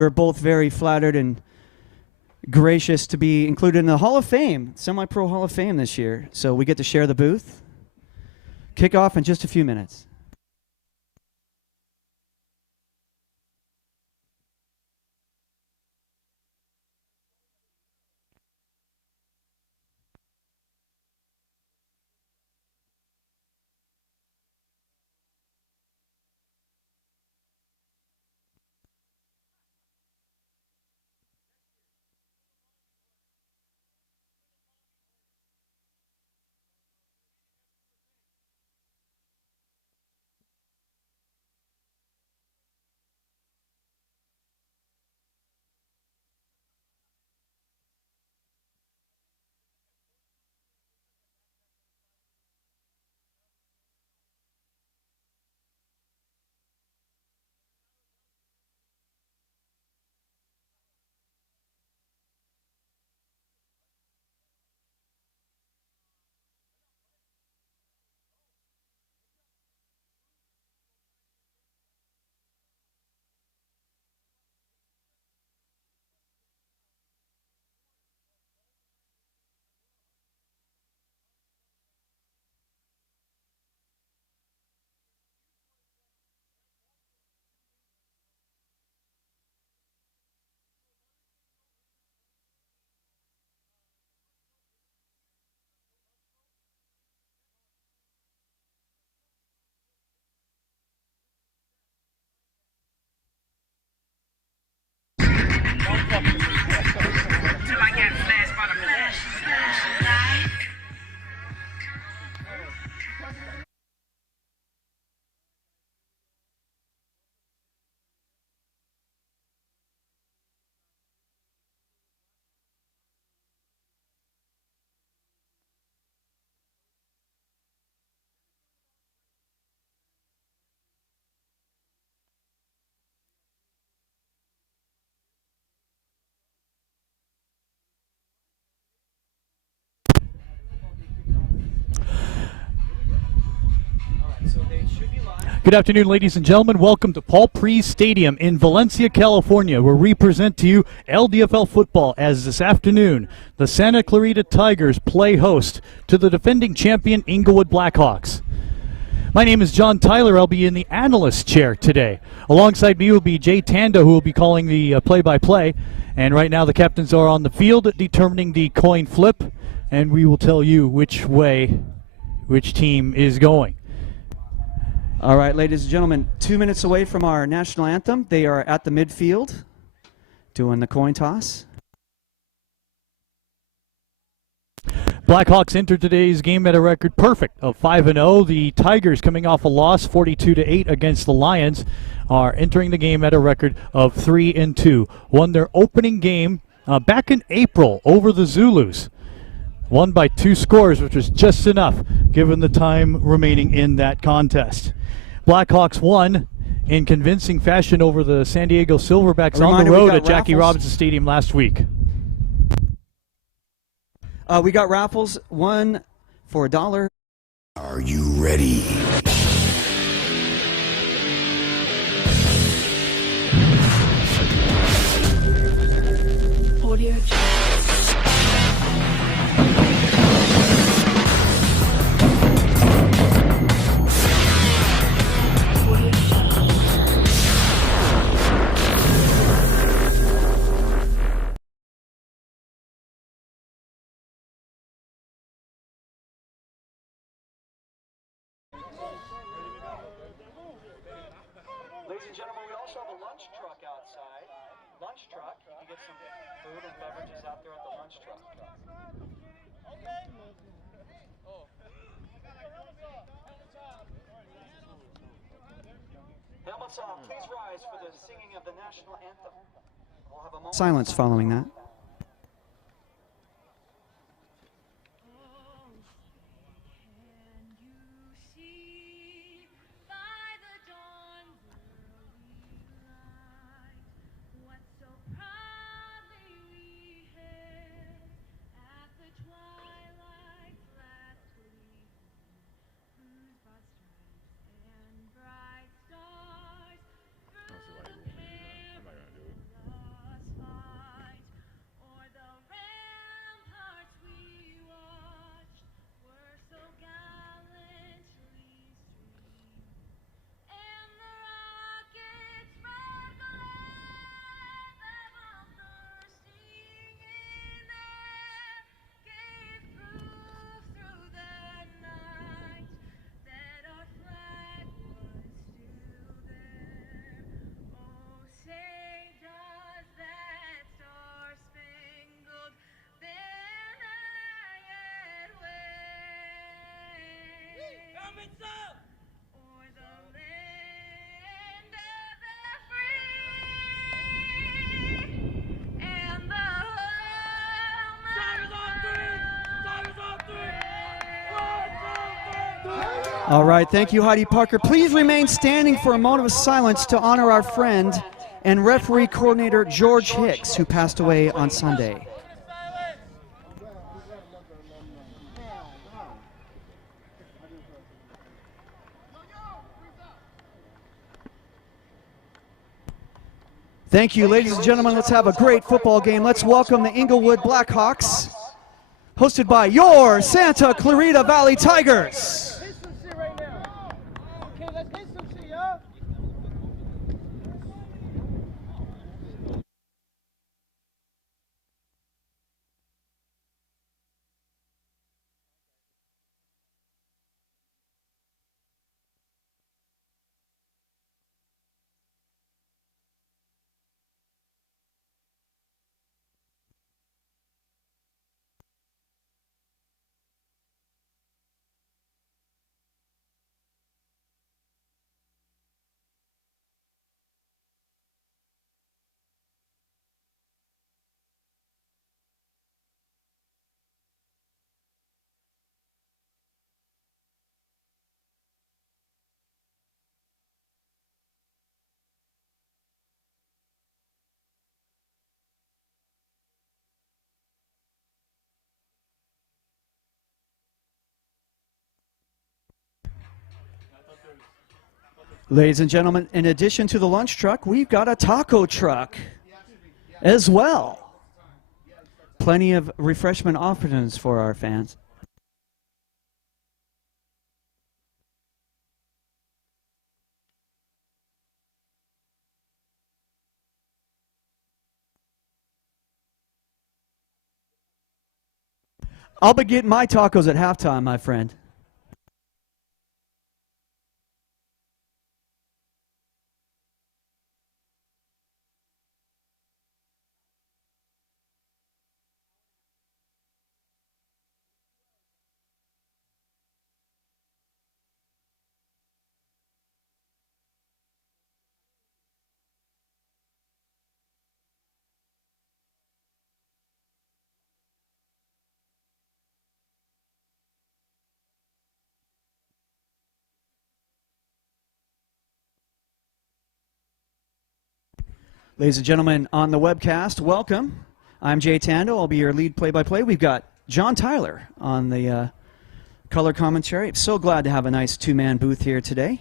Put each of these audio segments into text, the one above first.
We're both very flattered and gracious to be included in the Hall of Fame, Semi-Pro Hall of Fame this year. So we get to share the booth. Kickoff in just a few minutes. Good afternoon, ladies and gentlemen. Welcome to Paul Preece Stadium in Valencia, California, where we present to you LDFL football as this afternoon the Santa Clarita Tigers play host to the defending champion Inglewood Blackhawks. My name is John Tyler. I'll be in the analyst chair today. Alongside me will be Jay Tanda, who will be calling the play-by-play. And right now the captains are on the field determining the coin flip, and we will tell you which way which team is going. All right, ladies and gentlemen, 2 minutes away from our national anthem. They are at the midfield doing the coin toss. Blackhawks entered today's game at a record perfect of 5-0. The Tigers, coming off a loss 42-8 against the Lions, are entering the game at a record of 3-2. Won their opening game back in April over the Zulus. Won by 2 scores, which was just enough given the time remaining in that contest. Blackhawks won in convincing fashion over the San Diego Silverbacks on the road at Jackie Robinson Stadium last week. We got raffles, one for $1. Are you ready? Audio. Ladies and gentlemen, we also have a lunch truck outside. Lunch truck. You can get some food and beverages out there at the lunch truck. Okay. Helmets off. Please rise for the singing of the national anthem. We'll have a moment. Silence following that. All right, thank you, Heidi Parker. Please remain standing for a moment of silence to honor our friend and referee coordinator George Hicks, who passed away on Sunday. Thank you, ladies and gentlemen. Let's have a great football game. Let's welcome the Inglewood Blackhawks, hosted by your Santa Clarita Valley Tigers. Ladies and gentlemen, in addition to the lunch truck, we've got a taco truck as well. Plenty of refreshment options for our fans. I'll be getting my tacos at halftime, my friend. Ladies and gentlemen, on the webcast, welcome. I'm Jay Tando. I'll be your lead play-by-play. We've got John Tyler on the color commentary. I'm so glad to have a nice two-man booth here today.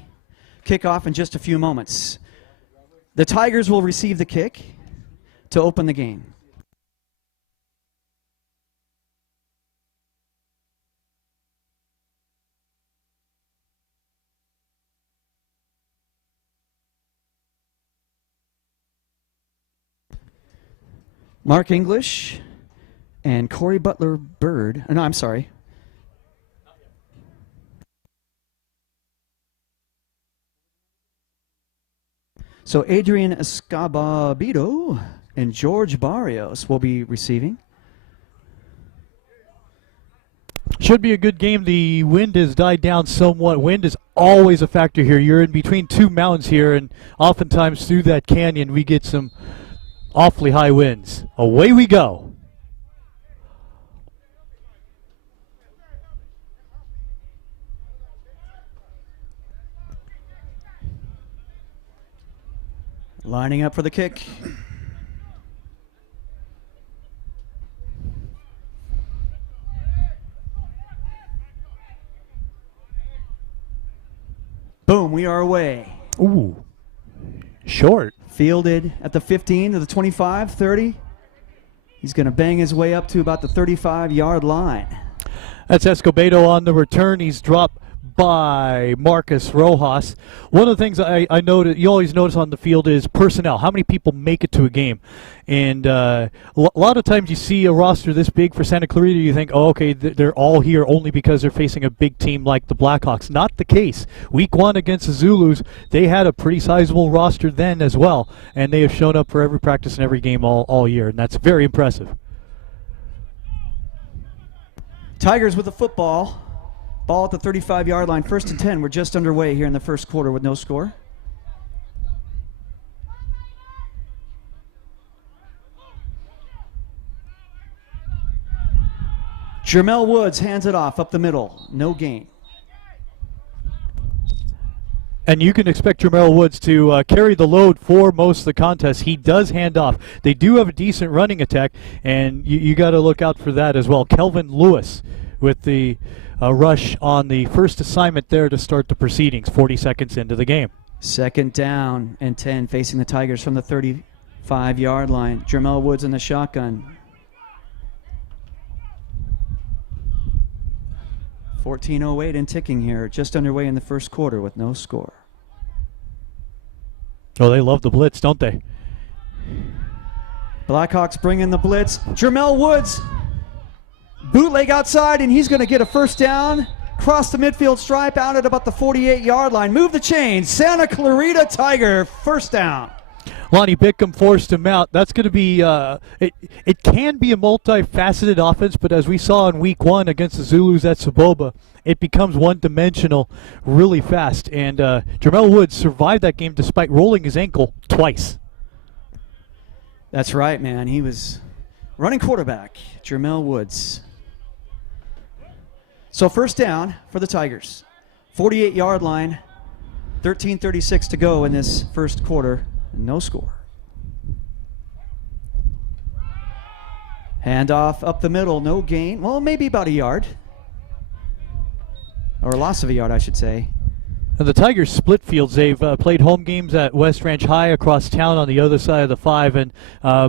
Kickoff in just a few moments. The Tigers will receive the kick to open the game. Mark English and Corey Butler Bird. No, I'm sorry. So Adrian Escobedo and George Barrios will be receiving. Should be a good game. The wind has died down somewhat. Wind is always a factor here. You're in between two mountains here, and oftentimes through that canyon we get some awfully high winds. Away we go. Lining up for the kick. Boom, we are away. Ooh, short. Fielded at the 15 to the 25, 30. He's going to bang his way up to about the 35-yard line. That's Escobedo on the return. He's dropped by Marcus Rojas. One of the things I noticed, you always notice on the field is personnel. How many people make it to a game? And a lot of times you see a roster this big for Santa Clarita, you think, oh, okay, they're all here only because they're facing a big team like the Blackhawks. Not the case. Week 1 against the Zulus, they had a pretty sizable roster then as well, and they have shown up for every practice and every game all year, and that's very impressive. Tigers with the football. Ball at the 35-yard line, 1st and 10. We're just underway here in the first quarter with no score. Jermel Woods hands it off up the middle. No gain. And you can expect Jermel Woods to carry the load for most of the contest. He does hand off. They do have a decent running attack, and you got to look out for that as well. Kelvin Lewis with the rush on the first assignment there to start the proceedings, 40 seconds into the game. 2nd down and 10 facing the Tigers from the 35-yard line. Jermel Woods in the shotgun. 14:08 and ticking here, just underway in the first quarter with no score. Oh, they love the blitz, don't they? Blackhawks bring in the blitz. Jermel Woods, bootleg outside, and he's going to get a first down. Cross the midfield stripe out at about the 48-yard line. Move the chains. Santa Clarita Tiger, first down. Lonnie Bickham forced him out. That's going to be, it can be a multifaceted offense, but as we saw in week 1 against the Zulus at Saboba, it becomes one-dimensional really fast. And Jermel Woods survived that game despite rolling his ankle twice. That's right, man. He was running quarterback, Jermel Woods. So first down for the Tigers. 48-yard line, 13:36 to go in this first quarter. No score. Handoff up the middle, no gain. Well, maybe about a yard. Or a loss of a yard, I should say. And the Tigers split fields. They've played home games at West Ranch High across town on the other side of the 5, and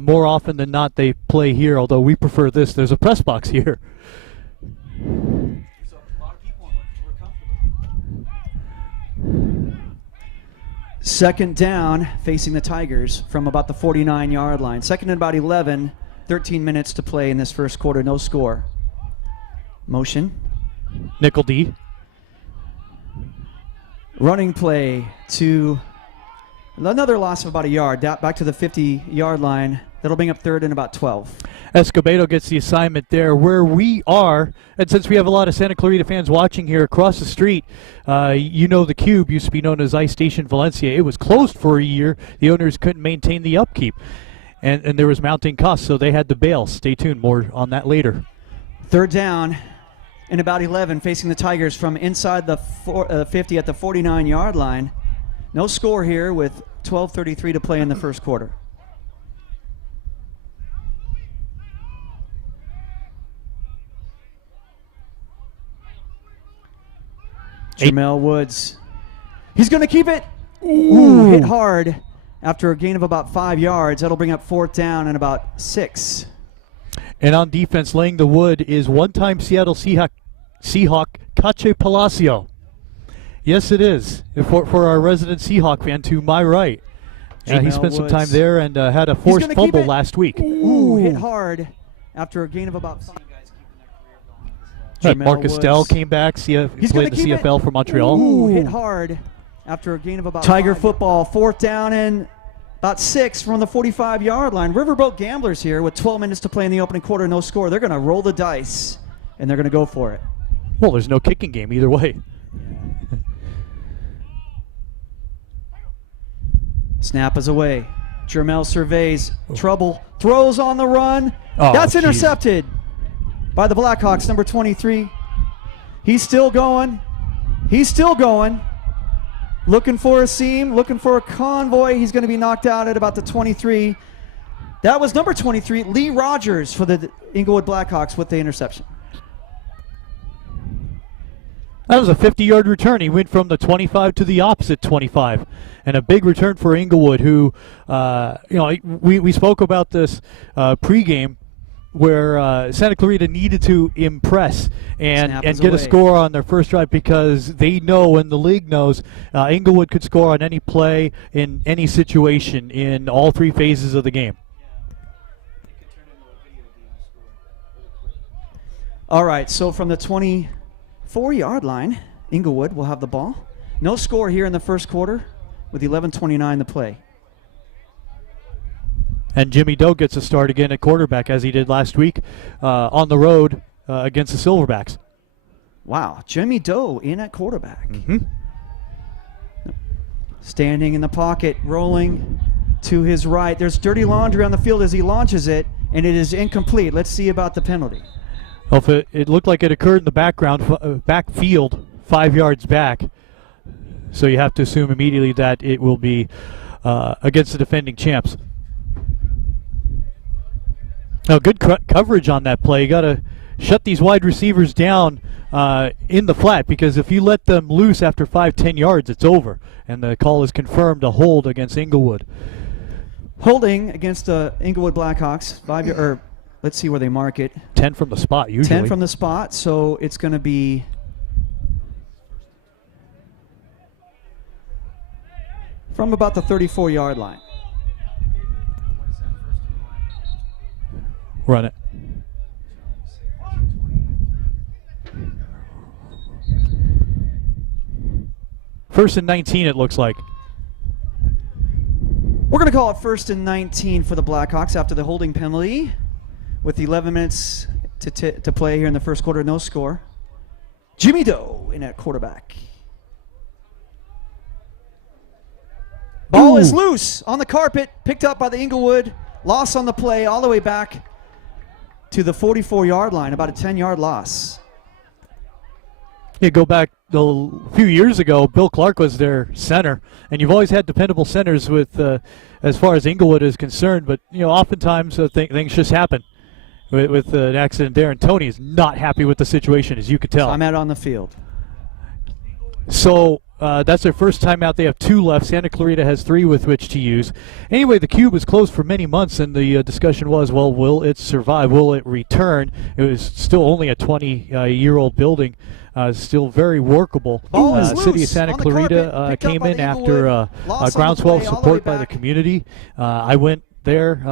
more often than not they play here, although we prefer this. There's a press box here. There's a lot of people and we're comfortable. 2nd down facing the Tigers from about the 49-yard line. 2nd and about 11, 13 minutes to play in this first quarter, no score. Motion. Nickel D. Running play to another loss of about a yard, back to the 50-yard line. That'll bring up 3rd and about 12. Escobedo gets the assignment there where we are, and since we have a lot of Santa Clarita fans watching here across the street, you know the Cube used to be known as Ice Station Valencia. It was closed for a year. The owners couldn't maintain the upkeep, and there was mounting costs, so they had to bail. Stay tuned, more on that later. 3rd down and about 11 facing the Tigers from inside the 50 at the 49-yard line. No score here with 12:33 to play in the first quarter. Jermel Woods. He's going to keep it. Ooh, hit hard after a gain of about 5 yards. That'll bring up 4th down and about 6. And on defense, laying the wood is one-time Seattle Seahawk Cache Palacio. Yes, it is, for our resident Seahawk fan to my right. He spent some time there and had a forced fumble last week. Ooh, hit hard after a gain of about 5. Marcus Dell came back. He played the CFL for Montreal. Ooh, hit hard after a gain of about Tiger 5. Football, 4th down and about 6 from the 45-yard line. Riverboat Gamblers here with 12 minutes to play in the opening quarter, no score. They're going to roll the dice, and they're going to go for it. Well, there's no kicking game either way. Snap is away. Jermel surveys. Trouble. Throws on the run. Oh, that's intercepted by the Blackhawks, number 23. He's still going. He's still going. Looking for a seam, looking for a convoy. He's going to be knocked out at about the 23. That was number 23, Lee Rogers, for the Inglewood Blackhawks with the interception. That was a 50-yard return. He went from the 25 to the opposite 25. And a big return for Inglewood, who, we spoke about this pregame, where Santa Clarita needed to impress and get a score on their first drive, because they know, and the league knows, Inglewood could score on any play in any situation in all 3 phases of the game. All right, so from the 24-yard line, Inglewood will have the ball. No score here in the first quarter with 11:29 to play. And Jimmy Doe gets a start again at quarterback, as he did last week on the road against the Silverbacks. Wow, Jimmy Doe in at quarterback. Mm-hmm. Standing in the pocket, rolling to his right. There's dirty laundry on the field as he launches it, and it is incomplete. Let's see about the penalty. Well, if it looked like it occurred in the background, backfield, 5 yards back. So you have to assume immediately that it will be against the defending champs. Now, good coverage on that play. You got to shut these wide receivers down in the flat, because if you let them loose after 5-10 yards, it's over. And the call is confirmed, a hold against Inglewood. Holding against the Inglewood Blackhawks. Let's see where they mark it. 10 from the spot, usually. 10 from the spot, so it's going to be from about the 34-yard line. Run it. First and 19, it looks like. We're going to call it first and 19 for the Blackhawks after the holding penalty, with 11 minutes to play here in the first quarter. No score. Jimmy Doe in at quarterback. Ball is loose on the carpet, picked up by the Inglewood. Loss on the play all the way back to the 44-yard line, about a 10-yard loss. You go back a few years ago, Bill Clark was their center, and you've always had dependable centers with, as far as Inglewood is concerned. But oftentimes things just happen with an accident there, and Tony is not happy with the situation, as you could tell. So I'm out on the field. So that's their first time out. They have 2 left. Santa Clarita has 3 with which to use. Anyway, the Cube was closed for many months, and the discussion was, well, will it survive? Will it return? It was still only a 20-year-old building. Still very workable. City of Santa Clarita came in after groundswell support by the community. I went there.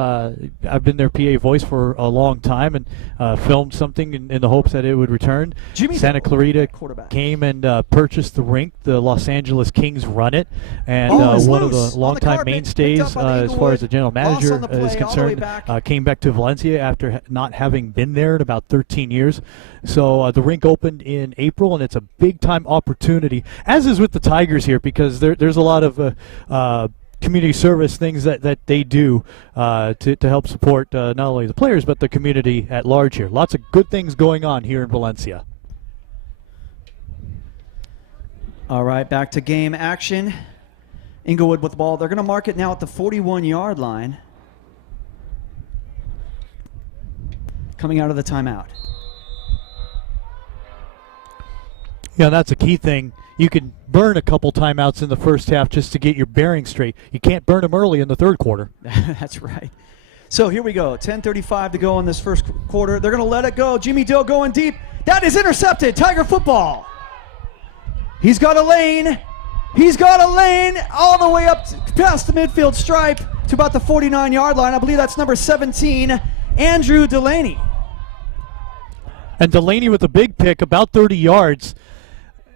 I've been their PA voice for a long time, and filmed something in the hopes that it would return. Santa Clarita came and purchased the rink. The Los Angeles Kings run it, and one of the longtime mainstays as far as the general manager is concerned came back to Valencia after not having been there in about 13 years. So the rink opened in April, and it's a big-time opportunity, as is with the Tigers here, because there's a lot of community service things that they do to help support not only the players but the community at large here. Lots of good things going on here in Valencia. All right, back to game action. Inglewood with the ball. They're going to mark it now at the 41-yard line. Coming out of the timeout. Yeah, that's a key thing. You can burn a couple timeouts in the first half just to get your bearings straight. You can't burn them early in the third quarter. That's right. So here we go. 10:35 to go in this first quarter. They're going to let it go. Jimmy Dill going deep. That is intercepted. Tiger football. He's got a lane. He's got a lane all the way up past the midfield stripe to about the 49-yard line. I believe that's number 17, Andrew Delaney. And Delaney with a big pick, about 30 yards.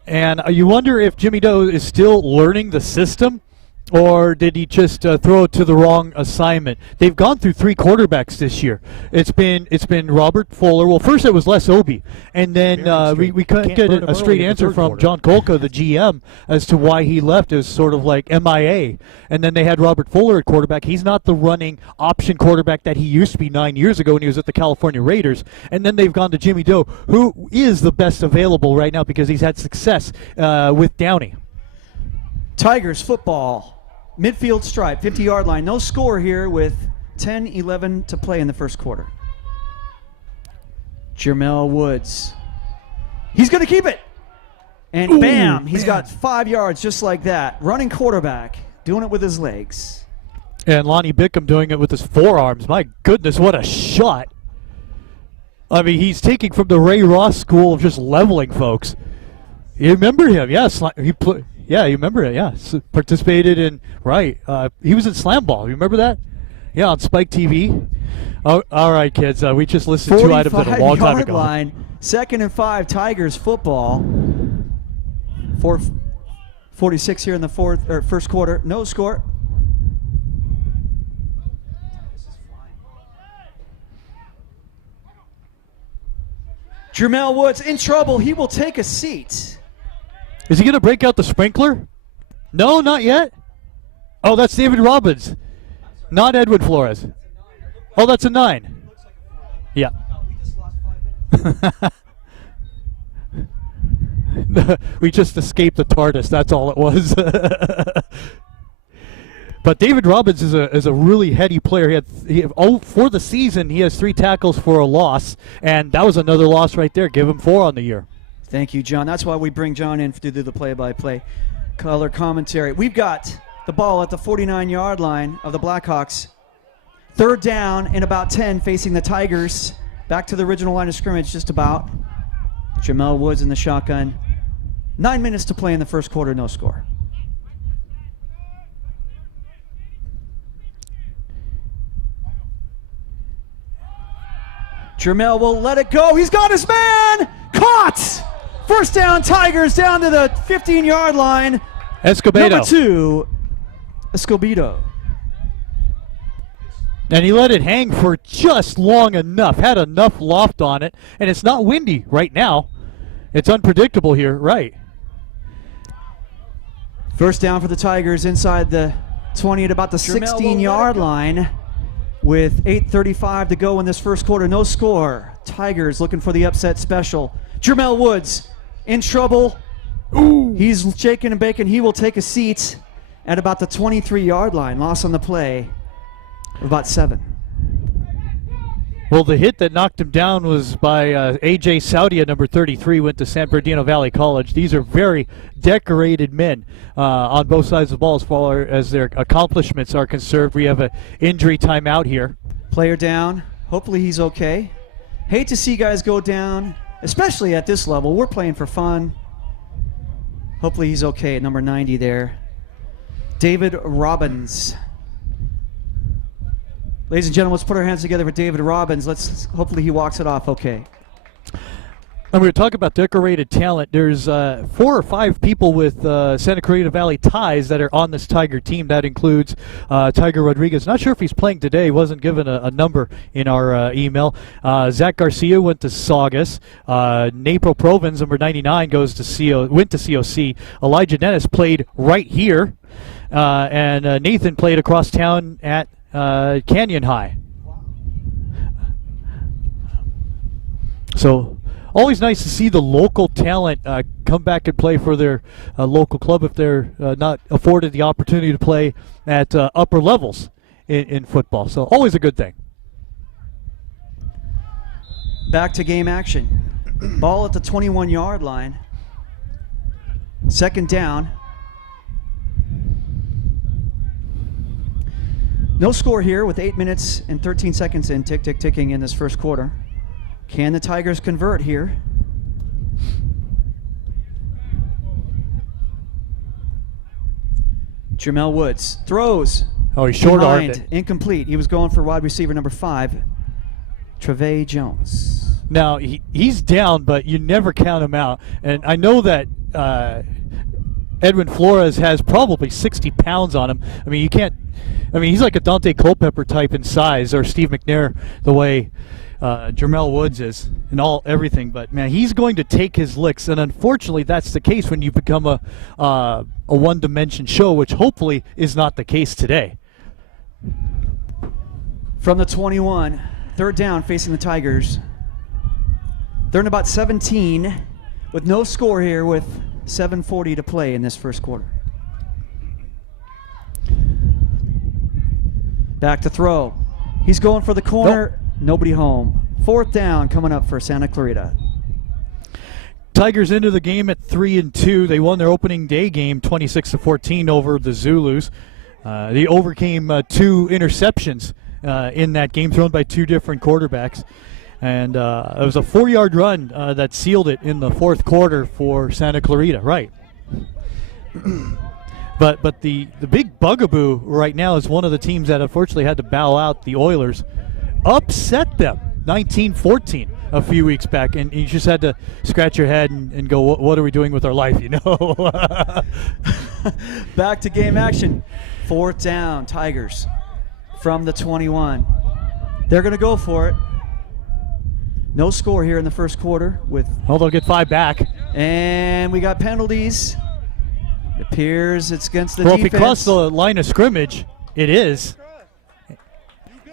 And you wonder if Jimmy Doe is still learning the system, or did he just throw it to the wrong assignment? They've gone through 3 quarterbacks this year. It's been Robert Fuller. Well, first it was Les Obie, and then we couldn't get a straight answer from John Kolka, the GM, as to why he left. It was sort of like MIA. And then they had Robert Fuller at quarterback. He's not the running option quarterback that he used to be 9 years ago when he was at the California Raiders. And then they've gone to Jimmy Doe, who is the best available right now because he's had success with Downey. Tigers football. Midfield stripe, 50-yard line. No score here with 10-11 to play in the first quarter. Jermel Woods. He's going to keep it. And bam, he's got 5 yards just like that. Running quarterback, doing it with his legs. And Lonnie Bickham doing it with his forearms. My goodness, what a shot. I mean, he's taking from the Ray Ross school of just leveling folks. You remember him? Yes, he played. Yeah, you remember it, yeah. Participated in, right. He was in Slam Ball. You remember that? Yeah, on Spike TV. Oh, all right, kids. We just listed 2 items at a long time ago. Line, 2nd and 5, Tigers football. 4:46 here in the first quarter. No score. Jermel Woods in trouble. He will take a seat. Is he going to break out the sprinkler? No, not yet. Oh, that's David Robbins, not Edwin Flores. Oh, that's a 9. Yeah. We just escaped the TARDIS. That's all it was. But David Robbins is a really heady player. For the season, he has 3 tackles for a loss, and that was another loss right there. Give him 4 on the year. Thank you, John. That's why we bring John in to do the play-by-play color commentary. We've got the ball at the 49-yard line of the Blackhawks. 3rd down and about 10 facing the Tigers. Back to the original line of scrimmage just about. Jamel Woods in the shotgun. 9 minutes to play in the first quarter, no score. Jamel will let it go. He's got his man! Caught! First down, Tigers down to the 15-yard line. Escobedo. Number 2, Escobedo. And he let it hang for just long enough, had enough loft on it, and it's not windy right now. It's unpredictable here, right? First down for the Tigers inside the 20 at about the 16-yard line with 8:35 to go in this first quarter. No score. Tigers looking for the upset special. Jamel Woods in trouble. Ooh. He's shaking and baking. He will take a seat at about the 23-yard line. Loss on the play of about 7. Well, the hit that knocked him down was by A.J. Saudia, number 33, went to San Bernardino Valley College. These are very decorated men on both sides of the ball as far as their accomplishments are concerned. We have an injury timeout here. Player down. Hopefully he's okay. Hate to see guys go down, especially at this level. We're playing for fun. Hopefully he's okay at number 90 there. David Robbins. Ladies and gentlemen, let's put our hands together for David Robbins. Hopefully he walks it off okay. And we were talking about decorated talent. There's 4 or 5 people with Santa Clarita Valley ties that are on this Tiger team. That includes Tiger Rodriguez. Not sure if he's playing today. He wasn't given a number in our email. Zach Garcia went to Saugus. Napro Provins, number 99, went to COC. Elijah Dennis played right here. And Nathan played across town at Canyon High. So always nice to see the local talent come back and play for their local club if they're not afforded the opportunity to play at upper levels in football. So always a good thing. Back to game action. Ball at the 21-yard line. 2nd down. No score here with 8 minutes and 13 seconds in, ticking in this first quarter. Can the Tigers convert here? Jamel Woods throws. Oh, he short-armed it. Incomplete. He was going for wide receiver number 5, Trevay Jones. Now, he's down, but you never count him out. And I know that Edwin Flores has probably 60 pounds on him. I mean, he's like a Dante Culpepper type in size, or Steve McNair, the way Jamel Woods is and everything. But man, he's going to take his licks, and unfortunately, that's the case when you become a one-dimension show, which hopefully is not the case today. From the 21, 3rd down facing the Tigers. They're in about 17 with no score here with 7:40 to play in this first quarter. Back to throw. He's going for the corner. Nobody home. 4th down coming up for Santa Clarita. Tigers into the game at 3-2. They won their opening day game 26-14 over the Zulus. They overcame 2 interceptions in that game thrown by 2 different quarterbacks. And it was a 4-yard run that sealed it in the 4th quarter for Santa Clarita. Right. But the big bugaboo right now is one of the teams that unfortunately had to bow out, the Oilers. Upset them 19-14 a few weeks back, and you just had to scratch your head and go, what are we doing with our life, you know? Back to game action. 4th down, Tigers from the 21. They're going to go for it. No score here in the first quarter. They'll get 5 back. And we got penalties. It appears it's against the defense. Well, if he crossed the line of scrimmage, it is.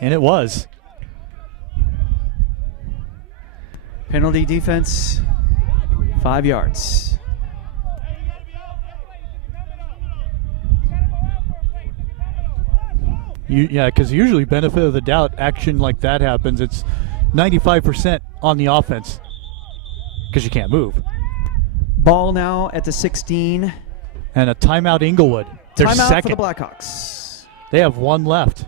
And it was. Penalty defense, 5 yards. Yeah, because usually benefit of the doubt, action like that happens. It's 95% on the offense because you can't move. Ball now at the 16. And a timeout, Inglewood. They're Timeout second. for the Blackhawks. They have one left.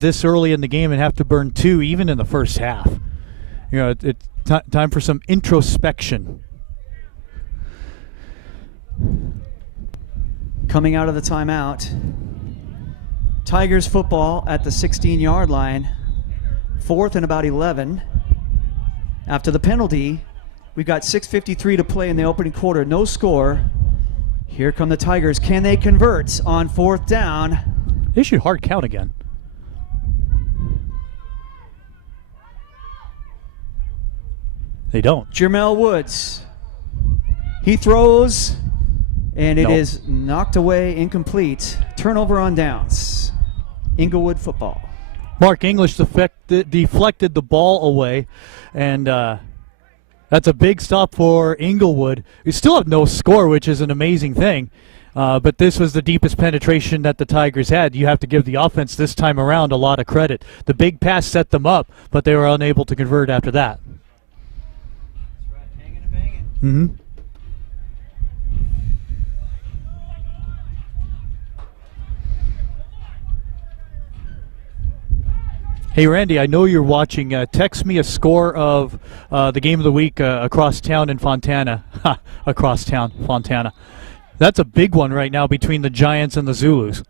This early in the game and have to burn 2 even in the first half. It's time for some introspection. Coming out of the timeout, Tigers football at the 16-yard line, 4th and about 11. After the penalty, we've got 6:53 to play in the opening quarter. No score. Here come the Tigers. Can they convert on 4th down? They should hard count again. They don't. Jermel Woods. He throws, and it is knocked away, incomplete. Turnover on downs. Inglewood football. Mark English deflected the ball away, and that's a big stop for Inglewood. We still have no score, which is an amazing thing. But this was the deepest penetration that the Tigers had. You have to give the offense this time around a lot of credit. The big pass set them up, but they were unable to convert after that. Mm-hmm. Hey, Randy, I know you're watching. Text me a score of the game of the week across town in Fontana. Across town, Fontana. That's a big one right now between the Giants and the Zulus.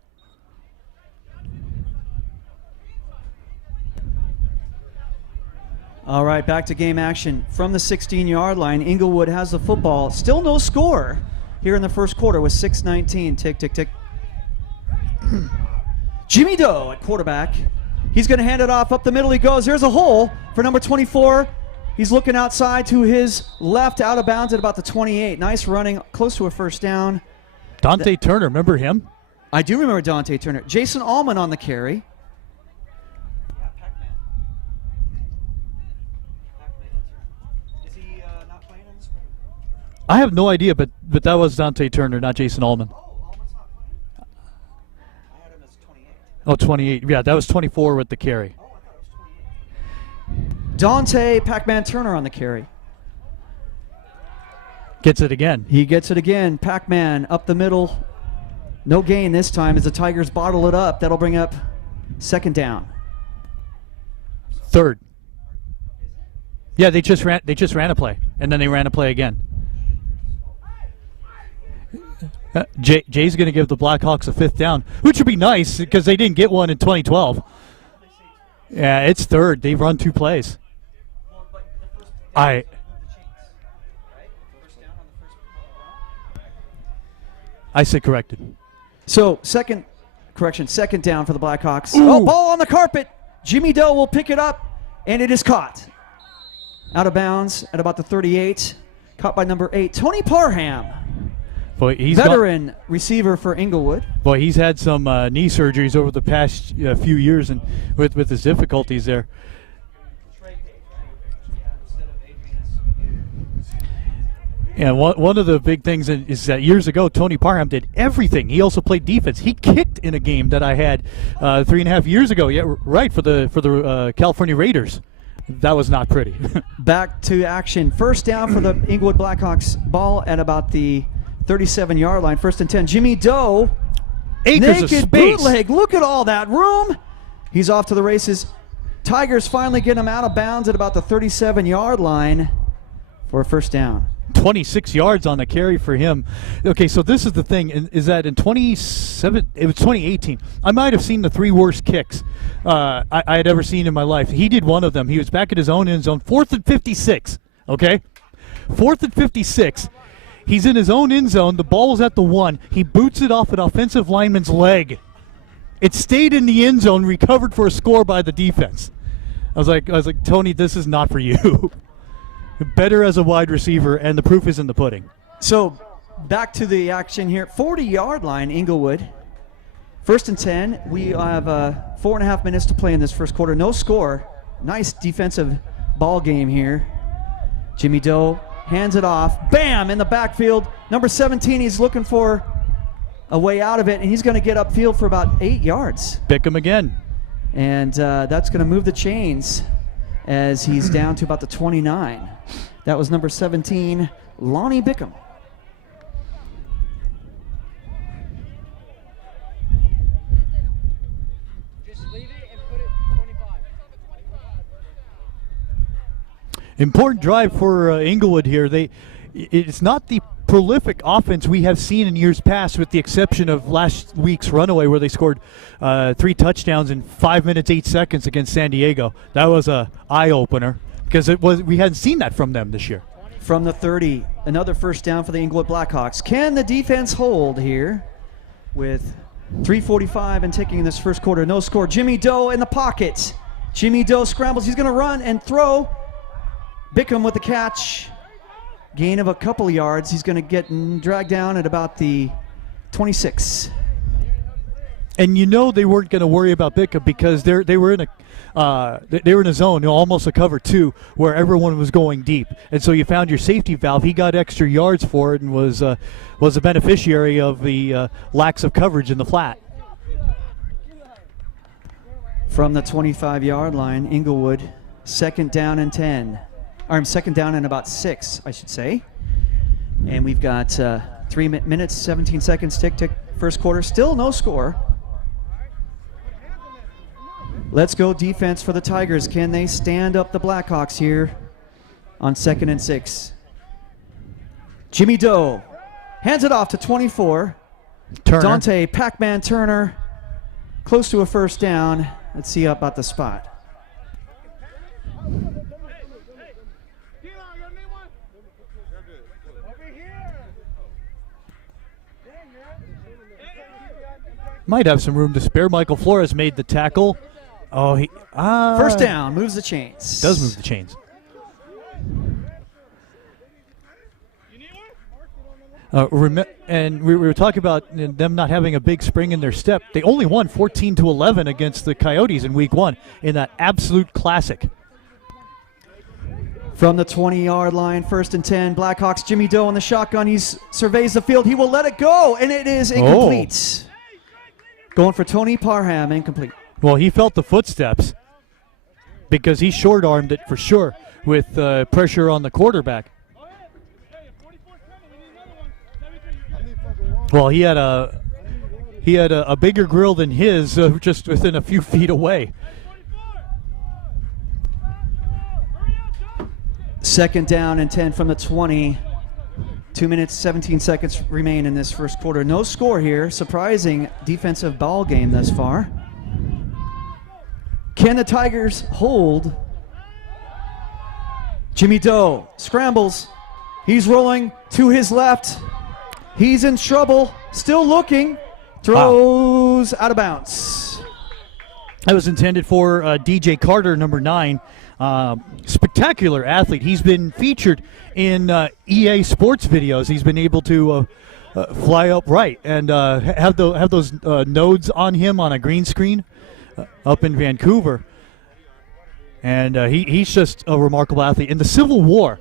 All right, back to game action. From the 16-yard line, Inglewood has the football. Still no score here in the first quarter with 6:19. Tick, tick, tick. Jimmy Doe at quarterback. He's going to hand it off. Up the middle he goes. There's a hole for number 24. He's looking outside to his left, out of bounds at about the 28. Nice running, close to a first down. Dante Turner, remember him? I do remember Dante Turner. Jason Allman on the carry. I have no idea, but that was Dante Turner, not Jason Allman. Oh, Allman's not playing? I had him as 28. Oh, 28. Yeah, that was 24 with the carry. Oh, I thought it was 28. Dante Pac-Man Turner on the carry. Gets it again. He gets it again. Pac-Man up the middle. No gain this time as the Tigers bottle it up. That'll bring up 2nd down. 3rd. Yeah, they just ran a play, and then they ran a play again. Jay's going to give the Blackhawks a 5th down, which would be nice because they didn't get one in 2012. Yeah, it's 3rd. They've run 2 plays. I said corrected. So, 2nd down for the Blackhawks. Ooh. Oh, ball on the carpet. Jimmy Doe will pick it up, and it is caught. Out of bounds at about the 38. Caught by number 8, Tony Parham. Boy, veteran receiver for Inglewood. Boy, he's had some knee surgeries over the past few years, and with his difficulties there. Yeah, one of the big things is that years ago, Tony Parham did everything. He also played defense. He kicked in a game that I had 3.5 years ago. Yeah, right, for the California Raiders. That was not pretty. Back to action. First down for the Inglewood Blackhawks. Ball at about the 37-yard line. 1st and 10. Jimmy Doe. Acres of Naked space. bootleg. Look at all that room. He's off to the races. Tigers finally get him out of bounds at about the 37-yard line for a first down. 26 yards on the carry for him. Okay, so this is the thing, is that in 2018, I might have seen the 3 worst kicks I had ever seen in my life. He did one of them. He was back at his own end zone, 4th and 56, okay? 4th and 56. He's in his own end zone. The ball was at the 1. He boots it off an offensive lineman's leg. It stayed in the end zone, recovered for a score by the defense. I was like, Tony, this is not for you. Better as a wide receiver, and the proof is in the pudding. So back to the action here. 40-yard line, Inglewood. 1st and 10. We have 4.5 minutes to play in this first quarter. No score. Nice defensive ball game here. Jimmy Doe hands it off. Bam! In the backfield. Number 17, he's looking for a way out of it, and he's going to get upfield for about 8 yards. Pick him again. And that's going to move the chains as he's down to about the 29. That was number 17, Lonnie Bickham. Just leave it and put it 25. Important drive for Inglewood here. It's not the prolific offense we have seen in years past, with the exception of last week's runaway where they scored 3 touchdowns in 5 minutes 8 seconds against San Diego. That was a eye-opener because we hadn't seen that from them this year. From the 30, another first down for the Inglewood Blackhawks. Can the defense hold here with 3:45 and ticking in this first quarter? No score. Jimmy Doe in the pocket. Jimmy Doe scrambles. He's going to run and throw. Bickham with the catch. Gain of a couple yards. He's going to get dragged down at about the 26. And you know they weren't going to worry about Bickham because they were in a zone, almost a cover 2, where everyone was going deep. And so you found your safety valve. He got extra yards for it and was a beneficiary of the lacks of coverage in the flat. From the 25-yard line, Inglewood, 2nd down and 10. Or 2nd down and about 6, I should say. And we've got 3 minutes, 17 seconds, tick, first quarter. Still no score. Let's go defense for the Tigers. Can they stand up the Blackhawks here on 2nd and 6? Jimmy Doe hands it off to 24. Turner. Dante Pac-Man Turner, close to a first down. Let's see about the spot. Might have some room to spare. Michael Flores made the tackle. Oh, First down, moves the chains. Does move the chains. And we were talking about them not having a big spring in their step. They only won 14-11 against the Coyotes in Week 1 in that absolute classic. From the 20-yard line, 1st and 10, Blackhawks, Jimmy Doe on the shotgun. He surveys the field. He will let it go, and it is incomplete. Going for Tony Parham, incomplete. Well, he felt the footsteps because he short-armed it for sure with pressure on the quarterback. Well, he had a bigger grill than his, just within a few feet away. 2nd down and 10 from the 20. 2 minutes, 17 seconds remain in this first quarter. No score here. Surprising defensive ball game thus far. Can the Tigers hold? Jimmy Doe scrambles. He's rolling to his left. He's in trouble. Still looking. Throws out of bounds. That was intended for DJ Carter, number 9. Spectacular athlete. He's been featured in EA Sports videos. He's been able to fly upright and have those nodes on him on a green screen up in Vancouver. And he's just a remarkable athlete. In the Civil War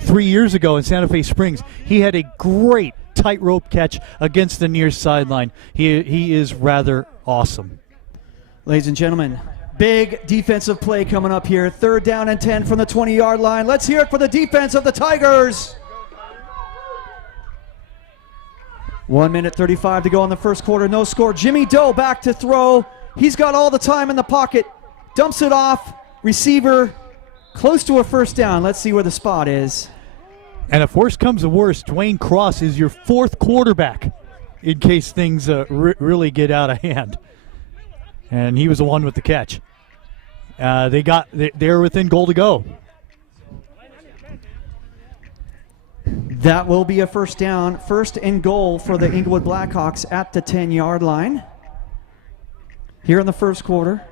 3 years ago in Santa Fe Springs, he had a great tightrope catch against the near sideline. He is rather awesome. Ladies and gentlemen, big defensive play coming up here. 3rd down and 10 from the 20-yard line. Let's hear it for the defense of the Tigers. 1 minute 35 to go in the first quarter. No score. Jimmy Doe back to throw. He's got all the time in the pocket. Dumps it off. Receiver close to a first down. Let's see where the spot is. And if worse comes to worse, Dwayne Cross is your 4th quarterback in case things really get out of hand. And he was the one with the catch. They're within goal to go. That will be a first down. 1st and goal for the Inglewood Blackhawks at the 10-yard line. Here in the first quarter.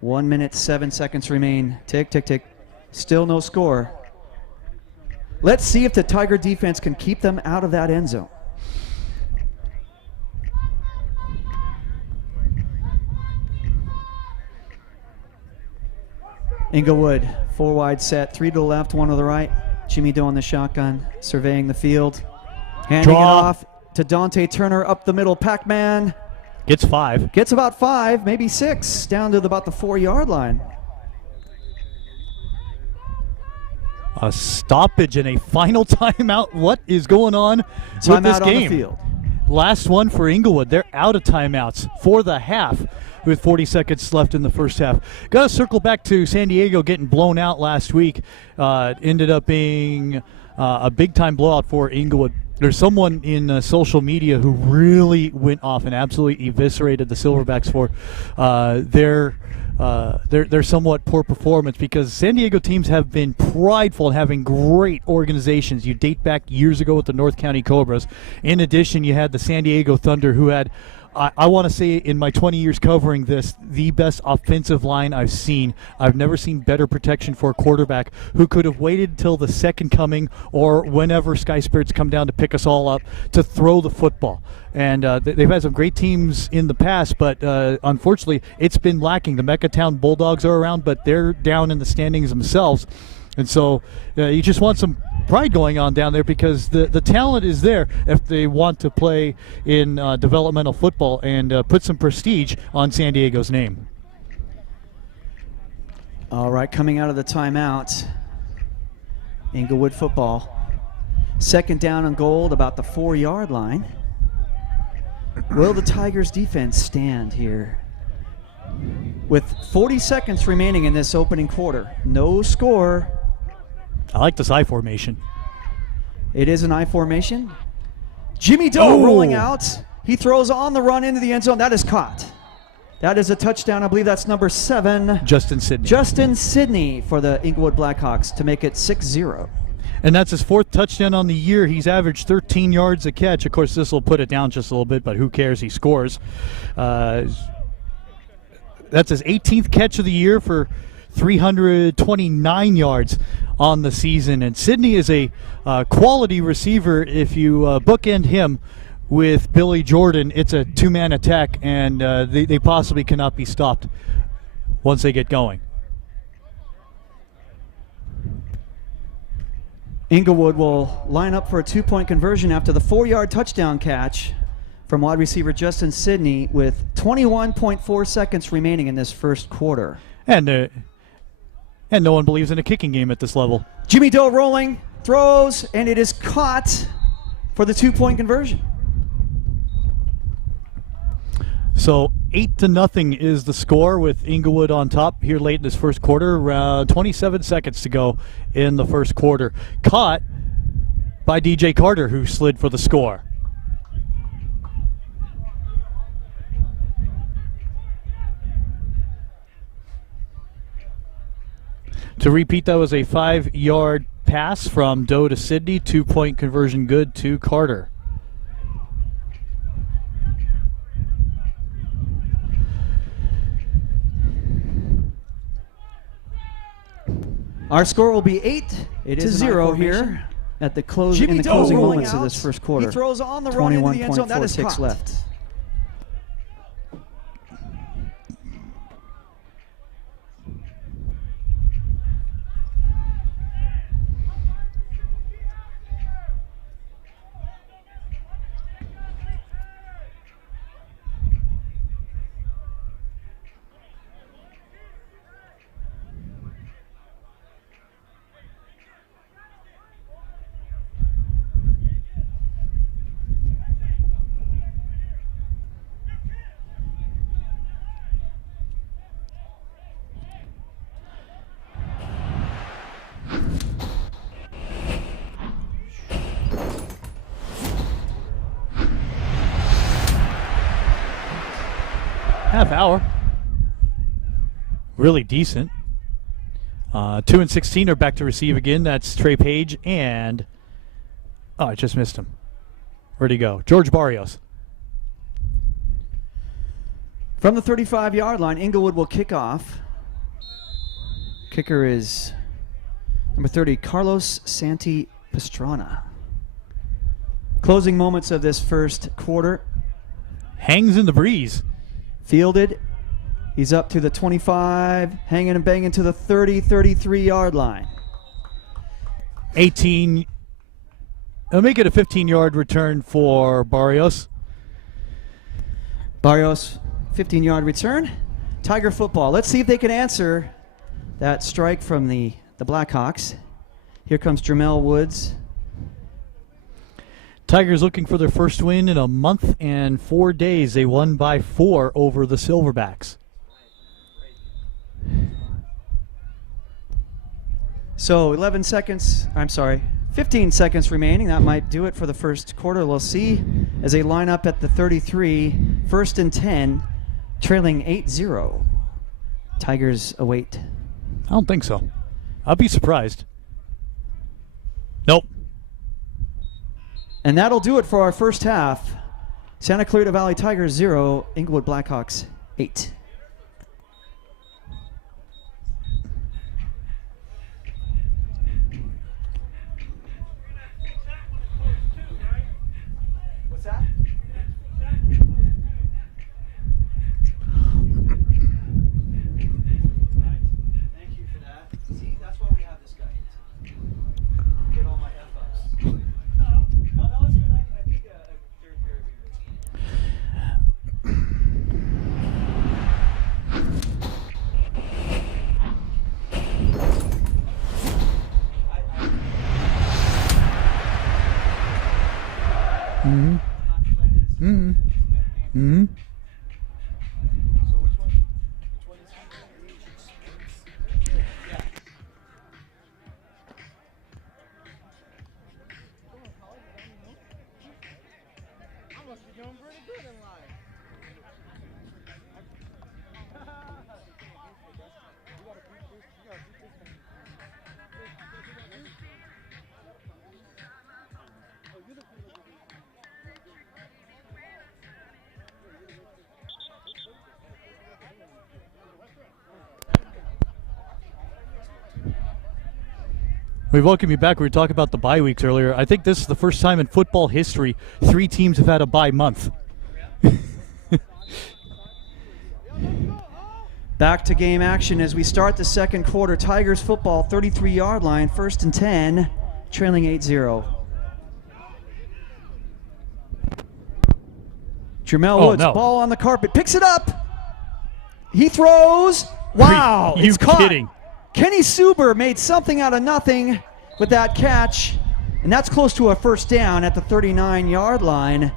1 minute, 7 seconds remain. Tick, tick, tick. Still no score. Let's see if the Tiger defense can keep them out of that end zone. Inglewood, 4 wide set, 3 to the left, 1 to the right. Jimmy Doe on the shotgun, surveying the field. Handing it off to Dante Turner up the middle. Pac-Man. Gets 5. Gets about 5, maybe 6, down to about the 4-yard line. A stoppage and a final timeout. What is going on with this Timeout game? on the field. Last one for Inglewood. They're out of timeouts for the half with 40 seconds left in the first half. Got to circle back to San Diego getting blown out last week. Ended up being a big-time blowout for Inglewood. There's someone in social media who really went off and absolutely eviscerated the Silverbacks for their somewhat poor performance, because San Diego teams have been prideful in having great organizations. You date back years ago with the North County Cobras. In addition, you had the San Diego Thunder, who had, I want to say, in my 20 years covering this, the best offensive line I've seen. I've never seen better protection for a quarterback who could have waited until the second coming or whenever Sky Spirits come down to pick us all up to throw the football. And they've had some great teams in the past, but unfortunately, it's been lacking. The Meckatown Bulldogs are around, but they're down in the standings themselves. And so you just want some pride going on down there, because the talent is there if they want to play in developmental football and put some prestige on San Diego's name. All right, coming out of the timeout, Inglewood football. 2nd down and goal, about the 4-yard line. Will the Tigers defense stand here? With 40 seconds remaining in this opening quarter. No score. I like this I formation. It is an I formation. Jimmy Doe rolling out. He throws on the run into the end zone. That is caught. That is a touchdown. I believe that's number 7. Justin Sidney. Justin Sidney for the Inglewood Blackhawks to make it 6-0. And that's his 4th touchdown on the year. He's averaged 13 yards a catch. Of course, this will put it down just a little bit, but who cares? He scores. That's his 18th catch of the year for 329 yards on the season. And Sidney is a quality receiver. If you bookend him with Billy Jordan, it's a 2-man attack, and they possibly cannot be stopped once they get going. Inglewood will line up for a 2-point conversion after the 4-yard touchdown catch from wide receiver Justin Sidney with 21.4 seconds remaining in this first quarter. And no one believes in a kicking game at this level. Jimmy Doe rolling, throws, and it is caught for the 2-point conversion. So 8-0 is the score, with Inglewood on top here late in this first quarter. 27 seconds to go in the first quarter. Caught by DJ Carter, who slid for the score. To repeat, that was a 5-yard pass from Doe to Sidney. 2-point conversion good to Carter. Our score will be 8-0 here at the closing moments of this first quarter. He throws on the run into the end zone. That is 21.4 caught. left. half hour. Really decent. 2 and 16 are back to receive again. That's Trey Page and... Oh, I just missed him. Where'd he go? George Barrios. From the 35-yard line, Inglewood will kick off. Kicker is number 30, Carlos Santi Pastrana. Closing moments of this first quarter. Hangs in the breeze. Fielded. He's up to the 25, hanging and banging to the 30, 33-yard line. 18. I'll make it a 15-yard return for Barrios. Barrios, 15-yard return. Tiger football. Let's see if they can answer that strike from the Blackhawks. Here comes Jermel Woods. Tigers looking for their first win in a month and 4 days. They won by 4 over the Silverbacks. So 15 seconds remaining. That might do it for the first quarter. We'll see as they line up at the 33, 1st and 10, trailing 8-0. Tigers await. I don't think so. I'll be surprised. Nope. And that'll do it for our first half. Santa Clarita Valley Tigers 0, Inglewood Blackhawks 8. We welcome you back. We were talking about the bye weeks earlier. I think this is the first time in football history 3 teams have had a bye month. Back to game action as we start the second quarter. Tigers football, 33-yard line, 1st and 10, trailing 8-0. Jermel Woods, ball on the carpet, picks it up. He throws. Wow, you it's caught. Kidding? Kenny Suber made something out of nothing with that catch, and that's close to a first down at the 39-yard line.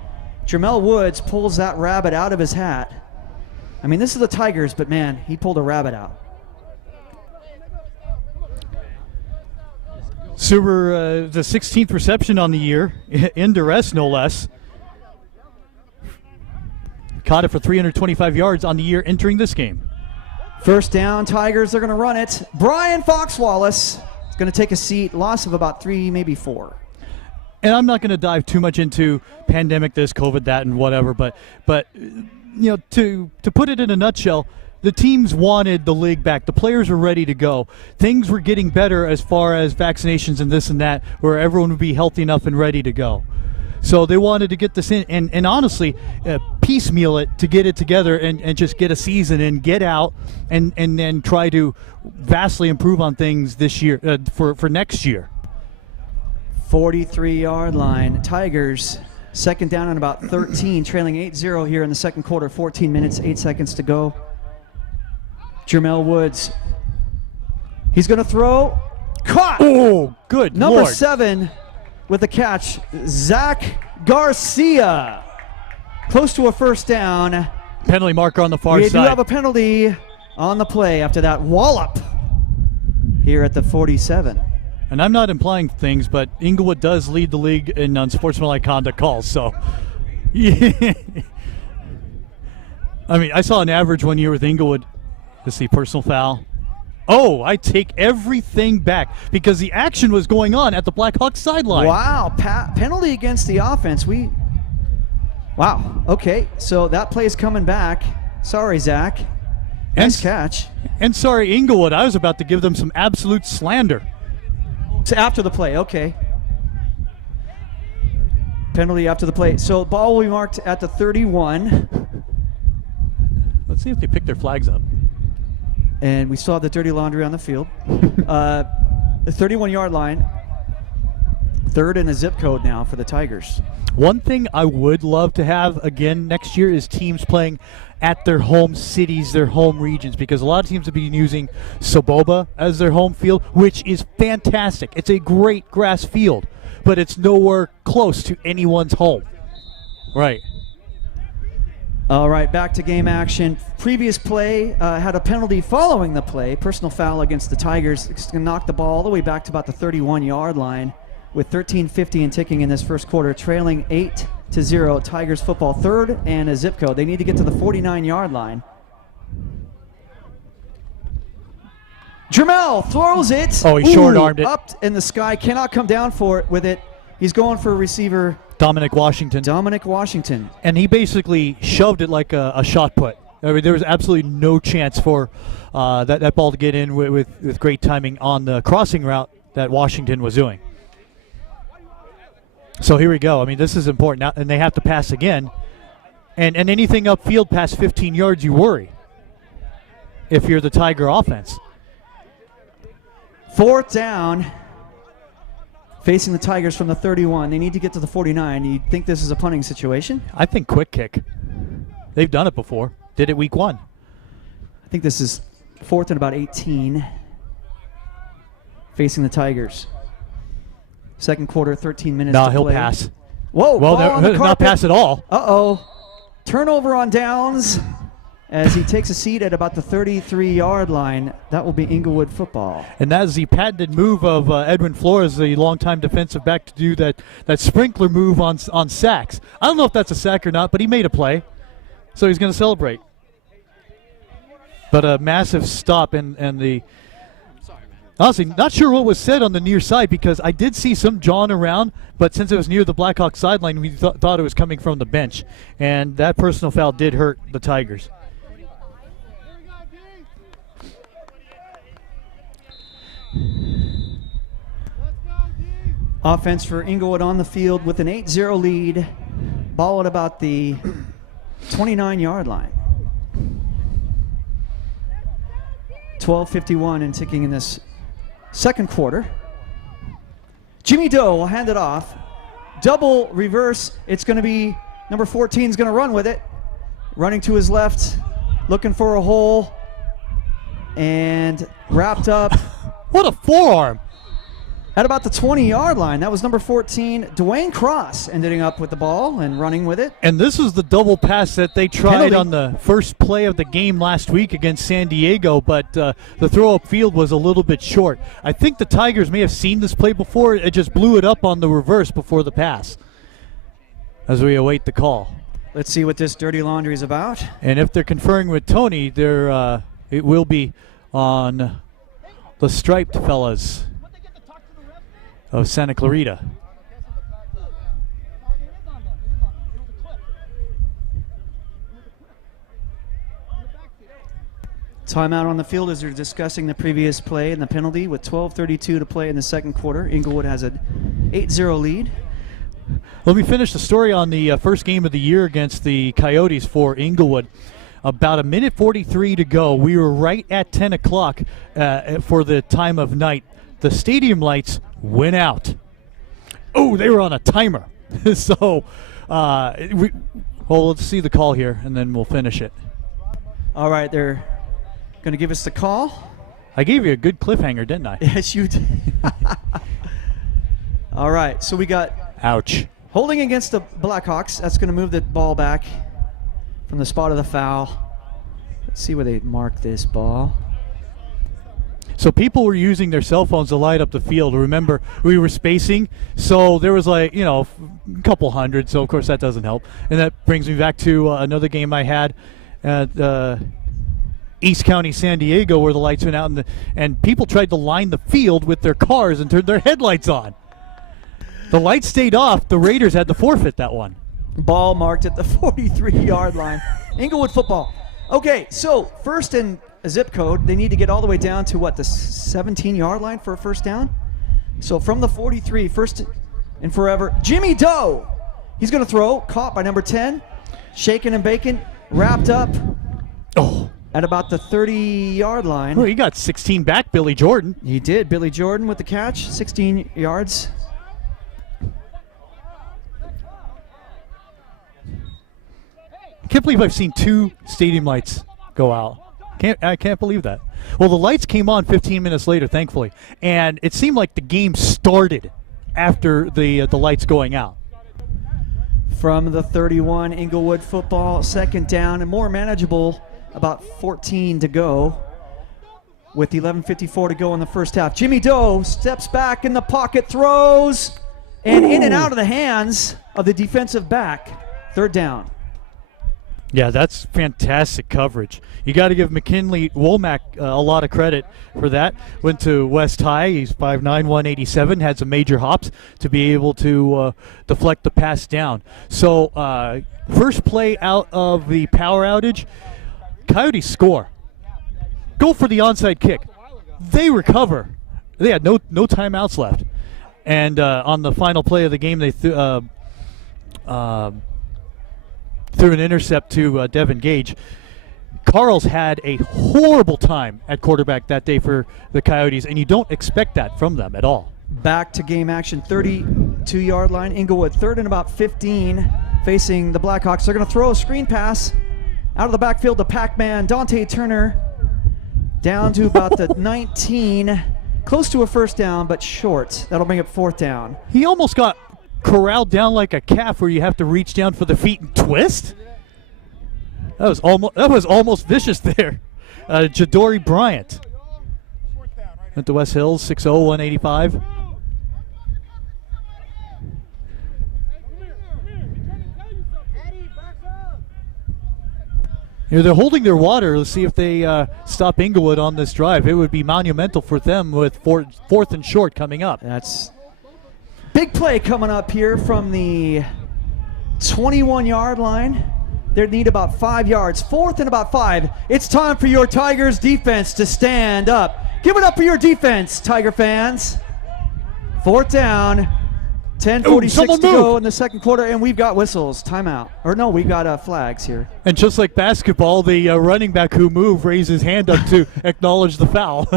Jermel Woods pulls that rabbit out of his hat. I mean, this is the Tigers, but man, he pulled a rabbit out. Suber, the 16th reception on the year, in duress no less. Caught it for 325 yards on the year entering this game. First down, Tigers, they're going to run it. Brian Fox-Wallace is going to take a seat, loss of about 3, maybe 4. And I'm not going to dive too much into pandemic this, COVID that, and whatever, but you know, to put it in a nutshell, the teams wanted the league back. The players were ready to go. Things were getting better as far as vaccinations and this and that, where everyone would be healthy enough and ready to go. So they wanted to get this in, and honestly, piecemeal it to get it together and just get a season and get out and then try to vastly improve on things this year for next year. 43-yard line. Tigers, second down and about 13, trailing 8-0 here in the second quarter. 14 minutes, 8 seconds to go. Jermel Woods. He's going to throw. Caught! Oh, good Number Lord. 7. With the catch, Zach Garcia. Close to a first down. Penalty marker on the far We side. do have a penalty on the play after that wallop here at the 47. And I'm not implying things, but Inglewood does lead the league in unsportsmanlike conduct calls. So, I mean, I saw an average 1 year with Inglewood. Let's see, personal foul. Oh, I take everything back because the action was going on at the Blackhawks sideline. Wow, penalty against the offense. Wow, okay, so that play's coming back. Sorry, Zach. Nice catch. And sorry, Inglewood, I was about to give them some absolute slander. So after the play, okay. Penalty after the play. So ball will be marked at the 31. Let's see if they pick their flags up. And we still have the dirty laundry on the field. The 31-yard line. Third and a zip code now for the Tigers. One thing I would love to have again next year is teams playing at their home cities, their home regions, because a lot of teams have been using Soboba as their home field, which is fantastic. It's a great grass field, but it's nowhere close to anyone's home. Right. All right, back to game action. Previous play had a penalty following the play. Personal foul against the Tigers. It's going to knock the ball all the way back to about the 31-yard line with 13:50 and ticking in this first quarter, trailing 8-0. Tigers football, third and a zip code. They need to get to the 49-yard line. Jermel throws it. Oh, he short-armed it. Up in the sky. Cannot come down for it with it. He's going for a receiver. Dominic Washington. And he basically shoved it like a shot put. I mean, there was absolutely no chance for that ball to get in with great timing on the crossing route that Washington was doing. So here we go. I mean, this is important now, and they have to pass again. And anything upfield past 15 yards, you worry if you're the Tiger offense. Fourth down, facing the Tigers from the 31. They need to get to the 49. You think this is a punting situation? I think quick kick. They've done it before. Did it week 1. I think this is fourth and about 18, facing the Tigers. Second quarter, 13 minutes to play. No, he'll pass. Whoa, well, ball on the not pass at all. Uh-oh. Turnover on downs as he takes a seat at about the 33-yard line. That will be Inglewood football. And that is the patented move of Edwin Flores, the longtime defensive back, to do that sprinkler move on sacks. I don't know if that's a sack or not, but he made a play, so he's going to celebrate. But a massive stop and the... Honestly, not sure what was said on the near side because I did see some jawing around, but since it was near the Blackhawks sideline, we thought it was coming from the bench. And that personal foul did hurt the Tigers. Offense for Inglewood on the field with an 8-0 lead. Ball at about the 29-yard line. 12:51 and ticking in this second quarter. Jimmy Doe will hand it off. Double reverse. It's going to be number 14 is going to run with it. Running to his left, looking for a hole, and wrapped up. What a forearm. At about the 20-yard line. That was number 14, Dwayne Cross, ending up with the ball and running with it. And this is the double pass that they tried on the first play of the game last week against San Diego, but the throw upfield was a little bit short. I think the Tigers may have seen this play before. It just blew it up on the reverse before the pass as we await the call. Let's see what this dirty laundry is about. And if they're conferring with Tony, it will be on the striped fellas of Santa Clarita. Timeout on the field as they're discussing the previous play and the penalty with 12:32 to play in the second quarter. Inglewood has an 8-0 lead. Let me finish the story on the first game of the year against the Coyotes for Inglewood. About 1:43 to go. We were right at 10 o'clock for the time of night. The stadium lights went out. Oh, they were on a timer. So, let's see the call here, and then we'll finish it. All right, they're going to give us the call. I gave you a good cliffhanger, didn't I? Yes, you did. All right, so we got... Ouch. Holding against the Blackhawks. That's going to move the ball back from the spot of the foul. Let's see where they mark this ball. So people were using their cell phones to light up the field. Remember, we were spacing, so there was a couple hundred, so of course that doesn't help. And that brings me back to another game I had, at East County, San Diego, where the lights went out, and people tried to line the field with their cars and turned their headlights on. The lights stayed off. The Raiders had to forfeit that one. Ball marked at the 43-yard line. Inglewood football. Okay, so first in a zip code, they need to get all the way down to, what, the 17-yard line for a first down? So from the 43, first and forever, Jimmy Doe. He's going to throw, caught by number 10, shaken and bacon, wrapped up at about the 30-yard line. Well, he got 16 back, Billy Jordan. He did. Billy Jordan with the catch, 16 yards. I can't believe I've seen 2 stadium lights go out. I can't believe that. Well, the lights came on 15 minutes later, thankfully, and it seemed like the game started after the lights going out. From the 31, Inglewood football, second down and more manageable, about 14 to go with 11:54 to go in the first half. Jimmy Doe steps back in the pocket, throws, and in and out of the hands of the defensive back. Third down. Yeah, that's fantastic coverage. You got to give McKinley Womack a lot of credit for that. Went to West High. He's 5'9", 187. Had some major hops to be able to deflect the pass down. So first play out of the power outage, Coyotes score. Go for the onside kick. They recover. They had no timeouts left. And on the final play of the game, they threw an intercept to Devin Gage. Carl's had a horrible time at quarterback that day for the Coyotes, and you don't expect that from them at all. Back to game action, 32-yard line. Inglewood, third and about 15, facing the Blackhawks. They're going to throw a screen pass out of the backfield to Pac-Man Dante Turner, down to about the 19, close to a first down, but short. That'll bring up fourth down. He almost got corralled down like a calf, where you have to reach down for the feet and twist. That was almost vicious there. Jadori Bryant at the West Hills, 6'0", 185. You know, they're holding their water. Let's see if they stop Inglewood on this drive. It would be monumental for them with fourth and short coming up. That's big play coming up here from the 21-yard line. They need about 5 yards. Fourth and about 5. It's time for your Tigers defense to stand up. Give it up for your defense, Tiger fans. Fourth down. 10:46 to go in the second quarter, and we've got whistles. Timeout. Or no, we've got flags here. And just like basketball, the running back who moved raised his hand up to acknowledge the foul.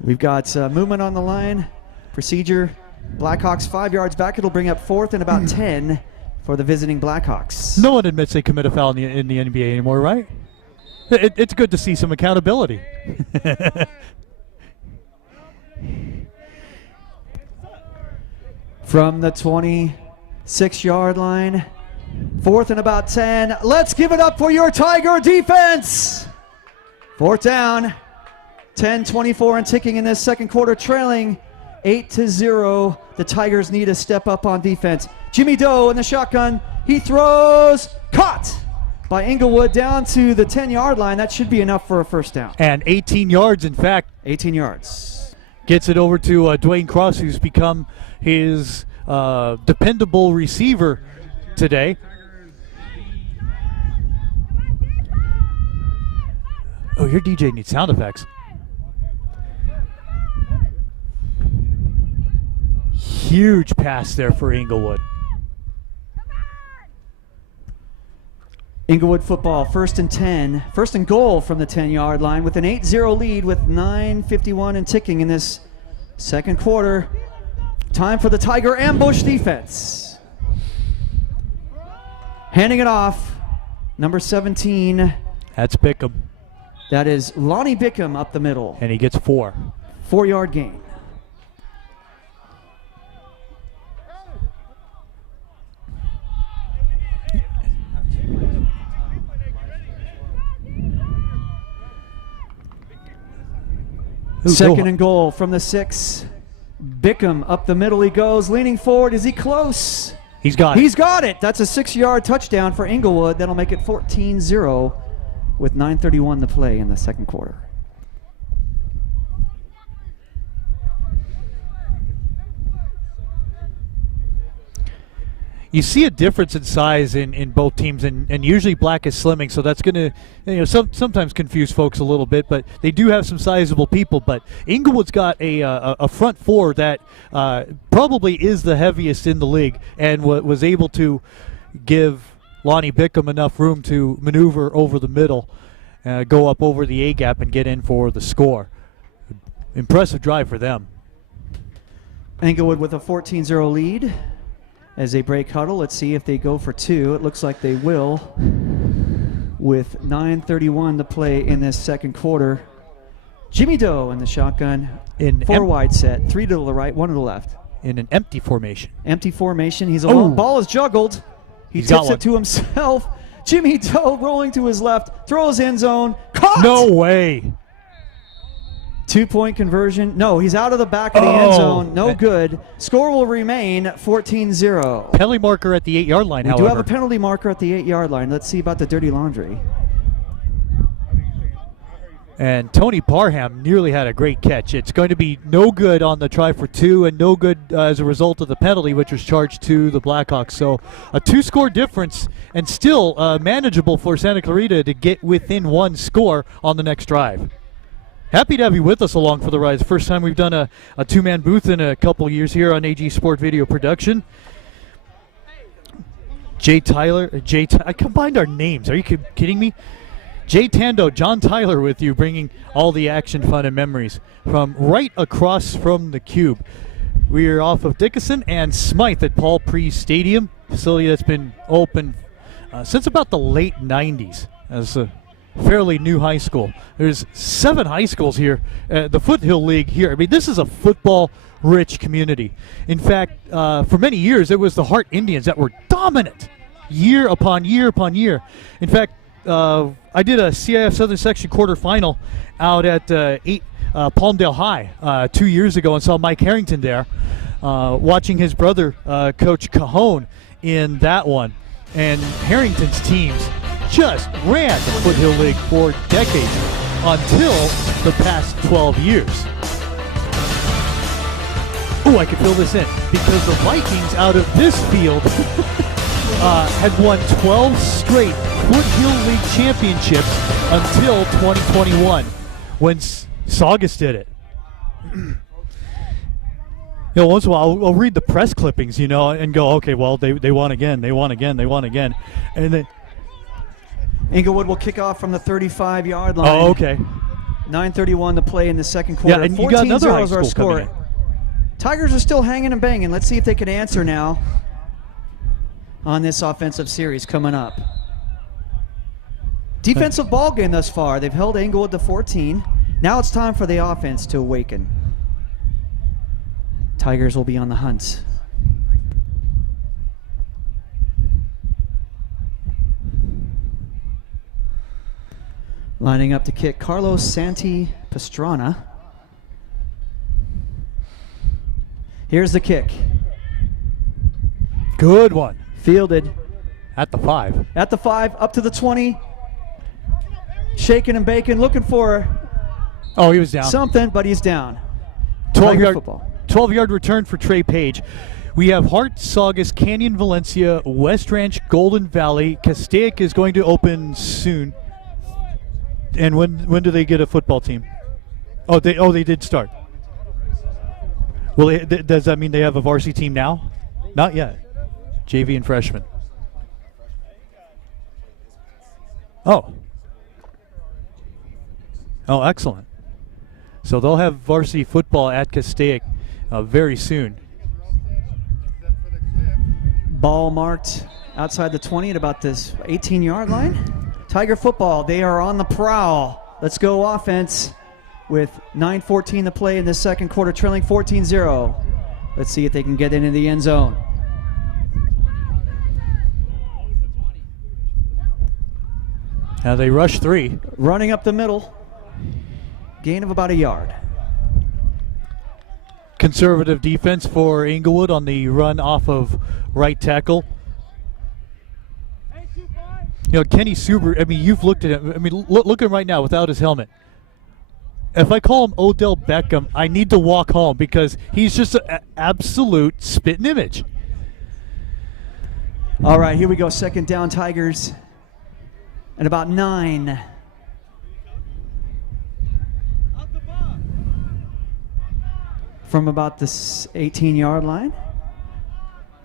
We've got movement on the line. Procedure. Blackhawks 5 yards back. It'll bring up fourth and about 10 for the visiting Blackhawks. No one admits they commit a foul in the NBA anymore, right? It's good to see some accountability. From the 26-yard line, fourth and about 10. Let's give it up for your Tiger defense. Fourth down, 10:24 and ticking in this second quarter, trailing 8-0. The Tigers need to step up on defense. Jimmy Doe in the shotgun. He throws. Caught by Inglewood down to the 10-yard line. That should be enough for a first down. And 18 yards, in fact. 18 yards. Gets it over to Dwayne Cross, who's become his dependable receiver today. Oh, your DJ needs sound effects. Huge pass there for Inglewood. Inglewood football, first and 10. First and goal from the 10-yard line with an 8-0 lead with 9:51 and ticking in this second quarter. Time for the Tiger ambush defense. Handing it off, number 17. That's Bickham. That is Lonnie Bickham up the middle. And he gets 4. 4-yard gain. Second and goal from the 6. Bickham up the middle he goes, leaning forward. Is he close? He's got it. He's got it. That's a 6-yard touchdown for Inglewood. That'll make it 14-0 with 9:31 to play in the second quarter. You see a difference in size in both teams, and usually Black is slimming, so that's going to sometimes confuse folks a little bit, but they do have some sizable people. But Inglewood's got a front four that probably is the heaviest in the league, and was able to give Lonnie Bickham enough room to maneuver over the middle, go up over the A-gap, and get in for the score. Impressive drive for them. Inglewood with a 14-0 lead. As they break huddle, let's see if they go for two. It looks like they will with 9:31 to play in this second quarter. Jimmy Doe in the shotgun. In four wide set, three to the right, one to the left. In an empty formation. Empty formation. He's alone. Ball is juggled. He tips it to himself. Jimmy Doe rolling to his left, throws end zone. Caught! No way. 2-point conversion. No, he's out of the back of the end zone. No good. Score will remain 14-0. Penalty marker at the 8-yard line, We however. do have a penalty marker at the 8-yard line. Let's see about the dirty laundry. And Tony Parham nearly had a great catch. It's going to be no good on the try for two, and no good as a result of the penalty, which was charged to the Blackhawks. So a two-score difference, and still manageable for Santa Clarita to get within one score on the next drive. Happy to have you with us along for the ride. It's the first time we've done a two-man booth in a couple years here on AG Sport Video Production. I combined our names. Are you kidding me? Jay Tando, John Tyler with you, bringing all the action, fun, and memories from right across from the Cube. We are off of Dickinson and Smythe at Paul Preece Stadium, facility that's been open since about the late 90s as a fairly new high school. There's 7 high schools here. The Foothill League here. I mean, this is a football-rich community. In fact, for many years, it was the Hart Indians that were dominant year upon year upon year. In fact, I did a CIF Southern Section quarterfinal out at Palmdale High 2 years ago and saw Mike Harrington there, watching his brother, Coach Cajon, in that one. And Harrington's teams just ran the Foothill League for decades until the past 12 years. Oh, I can fill this in because the Vikings out of this field had won 12 straight Foothill League championships until 2021 when Saugus did it. Once in a while I'll read the press clippings, and go, okay, well, they won again, they won again, they won again. And then Inglewood will kick off from the 35-yard line. Oh, okay. 9:31 to play in the second quarter. Yeah, and you got another high school coming in. Tigers are still hanging and banging. Let's see if they can answer now on this offensive series coming up. Defensive ball game thus far. They've held Inglewood to 14. Now it's time for the offense to awaken. Tigers will be on the hunt. Lining up to kick, Carlos Santi Pastrana. Here's the kick. Good one. Fielded. At the 5. At the 5, up to the 20. Shaking and baking, looking for he was down. Something, but he's down. 12-yard return for Trey Page. We have Hart, Saugus, Canyon, Valencia, West Ranch, Golden Valley. Castaic is going to open soon. And when do they get a football team? They did start. Well, does that mean they have a varsity team now? Not yet. JV and freshman. Oh, excellent. So they'll have varsity football at Castaic very soon. Ball marked outside the 20 at about this 18-yard line. Tiger football, they are on the prowl. Let's go offense with 9:14 to play in the second quarter, trailing 14-0. Let's see if they can get into the end zone. Now they rush 3. Running up the middle. Gain of about a yard. Conservative defense for Inglewood on the run off of right tackle. You know, Kenny Suber, I mean, you've looked at him. I mean, look at him right now without his helmet. If I call him Odell Beckham, I need to walk home because he's just an absolute spitting image. All right, here we go. Second down, Tigers. At about 9. From about the 18-yard line.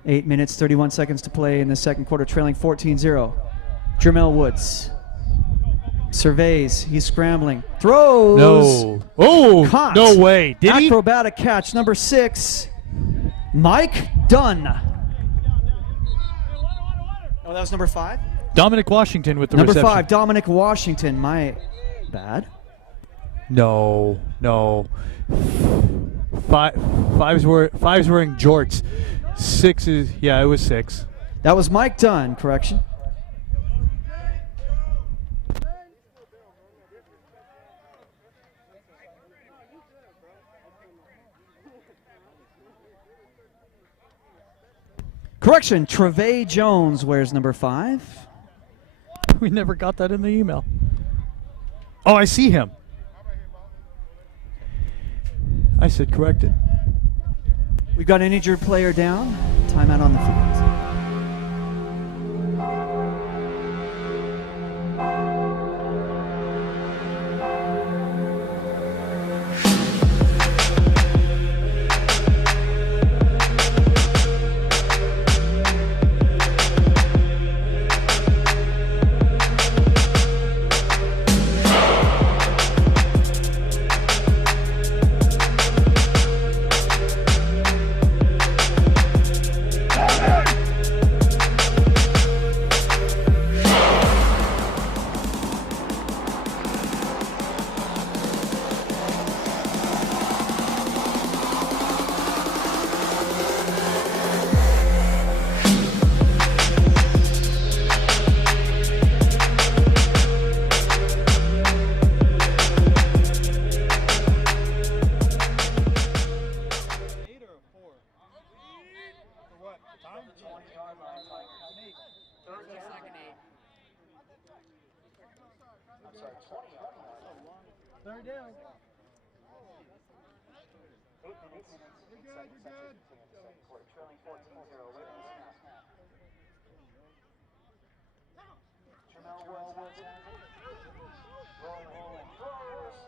8 minutes, 31 seconds to play in the second quarter, trailing 14-0. Jermel Woods surveys. He's scrambling. Throws. No. Oh, caught. No way. Did he? Acrobatic catch, number 6, Mike Dunn. Oh, that was number 5? Dominic Washington with the number reception. Number 5, Dominic Washington. My bad. No. Five's wearing jorts. 6 is, yeah, it was 6. That was Mike Dunn, correction. Correction, Trevay Jones wears number 5. We never got that in the email. Oh, I see him. I said corrected. We've got an injured player down. Timeout on the field. Third down. You're good. Trailing 14-0. Jermel Woods. Rolling. Throws.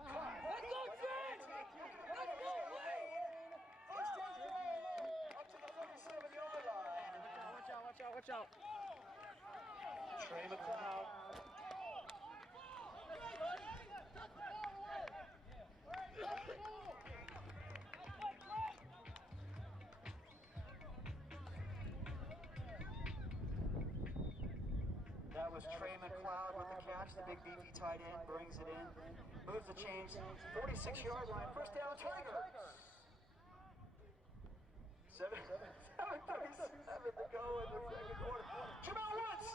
Let's go, Trent! Let's go, play! First down, up to the 47-yard line. Watch out. Trey McLeod. That was Trey McLeod with the catch. The big beefy tight end brings it in. Moves the chains. 46-yard line. First down, Tigers. 7:37 to go in the second quarter. Jermel Woods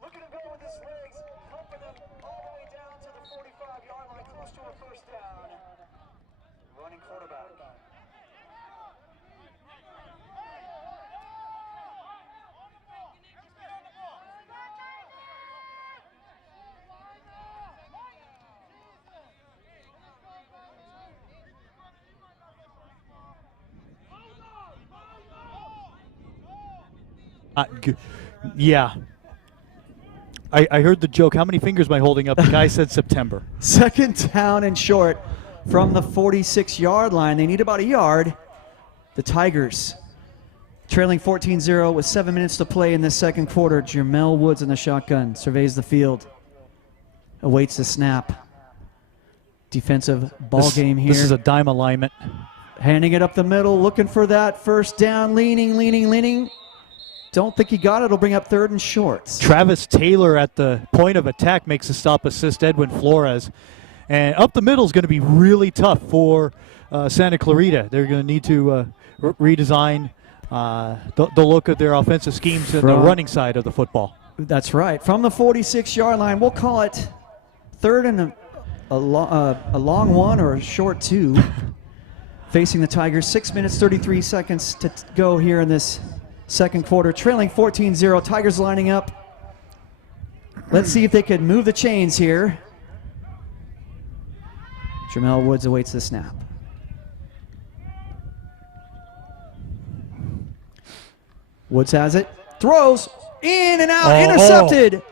looking to go with his legs. Pumping him all the way down to the 45-yard line. Close to a first down. Running quarterback. Yeah. I heard the joke. How many fingers am I holding up? The guy said September. Second down and short from the 46-yard line. They need about a yard. The Tigers trailing 14-0 with 7 minutes to play in the second quarter. Jermel Woods in the shotgun. Surveys the field. Awaits the snap. Defensive ball game here. This is a dime alignment. Handing it up the middle. Looking for that first down. Leaning. Don't think he got it. It'll bring up third and short. Travis Taylor at the point of attack makes a stop assist Edwin Flores. And up the middle is going to be really tough for Santa Clarita. They're going to need to redesign the look of their offensive schemes in the running side of the football. That's right. From the 46-yard line, we'll call it third and a long one or a short two. Facing the Tigers. 6 minutes, 33 seconds to go here in this second quarter. Trailing 14-0. Tigers lining up. Let's see if they can move the chains here. Jamel Woods awaits the snap. Woods has it. Throws. In and out. Intercepted.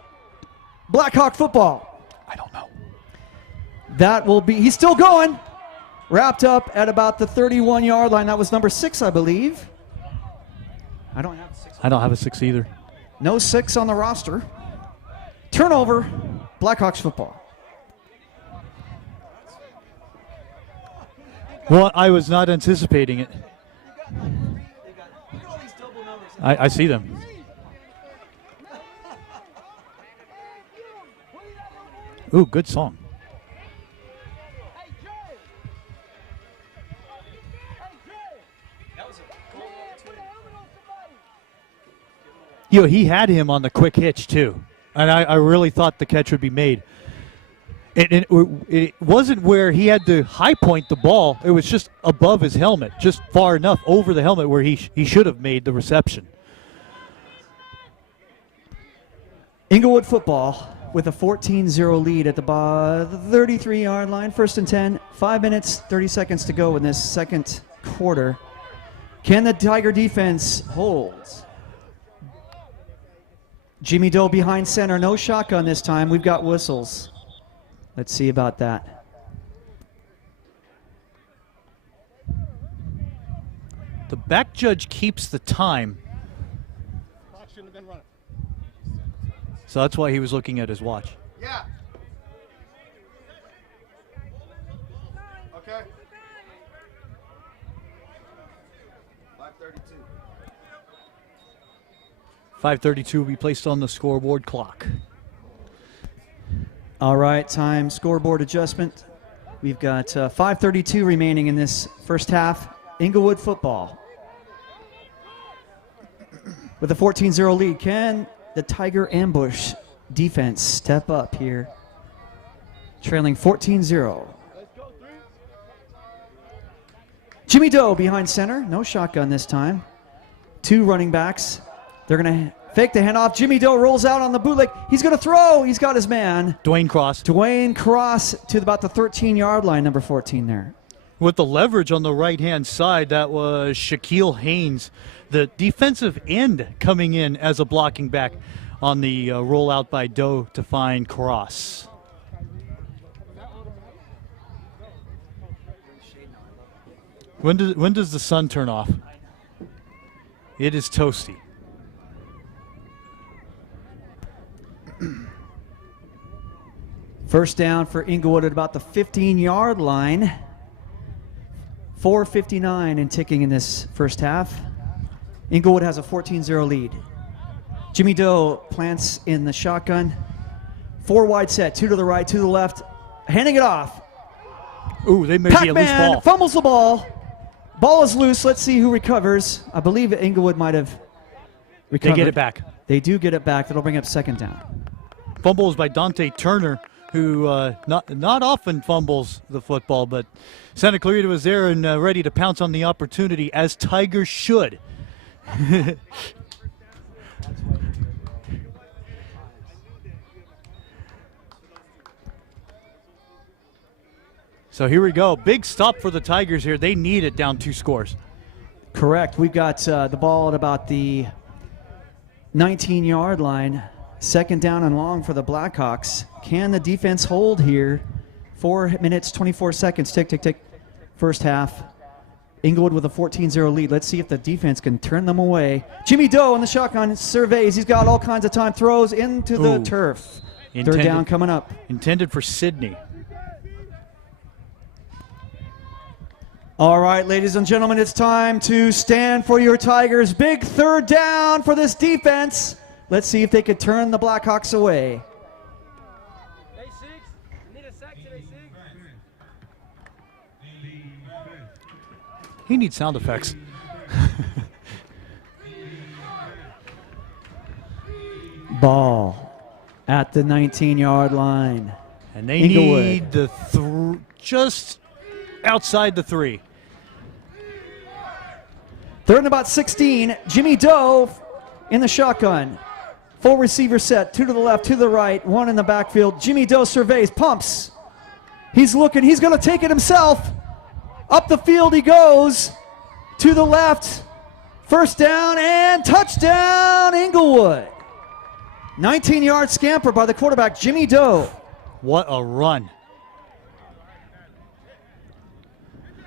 Blackhawk football. I don't know. That will be, he's still going. Wrapped up at about the 31-yard line. That was number 6, I believe. I don't have 6. I don't have a 6 either. No 6 on the roster. Turnover, Blackhawks football. Well, I was not anticipating it. I see them. Ooh, good song. You know, he had him on the quick hitch, too. And I really thought the catch would be made. It wasn't where he had to high point the ball. It was just above his helmet, just far enough over the helmet where he should have made the reception. Inglewood football with a 14-0 lead at the 33-yard line. 1st and 10. 5 minutes, 30 seconds to go in this second quarter. Can the Tiger defense hold? Jimmy Doe behind center. No shotgun this time. We've got whistles. Let's see about that. The back judge keeps the time. So that's why he was looking at his watch. Yeah. Okay. 5:32. 5:32 will be placed on the scoreboard clock. All right, time scoreboard adjustment. We've got 5:32 remaining in this first half. Inglewood football with a 14-0 lead. Can the Tiger ambush defense step up here? Trailing 14-0. Jimmy Doe behind center. No shotgun this time. 2 running backs. They're going to fake the handoff. Jimmy Doe rolls out on the bootleg. He's going to throw. He's got his man. Dwayne Cross. Dwayne Cross to about the 13-yard line, number 14 there. With the leverage on the right-hand side, that was Shaquille Haynes, the defensive end, coming in as a blocking back on the rollout by Doe to find Cross. When does the sun turn off? It is toasty. First down for Inglewood at about the 15-yard line. 4:59 and ticking in this first half. Inglewood has a 14-0 lead. Jimmy Doe plants in the shotgun. 4 wide set, 2 to the right, 2 to the left. Handing it off. Ooh, they may be a loose Pac-Man ball. fumbles the ball. Ball is loose. Let's see who recovers. I believe Inglewood might have recovered. They get it back. They do get it back. That'll bring up second down. Fumbles by Dante Turner, who not often fumbles the football, but Santa Clarita was there and ready to pounce on the opportunity, as Tigers should. So here we go. Big stop for the Tigers here. They need it down 2 scores. Correct. We've got the ball at about the 19-yard line. Second down and long for the Blackhawks. Can the defense hold here? 4 minutes, 24 seconds. Tick, tick, tick. First half. Inglewood with a 14-0 lead. Let's see if the defense can turn them away. Jimmy Doe on the shotgun surveys. He's got all kinds of time. Throws into the turf. Third down coming up. Intended for Sydney. All right, ladies and gentlemen, it's time to stand for your Tigers. Big third down for this defense. Let's see if they could turn the Blackhawks away. Hey, Six. Need a sack today, Six. He needs sound effects. Ball at the 19-yard line. And they Inglewood. need the just outside the 3. Third and about 16. Jimmy Doe in the shotgun. Full receiver set, 2 to the left, 2 to the right, 1 in the backfield. Jimmy Doe surveys, pumps. He's looking, he's going to take it himself. Up the field he goes, to the left. First down and touchdown, Inglewood. 19-yard scamper by the quarterback, Jimmy Doe. What a run.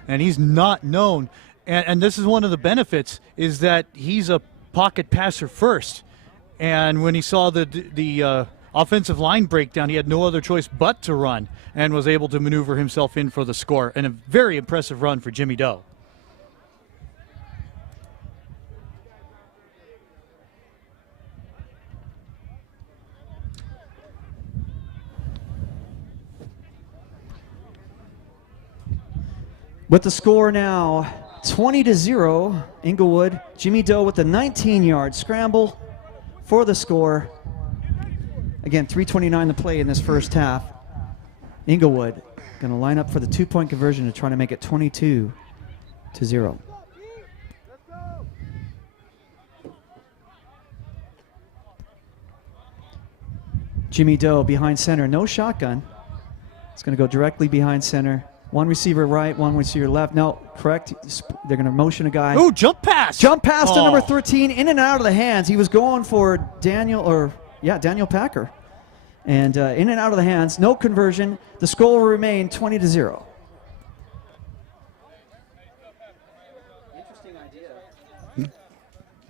And he's not known. And this is one of the benefits, is that he's a pocket passer first. And when he saw the offensive line breakdown, he had no other choice but to run and was able to maneuver himself in for the score. And a very impressive run for Jimmy Doe. With the score now 20-0, Inglewood. Jimmy Doe with the 19-yard scramble for the score. Again, 3:29 to play in this first half. Inglewood going to line up for the 2-point conversion to try to make it 22-0. Jimmy Doe behind center, no shotgun. It's going to go directly behind center. One receiver right, one receiver left. No, correct. They're going to motion a guy. Ooh, jump pass. Jump pass to number 13, in and out of the hands. He was going for Daniel Packer. And in and out of the hands, no conversion. The score will remain 20-0. Interesting idea.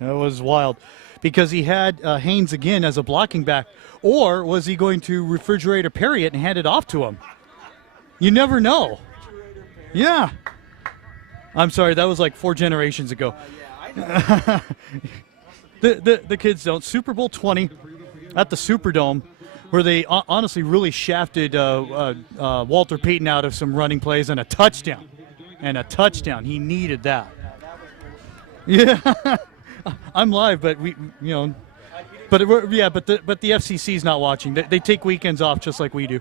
That was wild. Because he had Haynes again as a blocking back. Or was he going to refrigerator Perry it and hand it off to him? You never know. Yeah. I'm sorry, that was like 4 generations ago. The kids don't. Super Bowl 20 at the Superdome, where they honestly really shafted Walter Payton out of some running plays and a touchdown. He needed that. Yeah. I'm live, but but the FCC's not watching. They take weekends off just like we do.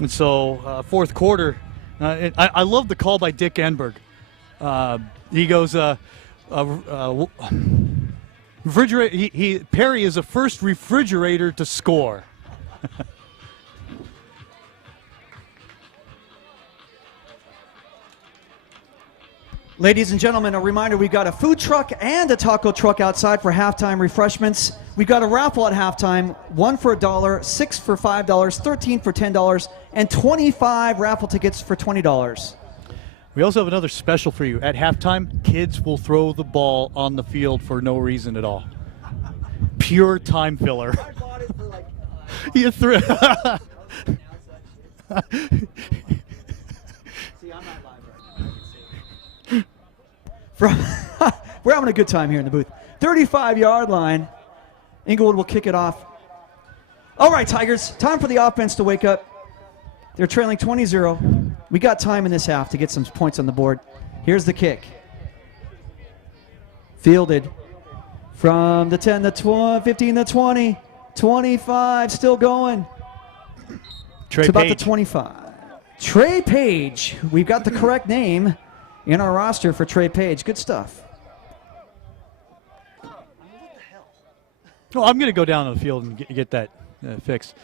And so, fourth quarter, I love the call by Dick Enberg. He goes, Perry is the first refrigerator to score. Ladies and gentlemen, a reminder, we've got a food truck and a taco truck outside for halftime refreshments. We've got a raffle at halftime, 1 for $1, 6 for $5, 13 for $10, and 25 raffle tickets for $20. We also have another special for you. At halftime, kids will throw the ball on the field for no reason at all. Pure time filler. I bought it for like. You threw. See, I'm not live right now. We're having a good time here in the booth. 35-yard line. Inglewood will kick it off. All right, Tigers, time for the offense to wake up. They're trailing 20-0. We got time in this half to get some points on the board. Here's the kick. Fielded from the 10, the 15, the 20, 25, still going. It's about the 25. Trey Page. We've got the correct name in our roster for Trey Page. Good stuff. Oh, I'm going to go down to the field and get that fixed.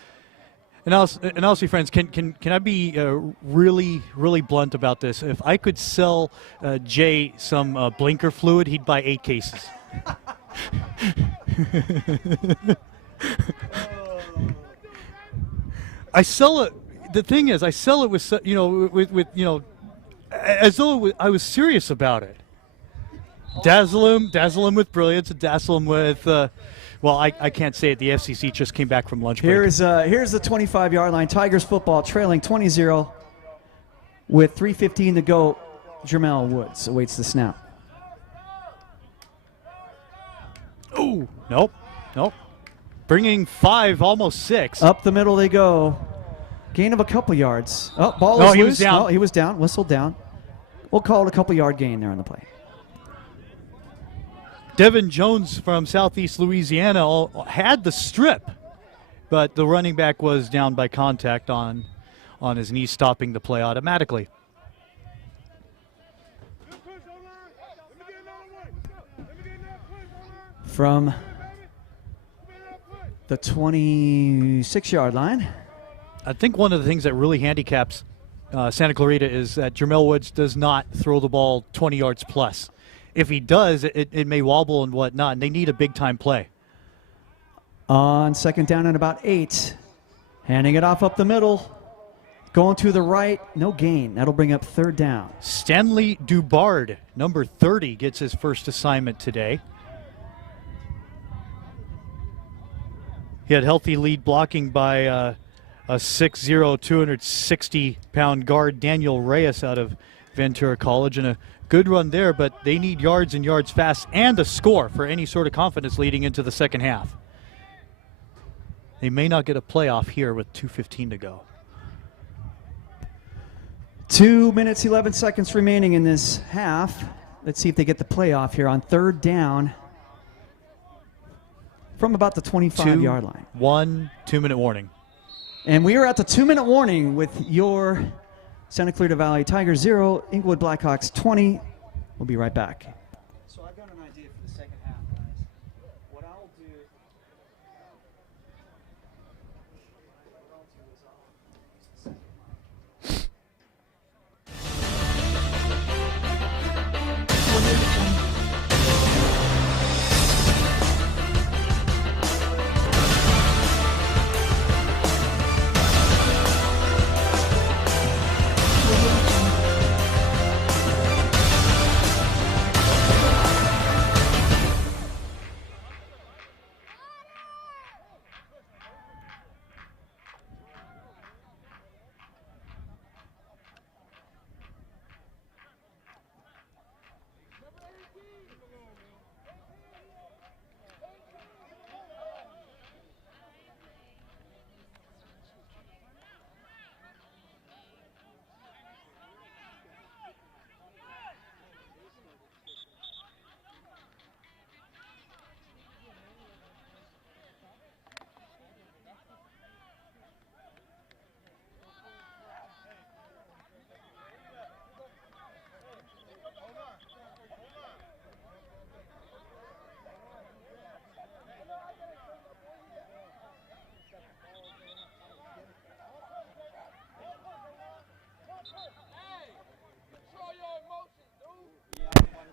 And also, friends, can I be really, really blunt about this? If I could sell Jay some blinker fluid, he'd buy 8 cases. I sell it. The thing is, I sell it with as though I was serious about it. Dazzle him with brilliance, dazzle him with. Well, I can't say it. The FCC just came back from lunch break. Here's the 25-yard line. Tigers football trailing 20-0 with 3:15 to go. Jermel Woods awaits the snap. Oh, nope. Bringing 5, almost 6. Up the middle they go. Gain of a couple yards. Oh, ball is loose. He was down. No, he was down. Whistled down. We'll call it a couple-yard gain there on the play. Devin Jones from Southeast Louisiana had the strip, but the running back was down by contact on his knee, stopping the play automatically. from the 26-yard line. I think one of the things that really handicaps Santa Clarita is that Jermel Woods does not throw the ball 20 yards plus. If he does, it may wobble and whatnot, and they need a big-time play. On second down and about 8. Handing it off up the middle. Going to the right. No gain. That'll bring up third down. Stanley Dubard, number 30, gets his first assignment today. He had healthy lead blocking by a 6'0", 260-pound guard, Daniel Reyes, out of Ventura College, and a good run there, but they need yards and yards fast and a score for any sort of confidence leading into the second half. They may not get a playoff here with 2:15 to go. 2 minutes, 11 seconds remaining in this half. Let's see if they get the playoff here on third down from about the 25-yard line. 1 2-minute warning. And we are at the 2-minute warning with your Santa Clarita Valley Tigers 0, Inglewood Blackhawks 20. We'll be right back. So I've got an idea for the second half, guys. What I'll do is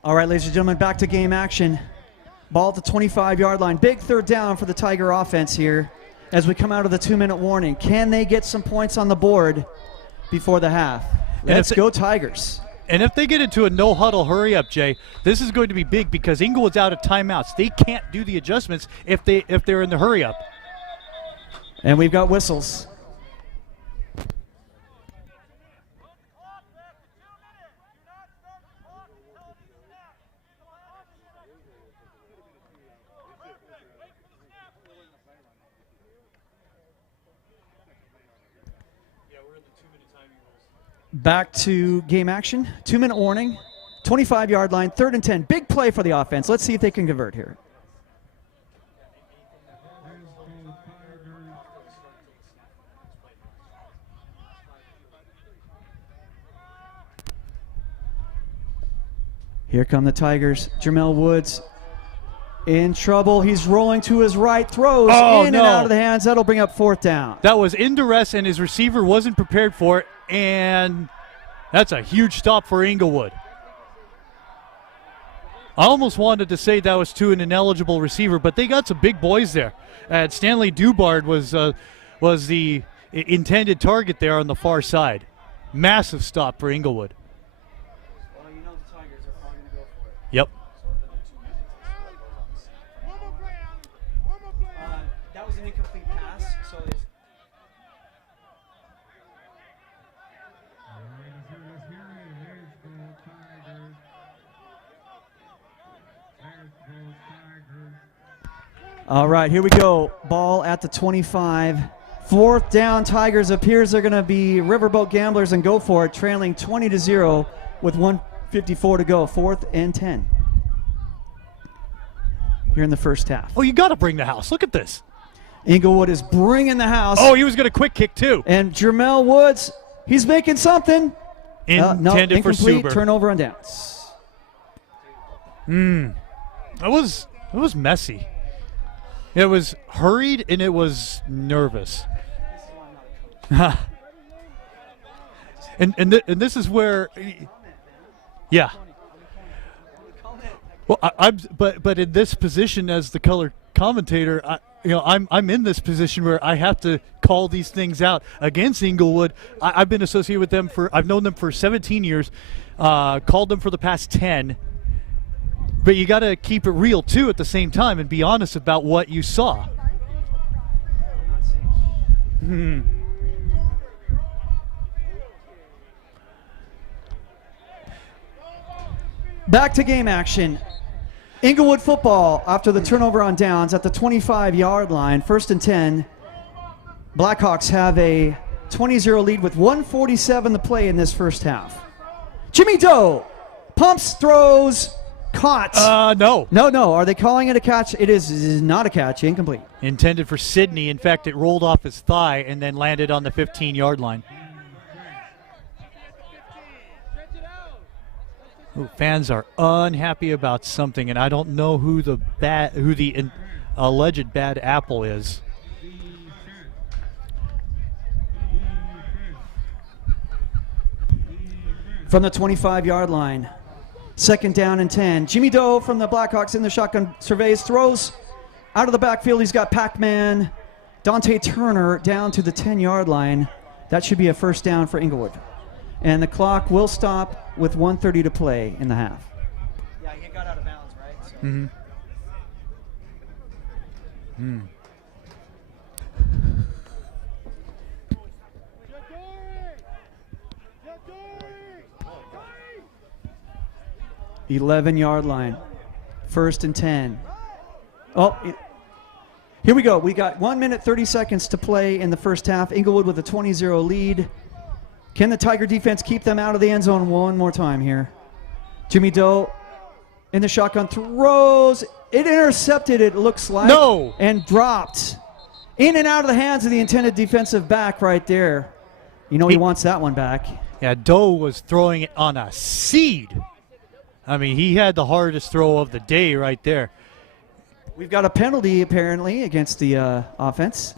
all right, ladies and gentlemen, back to game action. Ball at the 25-yard line. Big third down for the Tiger offense here as we come out of the 2-minute warning. Can they get some points on the board before the half? Let's go Tigers. And if they get into a no-huddle hurry-up, Jay, this is going to be big because Inglewood's out of timeouts. They can't do the adjustments if they're in the hurry-up. And we've got whistles. Back to game action. 2-minute warning. 25-yard line. 3rd and 10. Big play for the offense. Let's see if they can convert here. Here come the Tigers. Jermel Woods in trouble. He's rolling to his right. Throws in and out of the hands. That'll bring up 4th down. That was in duress, and his receiver wasn't prepared for it. And that's a huge stop for Inglewood. I almost wanted to say that was to an ineligible receiver, but they got some big boys there. Stanley Dubard was the intended target there on the far side. Massive stop for Inglewood. Well, you know the Tigers are probably going to go for it. Yep. That was an incomplete pass, so it's all right, here we go. Ball at the 25. 4th down, Tigers. Appears they're going to be Riverboat Gamblers and go for it, trailing 20-0 with 1:54 to go. 4th and 10 here in the first half. Oh, you got to bring the house. Look at this. Inglewood is bringing the house. Oh, he was going to quick kick too. And Jermel Woods, he's making something. Intended for incomplete. Suber. Turnover on downs. It was messy. It was hurried and it was nervous. and this is where, yeah. Well, but in this position as the color commentator, I'm in this position where I have to call these things out against Inglewood. I've been associated with them I've known them for 17 years, called them for the past 10. But you got to keep it real too at the same time and be honest about what you saw. Back to game action. Inglewood football after the turnover on downs at the 25-yard line, 1st and 10. Blackhawks have a 20-0 lead with 1:47 to play in this first half. Jimmy Doe pumps, throws, caught. No. No. Are they calling it a catch? It is not a catch. Incomplete. Intended for Sidney. In fact, it rolled off his thigh and then landed on the 15-yard line. Ooh, fans are unhappy about something, and I don't know who the alleged bad apple is. From the 25-yard line, 2nd down and 10. Jimmy Doe from the Blackhawks in the shotgun, surveys, throws out of the backfield. He's got Pac-Man Dante Turner down to the 10-yard line. That should be a first down for Inglewood. And the clock will stop with 1:30 to play in the half. Yeah, he got out of bounds, right? So. Mm-hmm. 11-yard line. 1st and 10. Here we go. We got 1 minute, 30 seconds to play in the first half. Inglewood with a 20-0 lead. Can the Tiger defense keep them out of the end zone one more time here? Jimmy Doe in the shotgun, throws. It intercepted, it looks like. No! And dropped. In and out of the hands of the intended defensive back right there. He wants that one back. Yeah, Doe was throwing it on a seed. I mean, he had the hardest throw of the day right there. We've got a penalty, apparently, against the offense.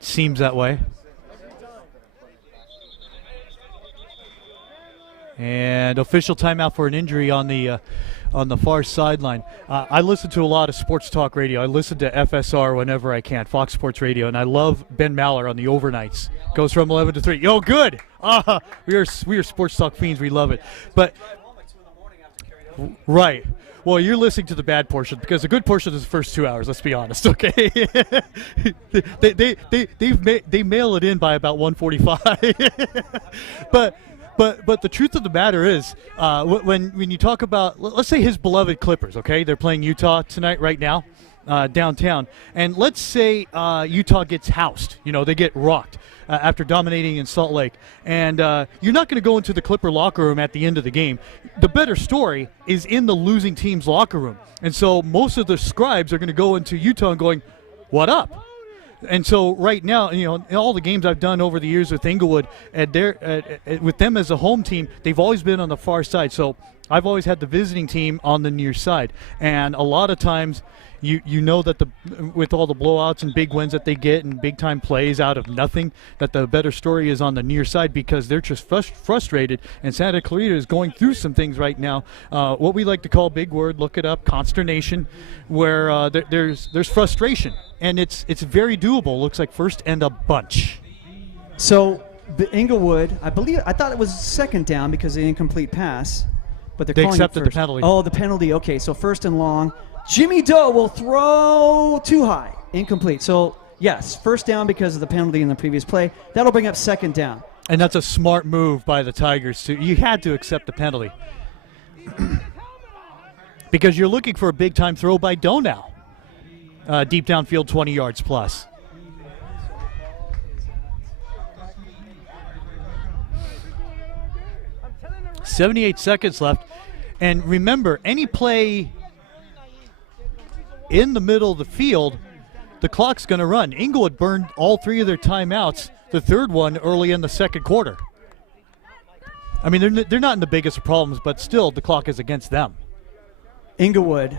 Seems that way. And official timeout for an injury on the far sideline. I listen to a lot of sports talk radio. I listen to FSR whenever I can, Fox Sports Radio, and I love Ben Maller on the overnights. Goes from 11 to 3. Yo, good. We are sports talk fiends. We love it. But right. Well, you're listening to the bad portion because the good portion is the first 2 hours. Let's be honest, okay? they mail it in by about 1:45. But the truth of the matter is, when you talk about, let's say his beloved Clippers, okay? They're playing Utah tonight, right now, downtown. And let's say Utah gets housed. They get rocked after dominating in Salt Lake. And you're not going to go into the Clipper locker room at the end of the game. The better story is in the losing team's locker room. And so most of the scribes are going to go into Utah and going, what up? And so right now, in all the games I've done over the years with Inglewood, with them as a home team, they've always been on the far side. So I've always had the visiting team on the near side. And a lot of times, you know that with all the blowouts and big wins that they get and big-time plays out of nothing, that the better story is on the near side because they're just frustrated. And Santa Clarita is going through some things right now, what we like to call, big word, look it up, consternation, where there's frustration. And it's very doable. Looks like first and a bunch. So the Inglewood, I thought it was 2nd down because of the incomplete pass, but they accepted the penalty. Oh, the penalty. Okay, so 1st and long. Jimmy Doe will throw too high, incomplete. So yes, 1st down because of the penalty in the previous play. That'll bring up 2nd down. And that's a smart move by the Tigers. You had to accept the penalty because you're looking for a big time throw by Doe now. Deep downfield, 20 yards plus. .78 seconds left. And remember, any play in the middle of the field, the clock's going to run. Inglewood burned all 3 of their timeouts, the 3rd one early in the 2nd quarter. I mean, they're not in the biggest of problems, but still the clock is against them. Inglewood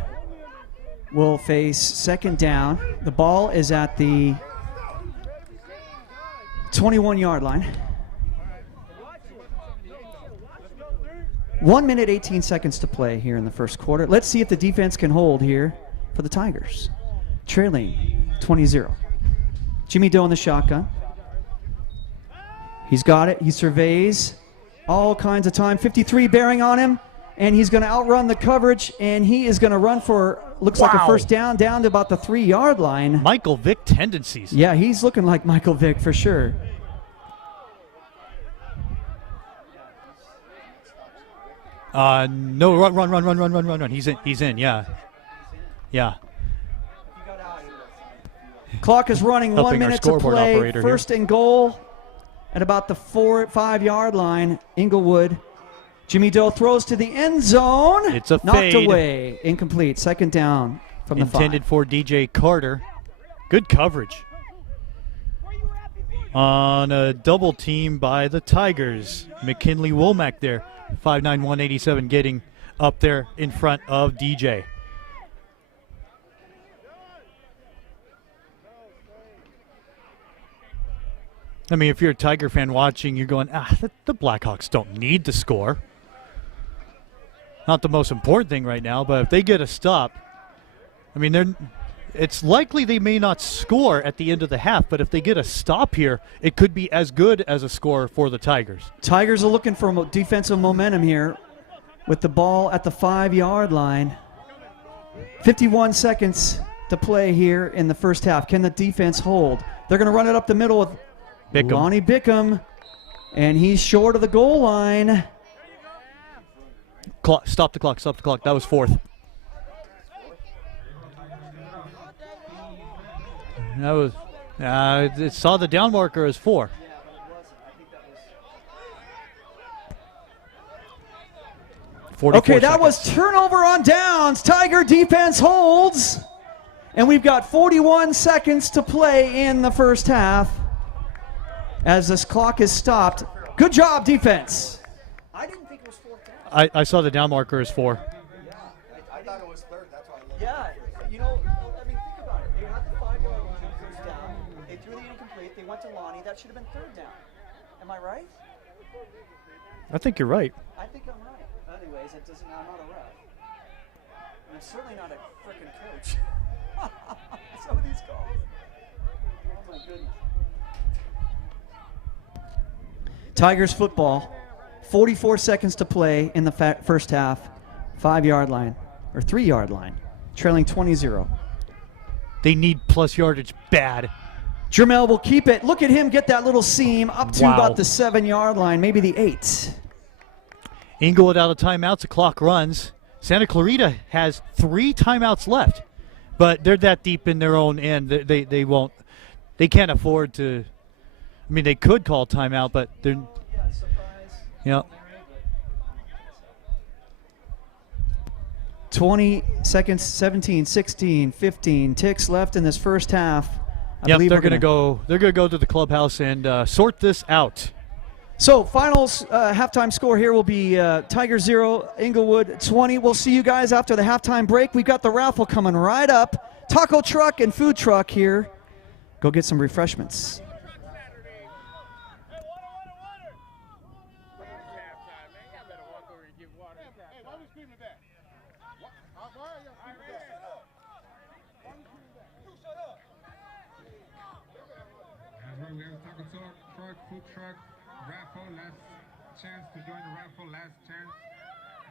will face second down. The ball is at the 21-yard line. 1 minute, 18 seconds to play here in the first quarter. Let's see if the defense can hold here for the Tigers. Trailing 20-0. Jimmy Doe in the shotgun. He's got it. He surveys all kinds of time. 53 bearing on him, and he's going to outrun the coverage, and he is going to run for, looks like a first down to about the 3-yard line. Michael Vick tendencies. Yeah, he's looking like Michael Vick for sure. No, run. He's in, yeah. Yeah. Clock is running. 1 minute to play. Operator First and goal at about the 4-5-yard line. Inglewood. Jimmy Doe throws to the end zone. It's a knocked fade. away. Incomplete. Second down from the 5. Intended for DJ Carter. Good coverage. On a double team by the Tigers. McKinley Womack there. 5'9", 187 getting up there in front of DJ. I mean, if you're a Tiger fan watching, you're going, the Blackhawks don't need to score. Not the most important thing right now, but if they get a stop, I mean, it's likely they may not score at the end of the half, but if they get a stop here, it could be as good as a score for the Tigers. Tigers are looking for defensive momentum here with the ball at the 5-yard line. 51 seconds to play here in the first half. Can the defense hold? They're going to run it up the middle with Lonnie Bickham, and he's short of the goal line. Stop the clock. That was fourth. That was, it saw the down marker as 4. Okay, that was turnover on downs. Tiger defense holds. And we've got 41 seconds to play in the first half as this clock is stopped. Good job, defense. I didn't think it was 4th down. I saw the down marker as 4. Yeah, I thought it was 3rd. That's why I looked. Yeah, you know, I mean, think about it. They had the 5-yard line first down. They threw the incomplete. They went to Lonnie. That should have been 3rd down. Am I right? I think you're right. I think I'm right. Anyways, it doesn't. I'm not a ref. And I'm certainly not a frickin' coach. Some of these calls. Oh my goodness. Tigers football. 44 seconds to play in the first half. 5-yard line or 3-yard line. Trailing 20-0. They need plus yardage bad. Jermel will keep it. Look at him get that little seam up to about the 7-yard line, maybe the 8. Inglewood out of timeouts. The clock runs. Santa Clarita has 3 timeouts left, but they're that deep in their own end. They won't. They can't afford to. I mean, they could call timeout, but they're. Yeah. 20 seconds, 17, 16, 15 ticks left in this first half. Yep, they're going to go. They're going to go to the clubhouse and sort this out. So, finals halftime score here will be Tiger 0, Inglewood 20. We'll see you guys after the halftime break. We've got the raffle coming right up. Taco truck and food truck here. Go get some refreshments. We have taco truck, food truck, raffle, last chance to join the raffle, last chance.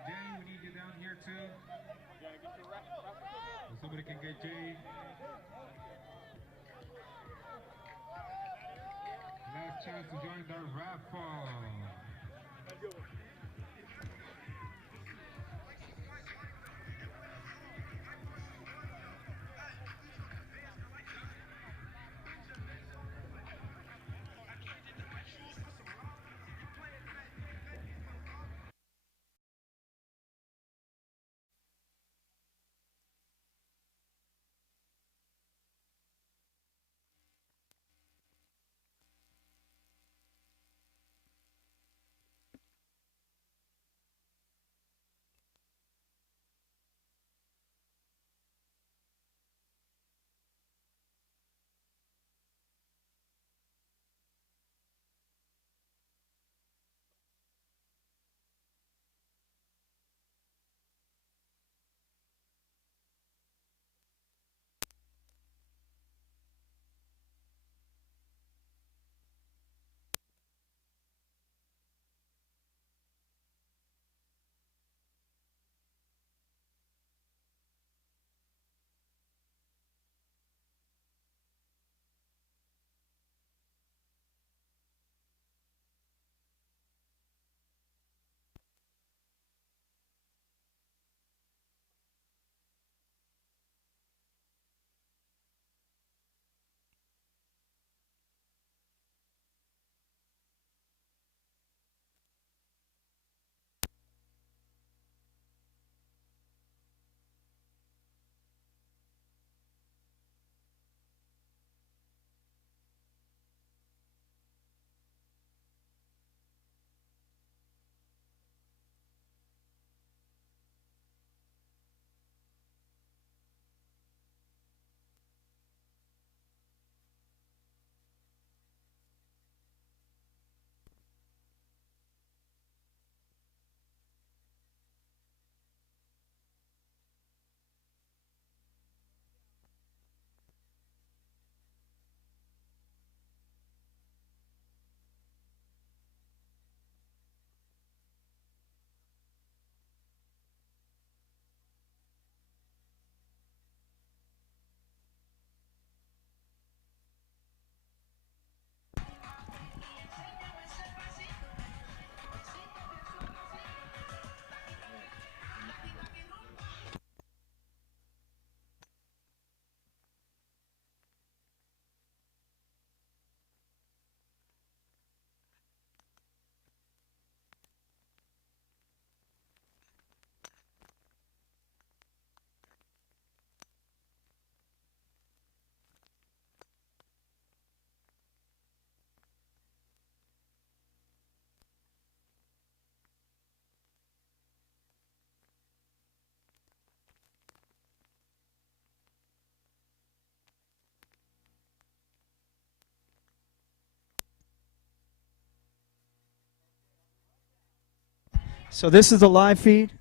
Jay, we need you down here too. So somebody can get Jay. Last chance to join the raffle. So this is the live feed.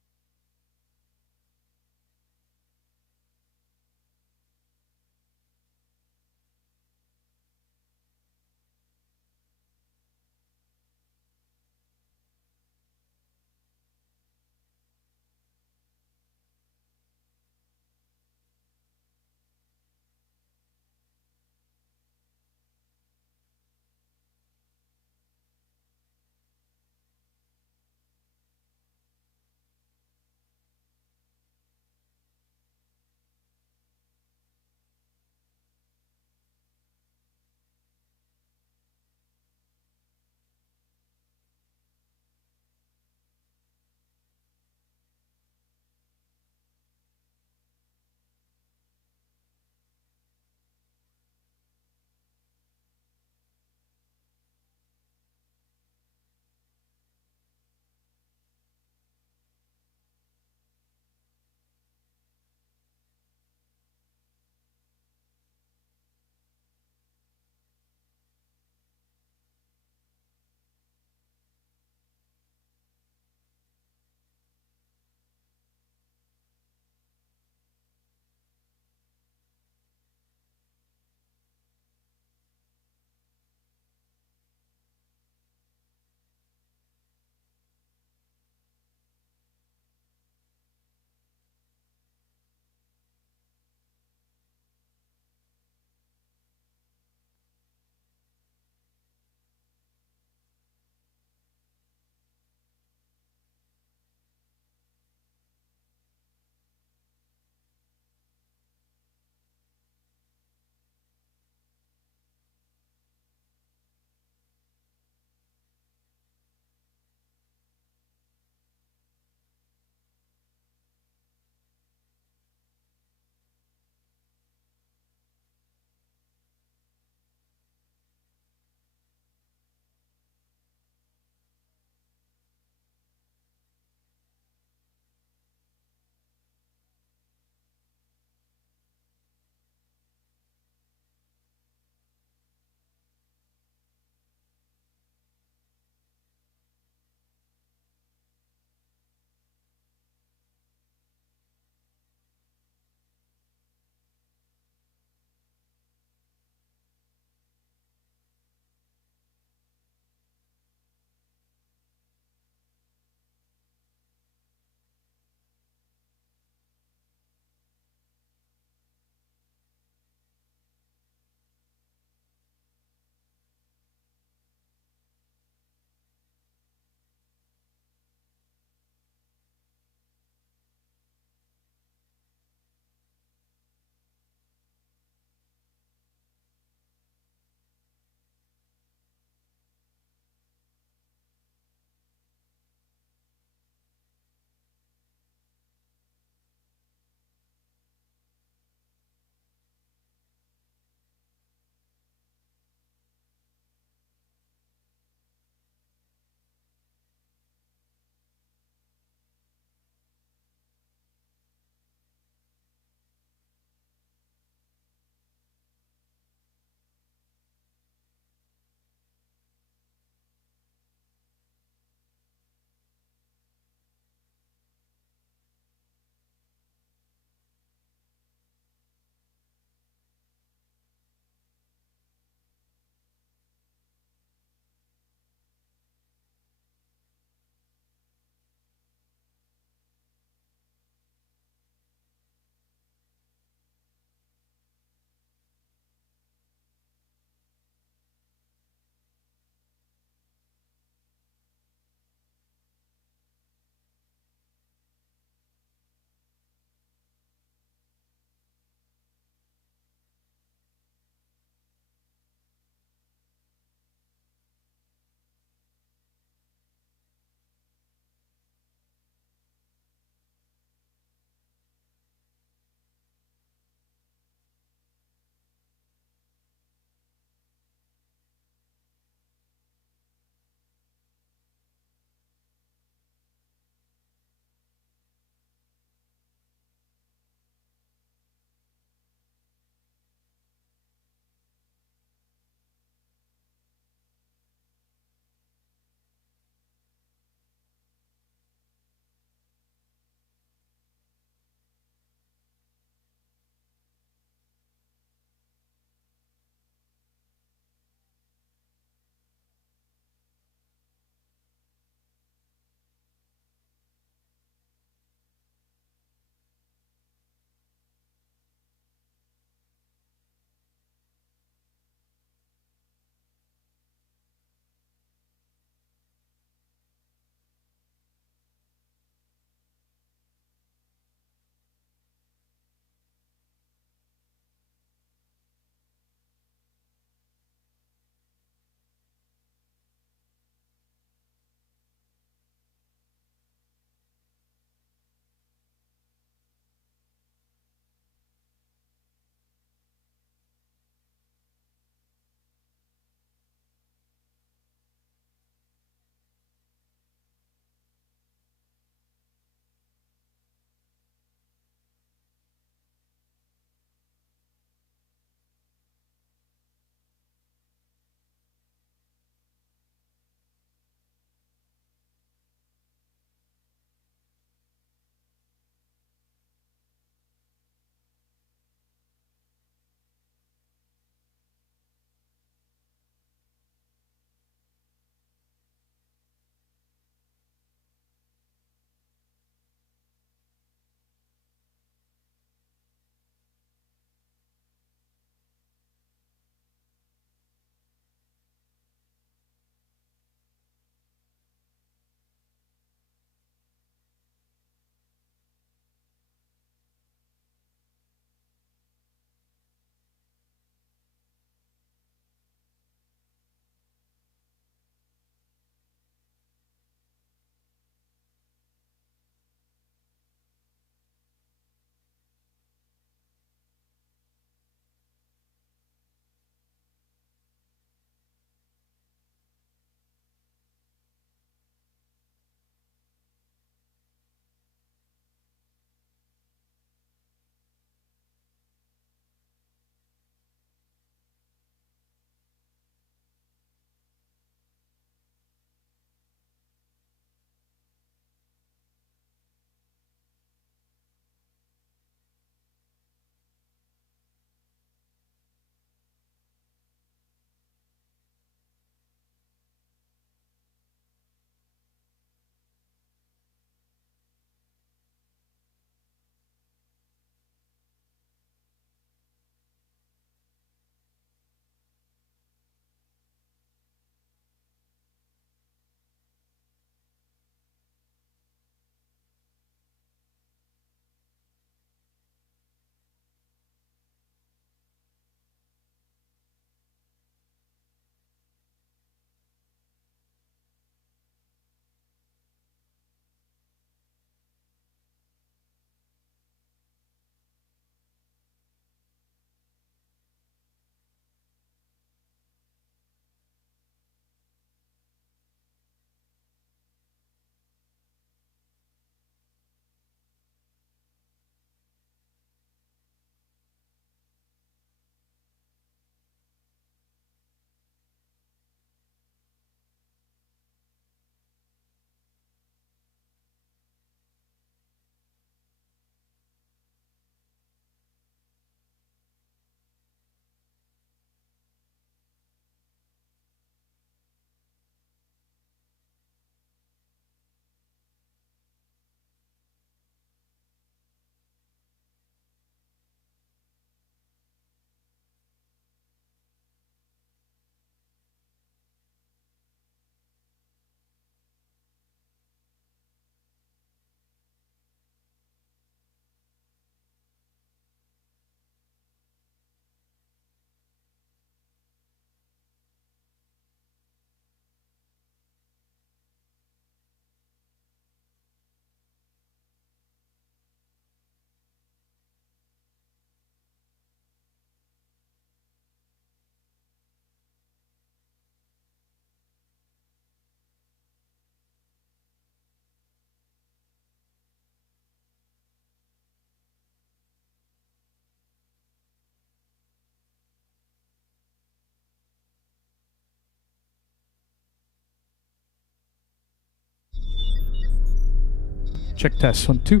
Check test 1, 2.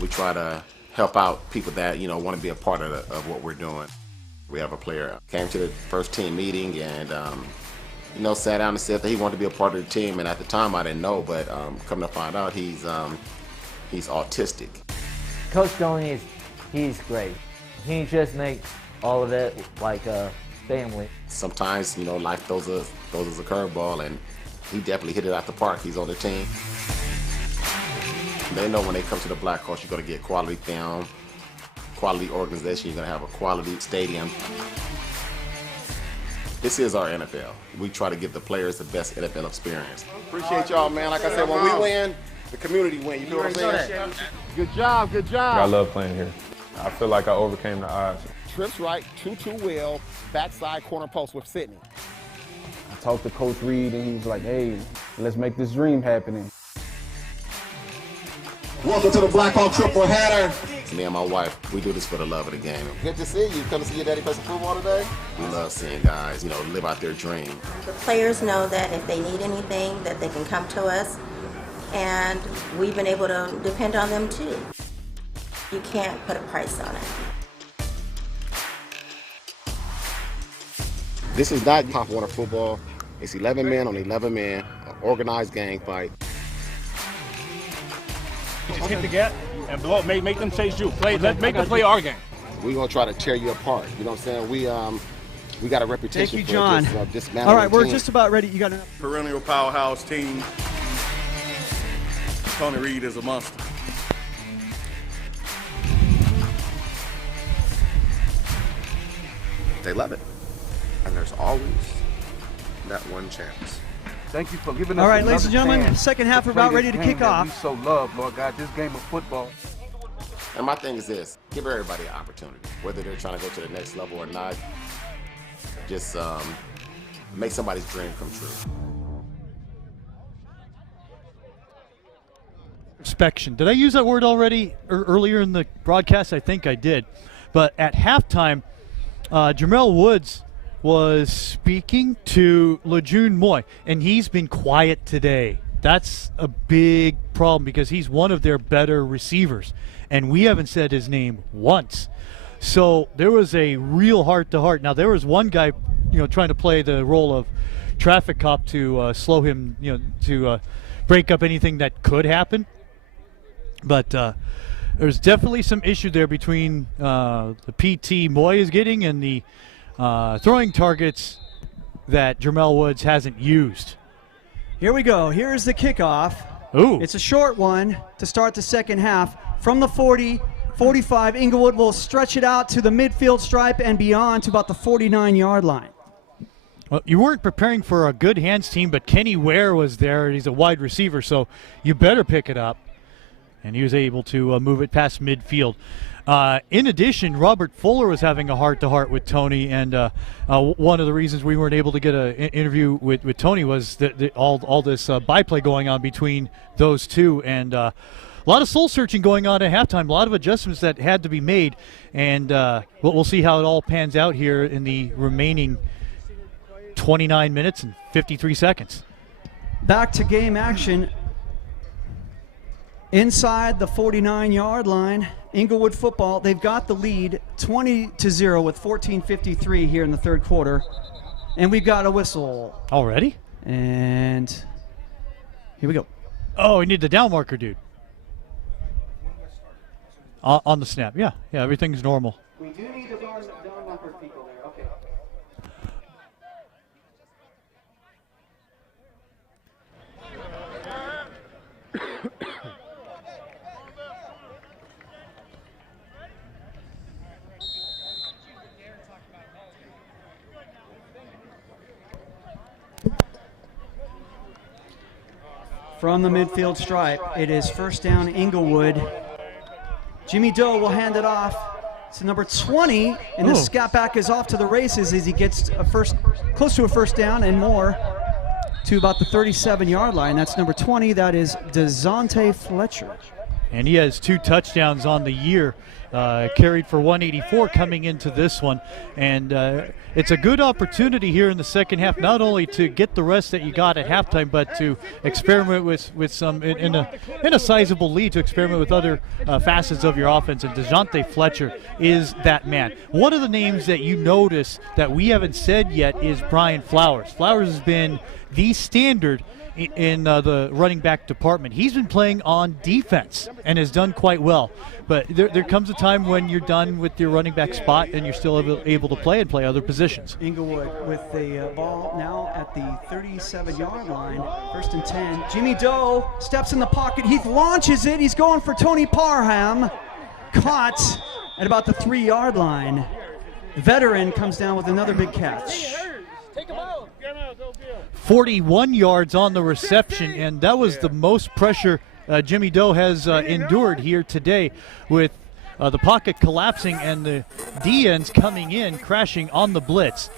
We try to help out people that, want to be a part of what we're doing. We have a player came to the first team meeting and, sat down and said that he wanted to be a part of the team. And at the time I didn't know, but come to find out he's autistic. Coach Stoney he's great. He just makes all of it like a family. Sometimes, life throws us a curveball, and he definitely hit it out the park. He's on the team. They know when they come to the Blackhawks, you're going to get quality film, quality organization, you're going to have a quality stadium. This is our NFL. We try to give the players the best NFL experience. Appreciate y'all, man. Like I said, when we win, the community win. You know what I'm saying? Good job, good job. I love playing here. I feel like I overcame the odds. Trips right, 2-2 wheel, backside corner post with Sydney. I talked to Coach Reed and he was like, hey, let's make this dream happen. Welcome to the Blackhawk triple header. Me and my wife, we do this for the love of the game. Good to see you. Come to see your daddy play some football today? We love seeing guys, live out their dream. The players know that if they need anything, that they can come to us, and we've been able to depend on them too. You can't put a price on it. This is not top water football. It's 11 men on 11 men, an organized gang fight. Just hit the gap and blow up, make them chase you. Make them play our game. We're gonna try to tear you apart. You know what I'm saying? We got a reputation. Thank you, John. for just dismantling all right, we're teams. just about ready. You got enough. Perennial powerhouse team. Tony Reed is a monster. They love it. And there's always that one chance. Thank you for giving us All right, ladies and another gentlemen, chance second half to about play ready this to game kick that off. We so love, Lord God, this game of football. And my thing is this: give everybody an opportunity, whether they're trying to go to the next level or not. Just make somebody's dream come true. Inspection. Did I use that word already earlier in the broadcast? I think I did. But at halftime, Jamel Woods was speaking to Lejeune Moy, and he's been quiet today. That's a big problem because he's one of their better receivers, and we haven't said his name once. So there was a real heart-to-heart. Now, there was one guy, trying to play the role of traffic cop to slow him, to break up anything that could happen. But there's definitely some issue there between the PT Moy is getting and the throwing targets that Jamel Woods hasn't used. Here we go. Here's the kickoff. Ooh. It's a short one to start the second half. From the 40, 45, Inglewood will stretch it out to the midfield stripe and beyond to about the 49-yard line. Well, you weren't preparing for a good hands team, but Kenny Ware was there. He's a wide receiver, so you better pick it up. And he was able to move it past midfield. In addition, Robert Fuller was having a heart-to-heart with Tony, and one of the reasons we weren't able to get an interview with Tony was that all this byplay going on between those two, and a lot of soul-searching going on at halftime, a lot of adjustments that had to be made, and we'll see how it all pans out here in the remaining 29 minutes and 53 seconds. Back to game action. Inside the 49-yard line, Inglewood football, they've got the lead 20-0 with 14:53 here in the third quarter. And we've got a whistle. Already? And here we go. Oh, we need the down marker, dude. On the snap, yeah, everything's normal. We do need to run down number people there. Okay. From the midfield stripe, it is first down Inglewood. Jimmy Doe will hand it off to number 20, and the scat back is off to the races as he gets close to a first down and more to about the 37-yard line. That's number 20. That is DeZonte Fletcher. And he has 2 touchdowns on the year, carried for 184 coming into this one. And it's a good opportunity here in the second half, not only to get the rest that you got at halftime, but to experiment with some, in a sizable lead, to experiment with other facets of your offense. And DeZonte Fletcher is that man. One of the names that you notice that we haven't said yet is Brian Flowers. Flowers has been the standard in the running back department. He's been playing on defense and has done quite well. But there comes a time when you're done with your running back spot and you're still able to play and play other positions. Inglewood with the ball now at the 37-yard line. First and 10. Jimmy Doe steps in the pocket. He launches it. He's going for Tony Parham. Caught at about the 3-yard line. The veteran comes down with another big catch. 41 yards on the reception, and that was the most pressure Jimmy Doe has endured here today, with the pocket collapsing and the D-ends coming in, crashing on the blitz.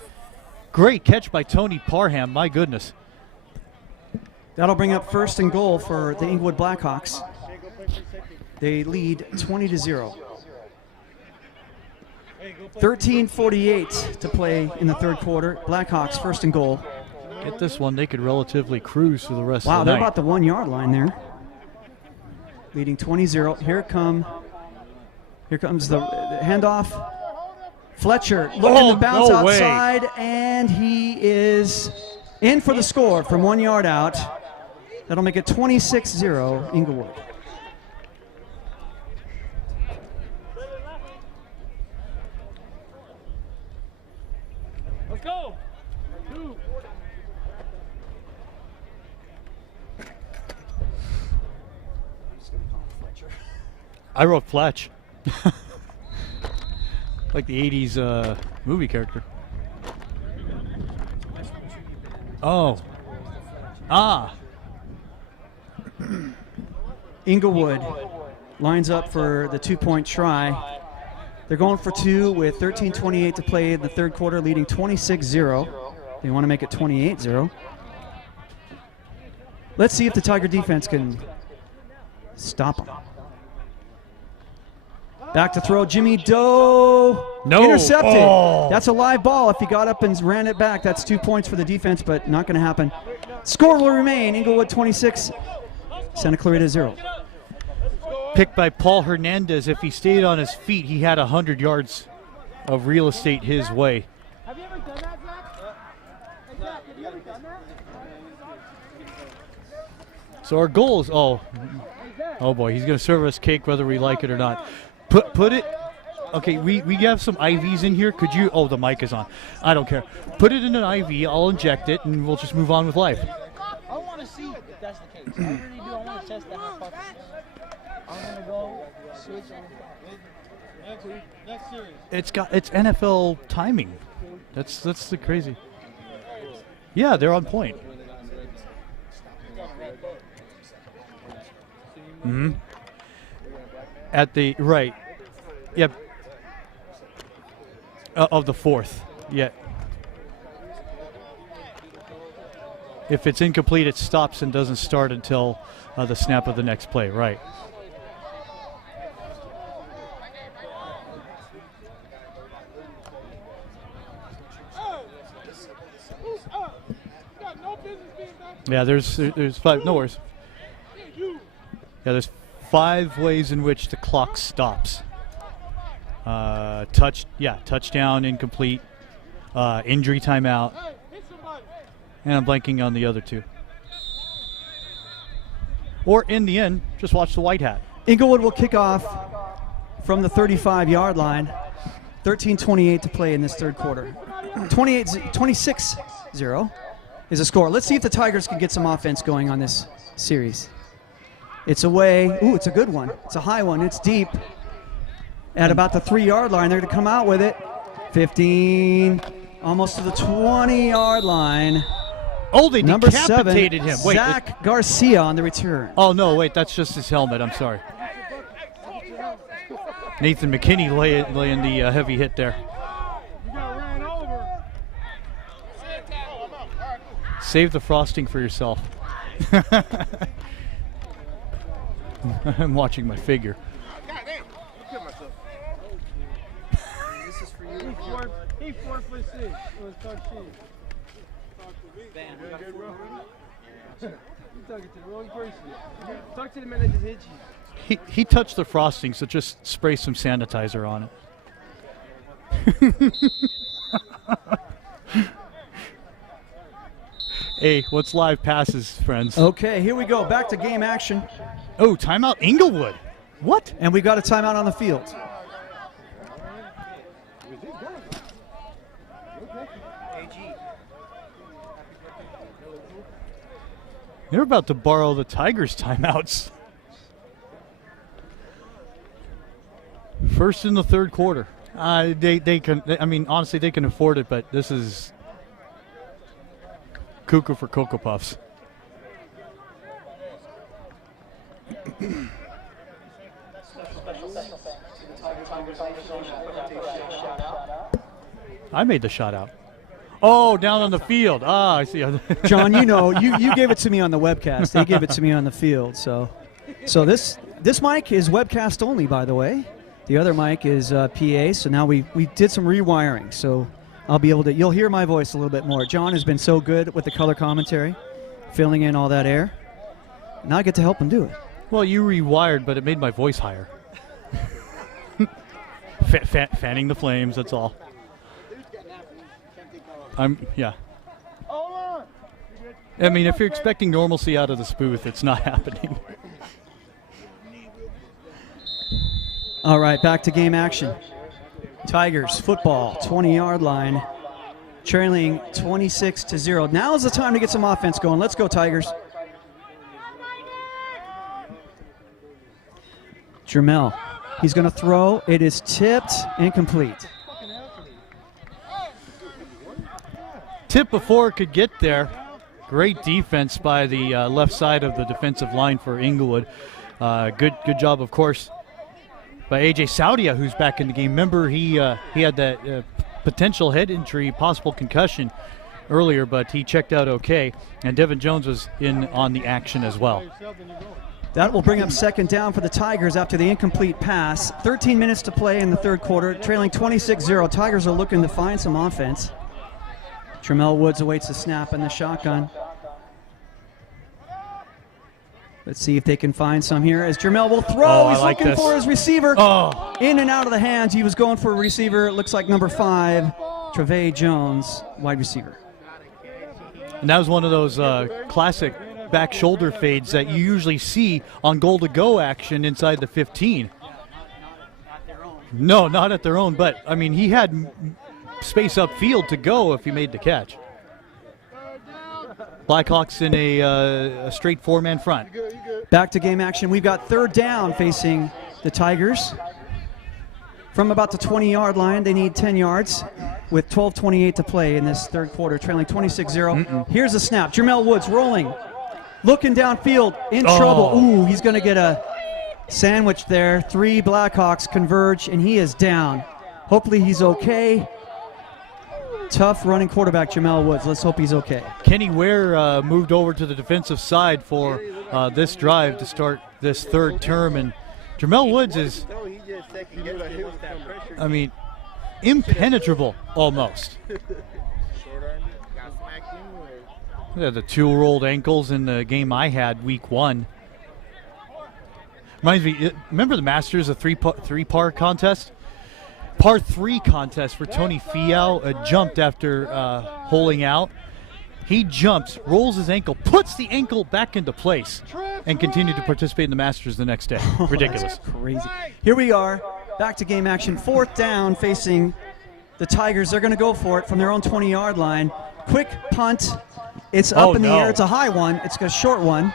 Great catch by Tony Parham, my goodness. That'll bring up first and goal for the Inglewood Blackhawks. They lead 20-0. 13:48 to play in the third quarter. Blackhawks first and goal. Get this one, they could relatively cruise for the rest of the night. Wow, they're about the 1-yard line there. Leading 20-0. Here comes the handoff. Fletcher looking to bounce outside, and he is in for the score from 1 yard out. That'll make it 26-0 Inglewood. Let's go. 2. I wrote Fletch. Like the 80s movie character. Oh. Ah. Inglewood lines up for the 2-point try. They're going for 2 with 13:28 to play in the third quarter, leading 26-0. They want to make it 28-0. Let's see if the Tiger defense can stop them. Back to throw, Jimmy Doe. No. Intercepted. Oh. That's a live ball. If he got up and ran it back, that's 2 points for the defense, but not going to happen. Score will remain, Inglewood 26, Santa Clarita 0. Picked by Paul Hernandez. If he stayed on his feet, he had 100 yards of real estate his way. Have you ever done that, Zach? Hey, Zach, have you ever done that? So our goal is, oh boy, he's going to serve us cake whether we like it or not. Put it, okay, we have some IVs in here. Could you, oh, the mic is on. I don't care. Put it in an IV, I'll inject it, and we'll just move on with life. I want to see if that's the case. I really do. I want to test that hypothesis. I'm going to go switch on. Next series. It's NFL timing. That's the crazy. Yeah, they're on point. Mm-hmm. At the right. Yep. Of the fourth. Yeah. If it's incomplete, it stops and doesn't start until the snap of the next play. Right. Yeah, there's 5. No worries. Yeah, there's 5 ways in which the clock stops. Touchdown, incomplete, injury timeout, and I'm blanking on the other 2. Or in the end, just watch the white hat. Inglewood will kick off from the 35-yard line. 13:28 to play in this third quarter. 26-0 is a score. Let's see if the Tigers can get some offense going on this series. It's away. Ooh, it's a good one. It's a high one. It's deep. At about the 3-yard line, they're to come out with it. 15, almost to the 20-yard line. Oh, they Number decapitated 7, him. Wait, Zach Garcia on the return. Oh, no, wait, that's just his helmet. I'm sorry. Nathan McKinney laying the heavy hit there. Save the frosting for yourself. I'm watching my figure. He 4'6". It was talk shit. You're talking to the wrong person. Talk to the man that just hit you. He touched the frosting, so just spray some sanitizer on it. Hey, what's live passes, friends? Okay, here we go. Back to game action. Oh, timeout Inglewood. What? And we got a timeout on the field. They're about to borrow the Tigers' timeouts. First in the third quarter. They can. I mean, honestly, they can afford it, but this is cuckoo for Cocoa Puffs. I made the shot out. Oh, down on the field. Ah, I see. John, you know, you gave it to me on the webcast. They gave it to me on the field. So this mic is webcast only, by the way. The other mic is PA. So now we did some rewiring. So I'll be able to. You'll hear my voice a little bit more. John has been so good with the color commentary, filling in all that air. Now I get to help him do it. Well, you rewired, but it made my voice higher. Fanning the flames. That's all. Yeah. I mean, if you're expecting normalcy out of the Spooth, it's not happening. All right, back to game action. Tigers football, 20-yard line, trailing 26-0. Now is the time to get some offense going. Let's go, Tigers. Jermel, he's going to throw. It is tipped, incomplete. Tip before it could get there. Great defense by the left side of the defensive line for Inglewood. Good job, of course, by A.J. Saudia, who's back in the game. Remember, he had that potential head injury, possible concussion earlier, but he checked out okay. And Devin Jones was in on the action as well. That will bring up second down for the Tigers after the incomplete pass. 13 minutes to play in the third quarter, trailing 26-0. Tigers are looking to find some offense. Tremel Woods awaits the snap in the shotgun. Let's see if they can find some here as Jermel will throw. He's looking for his receiver. Oh. In and out of the hands. He was going for a receiver. It looks like number 5, Trevay Jones, wide receiver. And that was one of those classic back shoulder fades that you usually see on goal-to-go action inside the 15. No, not at their own, but, I mean, he had space upfield to go if he made the catch. Blackhawks in a straight four-man front. Back to game action. We've got third down facing the Tigers. From about the 20-yard line, they need 10 yards with 12:28 to play in this third quarter, trailing 26-0. Here's the snap. Jermel Woods rolling, looking downfield, in trouble. Ooh, he's going to get a sandwich there. 3 Blackhawks converge, and he is down. Hopefully he's okay. Tough running quarterback, Jermel Woods. Let's hope he's okay. Kenny Ware moved over to the defensive side for this drive to start this third term, and Jermel Woods is, I mean, impenetrable almost. Yeah, the 2 rolled ankles in the game I had week 1. Reminds me, remember the Masters, a three-par contest? Par 3 contest for Tony Fiau, jumped after holing out. He jumps, rolls his ankle, puts the ankle back into place, and continued to participate in the Masters the next day. Ridiculous. That's crazy. Here we are Back to game action. 4th down facing the Tigers. They're going to go for it from their own 20-yard line. Quick punt. It's up in the air. It's a high one. It's a short one.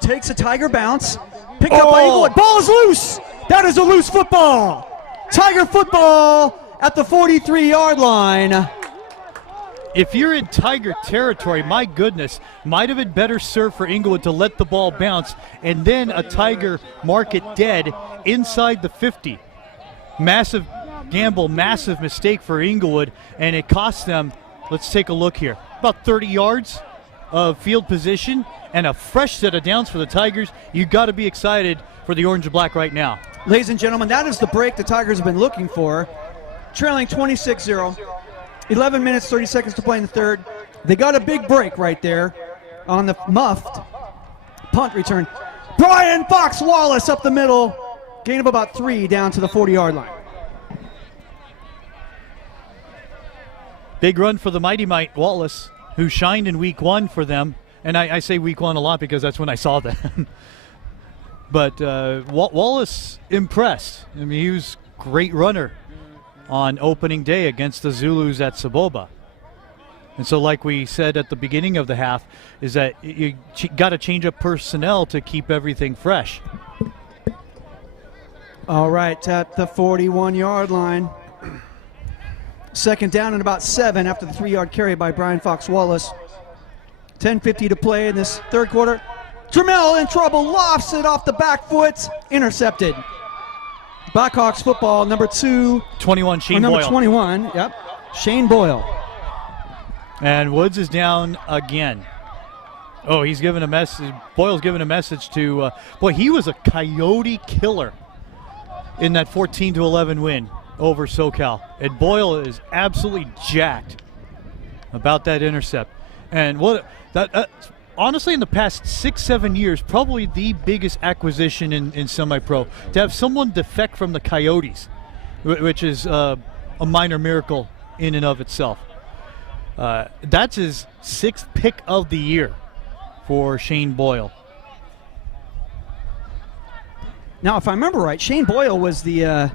Takes a Tiger bounce. Picked up by Inglewood. Ball is loose. That is a loose football. Tiger football at the 43-yard line. If you're in Tiger territory, my goodness, might have been better served for Inglewood to let the ball bounce and then a Tiger mark it dead inside the 50. Massive gamble, massive mistake for Inglewood, and it cost them, let's take a look here, about 30 yards of field position and a fresh set of downs for the Tigers. You got to be excited for the orange and black right now. Ladies and gentlemen, that is the break the Tigers have been looking for. Trailing 26-0. 11 minutes, 30 seconds to play in the third. They got a big break right there on the muffed punt return. Brian Fox Wallace up the middle. Gain of about 3 down to the 40-yard line. Big run for the Mighty Might Wallace, who shined in week 1 for them. And I say week 1 a lot because that's when I saw them. But Wallace impressed. I mean, he was a great runner on opening day against the Zulus at Saboba. And so like we said at the beginning of the half, is that you got to change up personnel to keep everything fresh. All right, at the 41-yard line. 2nd down and about 7 after the 3-yard carry by Brian Fox Wallace. 10:50 to play in this third quarter. Trammell in trouble, lofts it off the back foot, intercepted. Blackhawks football, number 2. 21, Shane Boyle. Number 21, yep, Shane Boyle. And Woods is down again. Oh, he's given a message. Boyle's given a message to, boy, he was a Coyote killer in that 14-11 win over SoCal. And Boyle is absolutely jacked about that intercept. And what honestly, in the past 6-7 years, probably the biggest acquisition in semi-pro. To have someone defect from the Coyotes, which is a minor miracle in and of itself. That's his 6th pick of the year for Shane Boyle. Now, if I remember right, Shane Boyle was the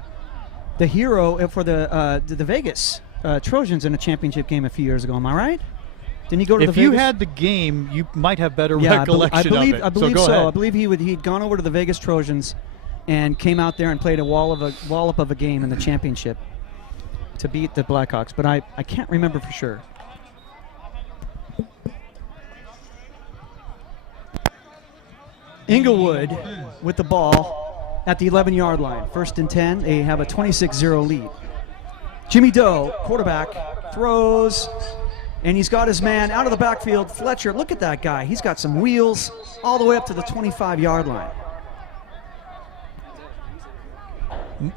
hero for the Vegas Trojans in a championship game a few years ago. Am I right? Didn't he go to the Vegas? If you had the game, you might have better recollection of it. I believe so. Ahead. I believe he'd gone over to the Vegas Trojans and came out there and played a wallop of a game in the championship to beat the Blackhawks, but I can't remember for sure. Inglewood with the ball at the 11-yard line. 1st and 10. They have a 26-0 lead. Jimmy Doe, quarterback, throws, and he's got his man out of the backfield. Fletcher, look at that guy. He's got some wheels all the way up to the 25-yard line.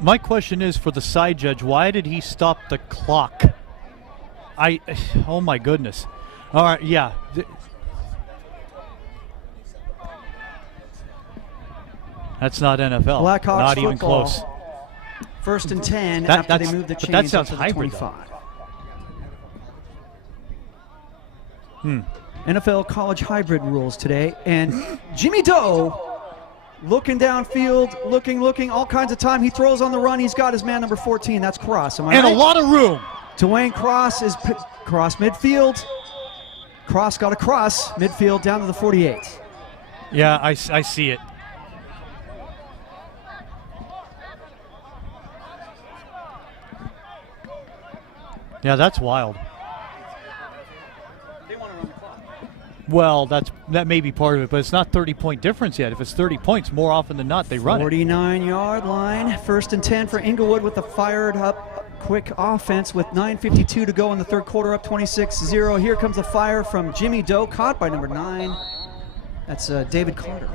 My question is for the side judge, why did he stop the clock? Oh my goodness. All right, yeah. That's not NFL. Blackhawks not even football. Close. 1st and 10 after they move the chains that sounds up to the hybrid, 25. NFL college hybrid rules today. And Jimmy Doe looking downfield, looking, all kinds of time. He throws on the run. He's got his man number 14. That's Cross. Am I right? And a lot of room. Dwayne Cross is cross midfield. Cross got a cross midfield down to the 48. Yeah, I see it. Yeah, that's wild. They want to run the clock. Well, that may be part of it, but it's not 30-point difference yet. If it's 30 points, more often than not, they run it. 49-yard line. 1st and 10 for Inglewood with the fired up quick offense with 9:52 to go in the third quarter, up 26-0. Here comes the fire from Jimmy Doe, caught by number 9. That's David Carter.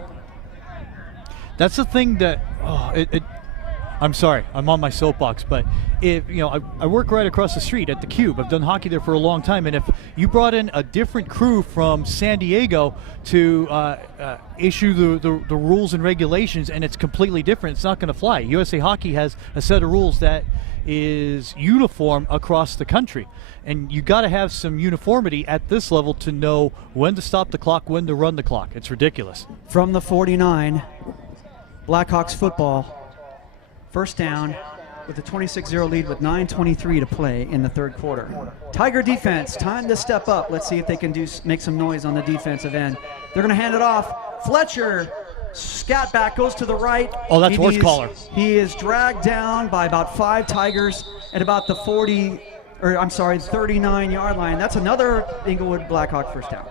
That's the thing that I'm sorry, I'm on my soapbox, but I work right across the street at the Cube. I've done hockey there for a long time, and if you brought in a different crew from San Diego to issue the rules and regulations, and it's completely different, it's not going to fly. USA Hockey has a set of rules that is uniform across the country, and you got to have some uniformity at this level to know when to stop the clock, when to run the clock. It's ridiculous. From the 49, Blackhawks football. First down with a 26-0 lead with 9:23 to play in the third quarter. Tiger defense, time to step up. Let's see if they can make some noise on the defensive end. They're going to hand it off. Fletcher, scat back, goes to the right. Oh, that's horse collar. He is dragged down by about 5 Tigers at about the 39-yard line. That's another Inglewood Blackhawk first down.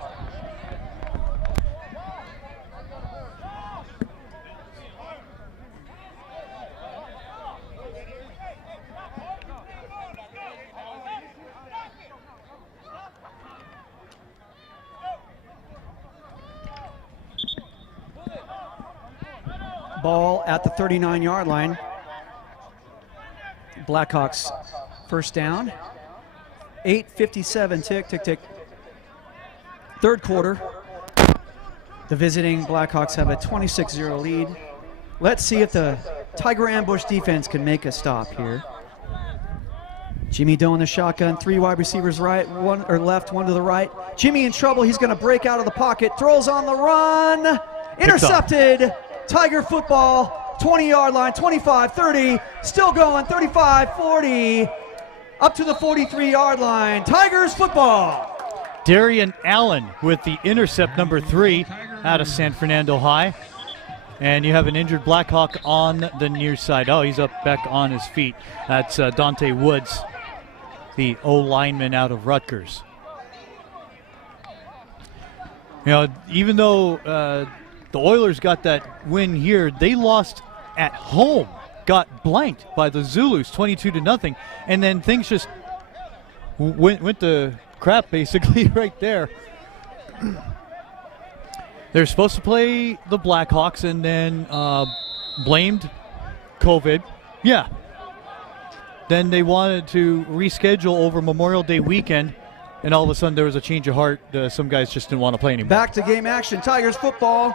Ball at the 39-yard line. Blackhawks first down. 8:57 tick, tick, tick. Third quarter. The visiting Blackhawks have a 26-0 lead. Let's see if the Tiger ambush defense can make a stop here. Jimmy Doe in the shotgun, 3 wide receivers right, 1 or left, 1 to the right. Jimmy in trouble, he's going to break out of the pocket, throws on the run, intercepted. Tiger football, 20-yard line, 25, 30, still going, 35, 40, up to the 43-yard line. Tigers football. Darian Allen with the intercept, number 3, out of San Fernando High. And you have an injured Blackhawk on the near side. Oh, he's up back on his feet. That's Dante Woods, the O-lineman out of Rutgers. You know, even though the Oilers got that win here, they lost at home, got blanked by the Zulus 22-0, and then things just went to crap basically right there. They're supposed to play the Blackhawks and then blamed COVID. Yeah. Then they wanted to reschedule over Memorial Day weekend, and all of a sudden there was a change of heart. Some guys just didn't want to play anymore. Back to game action. Tigers football.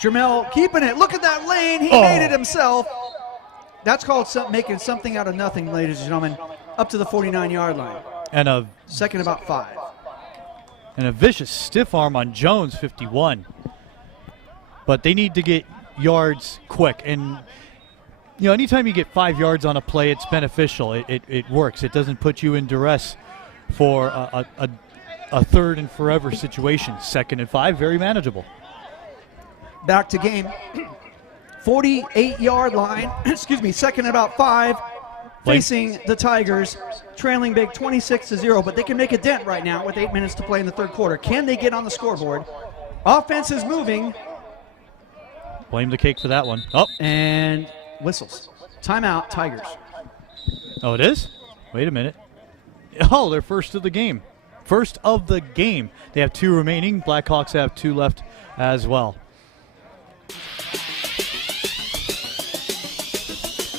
Jamel keeping it. Look at that lane. He made it himself. That's called making something out of nothing, ladies and gentlemen. Up to the 49-yard line. And a second about 5. And a vicious stiff arm on Jones, 51. But they need to get yards quick. And, you know, anytime you get 5 yards on a play, it's beneficial. It works. It doesn't put you in duress for a third and forever situation. 2nd and 5, very manageable. Back to game. 48-yard line. Excuse me, 2nd and about 5. Facing the Tigers, trailing big 26-0, but they can make a dent right now with 8 minutes to play in the third quarter. Can they get on the scoreboard? Offense is moving. Blame the cake for that one. Oh. And whistles. Timeout, Tigers. Oh, it is? Wait a minute. Oh, they're first of the game. First of the game. They have 2 remaining. Blackhawks have 2 left as well.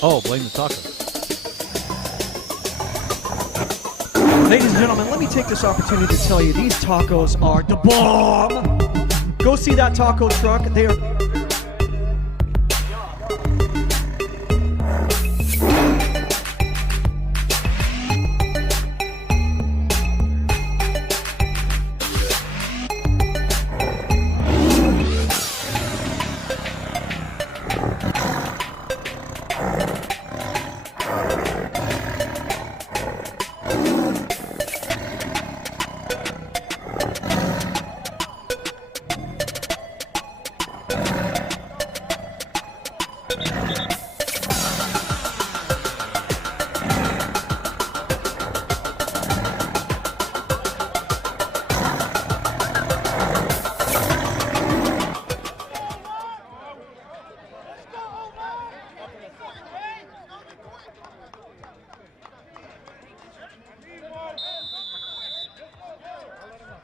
Oh, blame the taco. Ladies and gentlemen, let me take this opportunity to tell you these tacos are the bomb. Go see that taco truck. They are.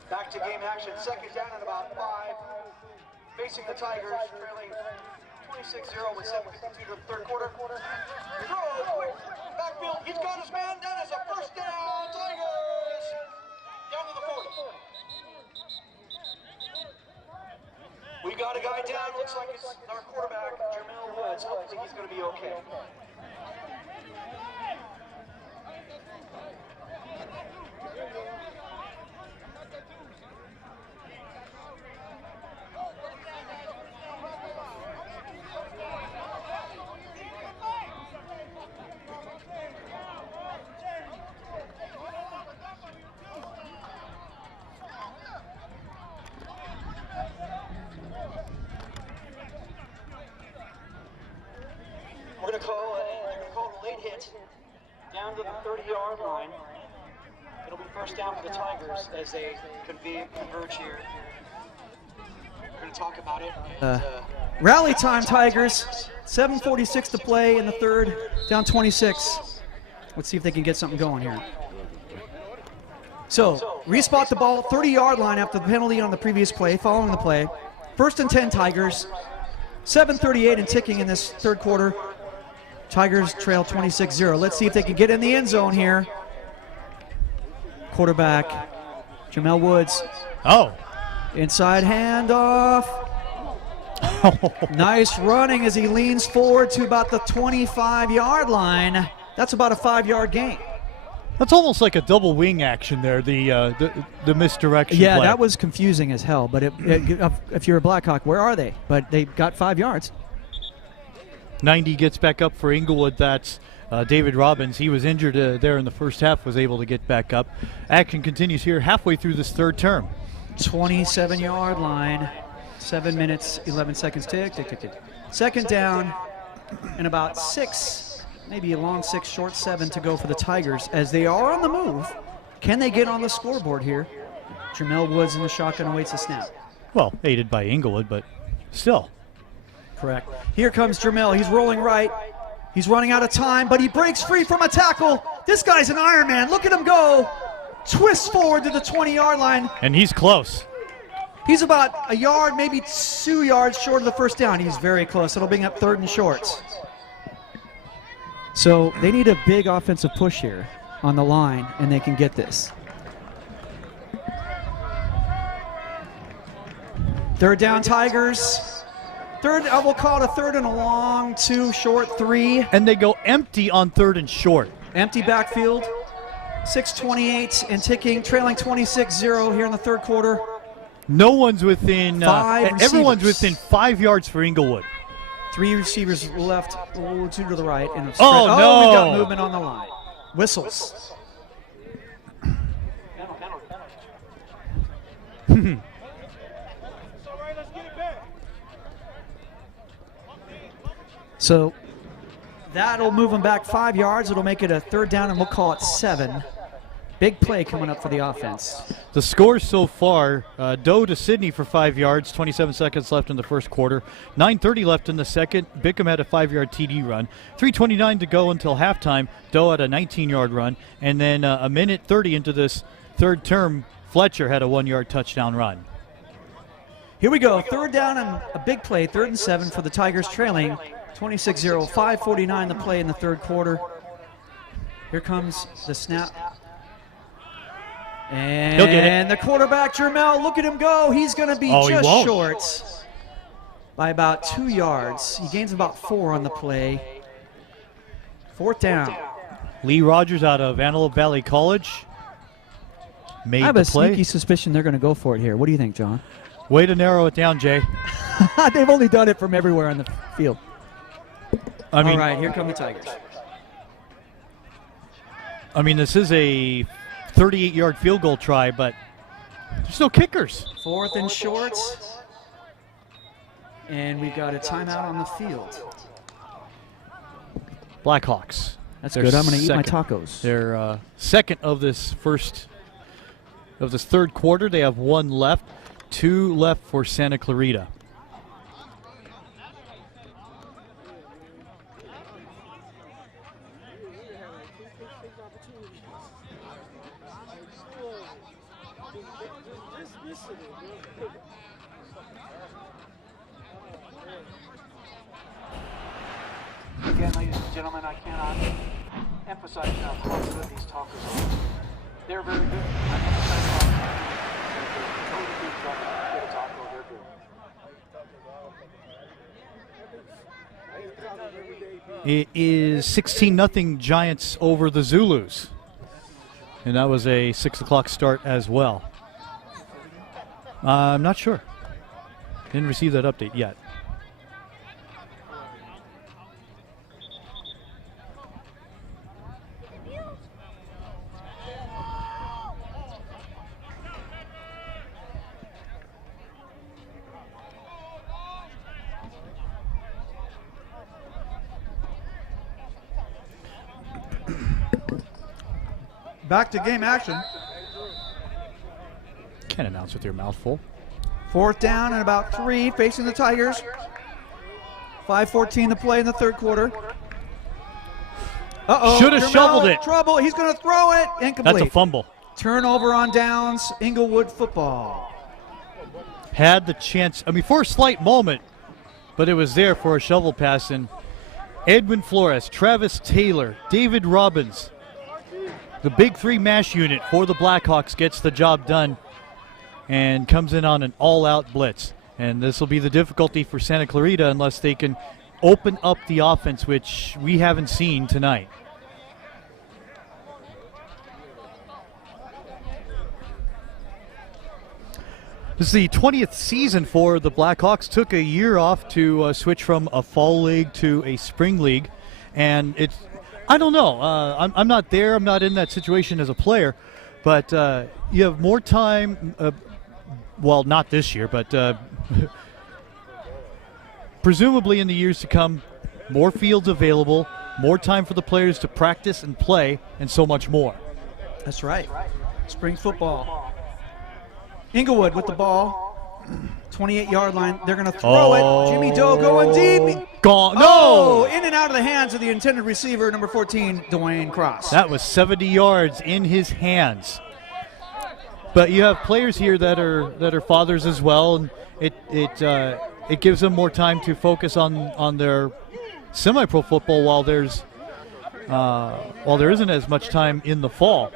Back to game action, 2nd down and about 5. Facing the Tigers, trailing 26-0 with 7:52 to the third quarter. Throw, quick, backfield, he's got his man, that is a first down, Tigers! Down to the 40. We got a guy down, looks like it's our quarterback, Jamel Woods. Hopefully he's going to be okay. 30-yard line. It'll be first down for the Tigers as they converge here. We're going to talk about it. Rally time, Tigers. 7:46 to play in the third, down 26. Let's see if they can get something going here. So, respot the ball, 30-yard line after the penalty on the previous play, following the play. First and 10, Tigers. 7:38 and ticking in this third quarter. Tigers trail 26-0. Let's see if they can get in the end zone here. Quarterback, Jamel Woods. Oh. Inside handoff. Nice running as he leans forward to about the 25-yard line. That's about a 5-yard gain. That's almost like a double wing action there, the misdirection Yeah, play. that was confusing as hell. But if you're a Blackhawk, where are they? But they got 5 yards. 90 gets back up for Inglewood. That's David Robbins. He was injured there in the first half, was able to get back up. Action continues here halfway through this third term. 27-yard line. 7 minutes, 11 seconds. Tick, tick, tick, tick. Second down and about 6, maybe a long 6, short 7 to go for the Tigers as they are on the move. Can they get on the scoreboard here? Jamel Woods in the shotgun awaits the snap. Well, aided by Inglewood, but still. Correct. Here comes Jamel. He's rolling right. He's running out of time, but he breaks free from a tackle. This guy's an Iron Man. Look at him go. Twists forward to the 20-yard line. And he's close. He's about a yard, maybe 2 yards short of the first down. He's very close. It'll bring up third and shorts. So they need a big offensive push here on the line, and they can get this. Third down, Tigers. Third, I will call it a third and a long, 2 short, 3. And they go empty on third and short. Empty backfield. 6:28 and ticking, trailing 26-0 here in the third quarter. No one's within, everyone's within 5 yards for Inglewood. 3 receivers left, 2 to the right. And no. We've got movement on the line. Whistles. So that'll move them back 5 yards. It'll make it a third down, and we'll call it 7. Big play coming up for the offense. The scores so far, Doe to Sydney for 5 yards, 27 seconds left in the first quarter. 9:30 left in the second. Bickham had a 5-yard TD run. 3:29 to go until halftime. Doe had a 19-yard run. And then a minute 30 into this third term, Fletcher had a 1-yard touchdown run. Here we go. Third down and a big play. 3rd and 7 for the Tigers, trailing 26-0. 5:49 to play in the third quarter. Here comes the snap. And the quarterback, Jamel, look at him go. He's going to be just short by about 2 yards. He gains about 4 on the play. 4th down. Lee Rogers out of Antelope Valley College made the play. I have a sneaky suspicion they're going to go for it here. What do you think, John? Way to narrow it down, Jay. They've only done it from everywhere on the field. I mean, all right, here come the Tigers. I mean, this is a 38-yard field goal try, but there's no kickers. 4th and shorts. And we've got a timeout on the field. Blackhawks. That's good. I'm going to eat my tacos. They're second of this third quarter. They have 1 left. 2 left for Santa Clarita. Again, ladies and gentlemen, I cannot emphasize enough how good these tacos are. They're very good. I emphasize get a taco, they're good. It is 16-0 Giants over the Zulus. And that was a 6 o'clock start as well. I'm not sure. Didn't receive that update yet. Back to game action. Can't announce with your mouth full. 4th down and about 3 facing the Tigers. 5:14 to play in the third quarter. Uh-oh. Should have shoveled it. Trouble. He's going to throw it. Incomplete. That's a fumble. Turnover on downs. Inglewood football. Had the chance, for a slight moment, but it was there for a shovel pass. And Edwin Flores, Travis Taylor, David Robbins, the big 3 mash unit for the Blackhawks gets the job done and comes in on an all-out blitz. And this will be the difficulty for Santa Clarita unless they can open up the offense, which we haven't seen tonight. This is the 20th season for the Blackhawks. Took a year off to switch from a fall league to a spring league. And I don't know. I'm not there. I'm not in that situation as a player. But you have more time. Well, not this year, but presumably in the years to come, more fields available, more time for the players to practice and play, and so much more. That's right. Spring football. Inglewood with the ball. 28-yard line. They're going to throw it. Jimmy Doe going deep. Gone. No! Oh, in and out of the hands of the intended receiver, number 14, Dwayne Cross. That was 70 yards in his hands. But you have players here that are fathers as well, and it gives them more time to focus on their semi-pro football while there isn't as much time in the fall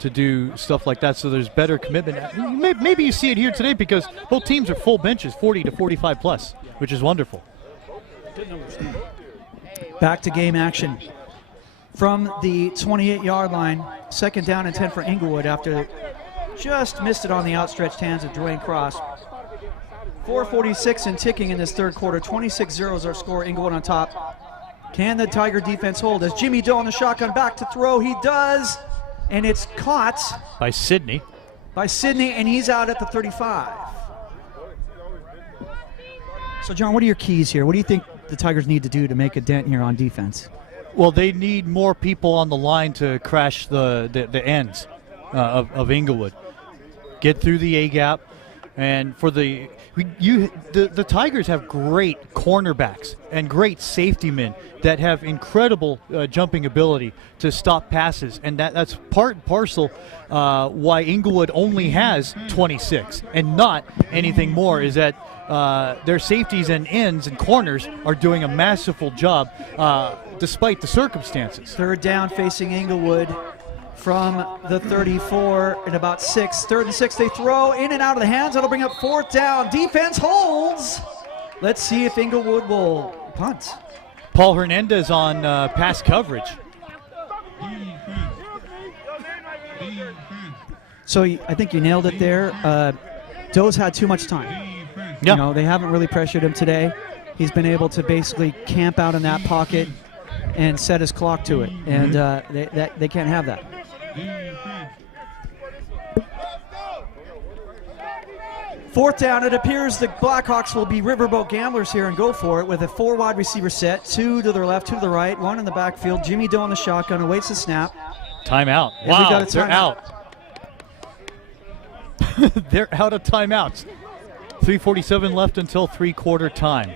to do stuff like that. So there's better commitment. Maybe you see it here today because both teams are full benches, 40 to 45 plus, which is wonderful. Back to game action. From the 28-yard line, 2nd down and 10 for Inglewood after just missed it on the outstretched hands of Dwayne Cross. 4:46 and ticking in this third quarter. 26-0 is our score. Inglewood on top. Can the Tiger defense hold? As Jimmy Doe on the shotgun back to throw, he does, and it's caught by Sidney, and he's out at the 35. So, John, what are your keys here? What do you think the Tigers need to do to make a dent here on defense? Well, they need more people on the line to crash the ends of Inglewood. Get through the A-gap. And for the Tigers have great cornerbacks and great safety men that have incredible jumping ability to stop passes. And that's part and parcel why Inglewood only has 26 and not anything more, is that their safeties and ends and corners are doing a masterful job despite the circumstances. 3rd down facing Inglewood from the 34 and about 6. 3rd and 6, they throw in and out of the hands. That'll bring up 4th down. Defense holds. Let's see if Inglewood will punt. Paul Hernandez on pass coverage. So I think you nailed it there. Doe's had too much time. Yeah. They haven't really pressured him today. He's been able to basically camp out in that pocket and set his clock to it, and they can't have that. Fourth down, it appears the Blackhawks will be riverboat gamblers here and go for it with a 4 wide receiver set, 2 to their left, 2 to the right, 1 in the backfield. Jimmy Doe on the shotgun, awaits the snap. Timeout. And we got a they're out. They're out of timeouts. 3:47 left until three-quarter time.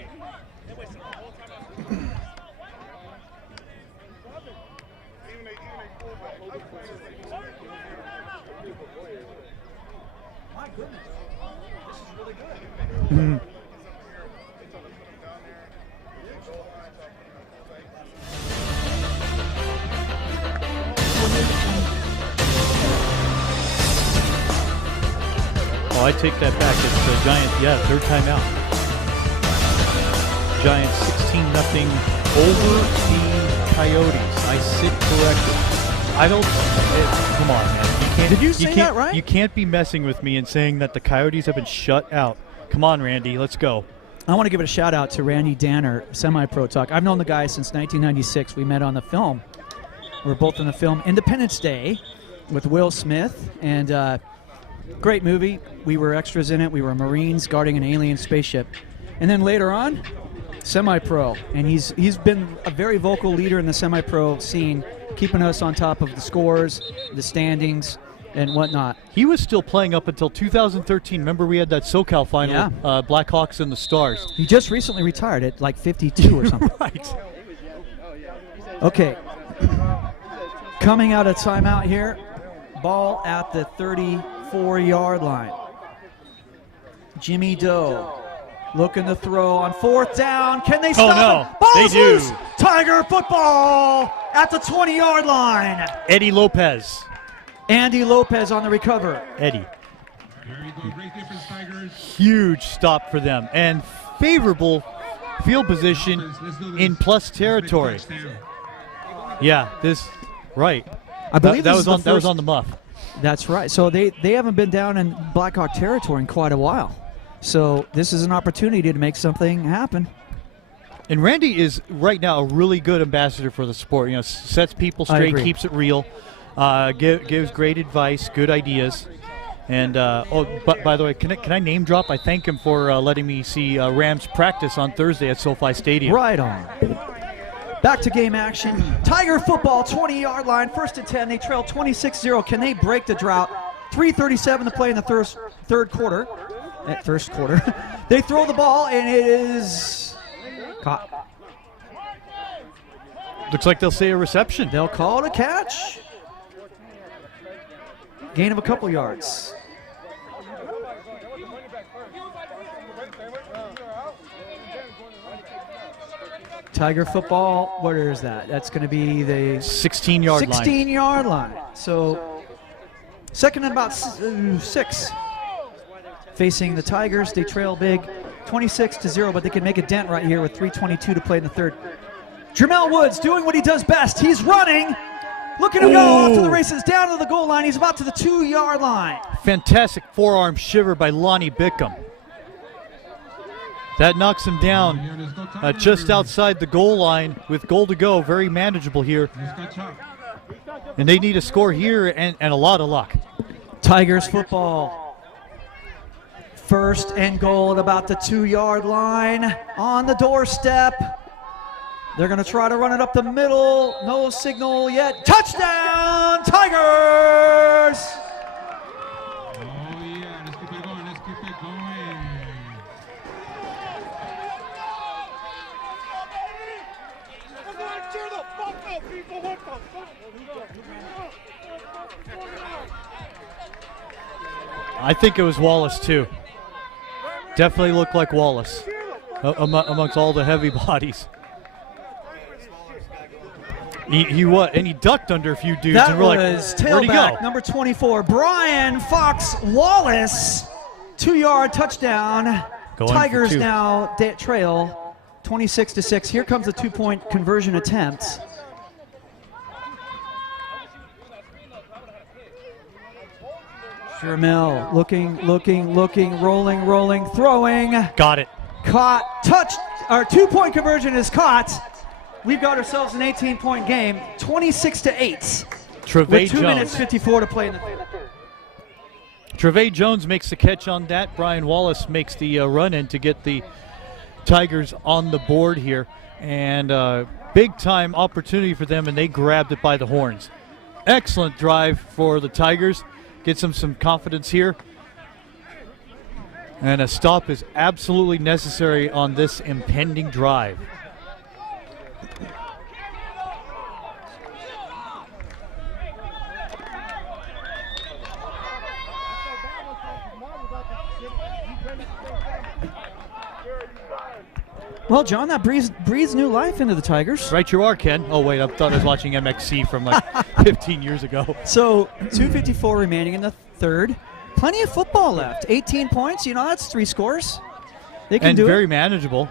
Mm. Oh, I take that back. It's the Giants. Yeah, third timeout. Giants 16-0 over the Coyotes. I sit corrected. I don't. Come on, man. Did you say that right? You can't be messing with me and saying that the Coyotes have been shut out. Come on, Randy. Let's go. I want to give it a shout out to Randy Danner, Semi-Pro Talk. I've known the guy since 1996. We met on the film. We were both in the film Independence Day with Will Smith, and great movie. We were extras in it. We were Marines guarding an alien spaceship. And then later on, Semi-Pro. And he's been a very vocal leader in the Semi-Pro scene keeping us on top of the scores, the standings, and whatnot. He was still playing up until 2013. Remember we had that SoCal final, Yeah. Blackhawks and the Stars. He just recently retired at like 52 or something. Right. Okay. Coming out of timeout here, ball at the 34-yard line. Jimmy Doe looking to throw on 4th down. Can they stop no. it? Ball's They do. loose. Tiger football at the 20-yard line. Eddie Lopez. Andy Lopez on the recover. Eddie. Very good. Great defense, Tigers. Huge stop for them. And favorable field position in plus territory. Yeah, right. I believe that this was is that was on the muff. That's right. So they haven't been down in Blackhawk territory in quite a while. So this is an opportunity to make something happen. And Randy is right now a really good ambassador for the sport. You know, sets people straight, keeps it real, gives great advice, good ideas. And but by the way, can I name drop? I thank him for letting me see Rams practice on Thursday at SoFi Stadium. Right on. Back to game action. Tiger football, 20-yard line, 1st and 10. They trail 26-0. Can they break the drought? 3:37 to play in the third quarter. First quarter. They throw the ball, and it is caught. Looks like they'll say a reception. They'll call it a catch. Gain of a couple yards. Tiger football, where is that? That's going to be the 16-yard line. 16-yard line. So second and about 6. Facing the Tigers, they trail big, 26-0, but they can make a dent right here with 3:22 to play in the third. Jermel Woods doing what he does best. He's running, looking to go off to the races, down to the goal line. He's about to the 2-yard line. Fantastic forearm shiver by Lonnie Bickham. That knocks him down just outside the goal line with goal to go. Very manageable here. And they need a score here and a lot of luck. Tigers football. 1st and goal at about the 2-yard line. On the doorstep. They're going to try to run it up the middle. No signal yet. Touchdown, Tigers! Oh, yeah. Let's keep it going. Let's keep it going. Cheer the fuck up, people. What the fuck? I think it was Wallace, too. Definitely looked like Wallace amongst all the heavy bodies. He what? And he ducked under a few dudes. That and we're was like, where'd he tailback go? number 24, Brian Fox Wallace. 2-yard touchdown. Going for Tigers 2. now trail 26-6. Here comes the 2-point conversion attempt. Jermel looking, rolling, throwing. Got it. Caught, touched. Our 2-point conversion is caught. We've got ourselves an 18-point game, 26-8. With 2 minutes 54 to play in the third. Trevay Jones makes the catch on that. Brian Wallace makes the run-in to get the Tigers on the board here. And big-time opportunity for them, and they grabbed it by the horns. Excellent drive for the Tigers. Gets them some confidence here. And a stop is absolutely necessary on this impending drive. Well, John, that breathes new life into the Tigers. Right you are, Ken. Oh, wait, I thought I was watching MXC from like 15 years ago. So 2:54 remaining in the third. Plenty of football left. 18 points, you know, that's 3 scores. They can and do it. very manageable.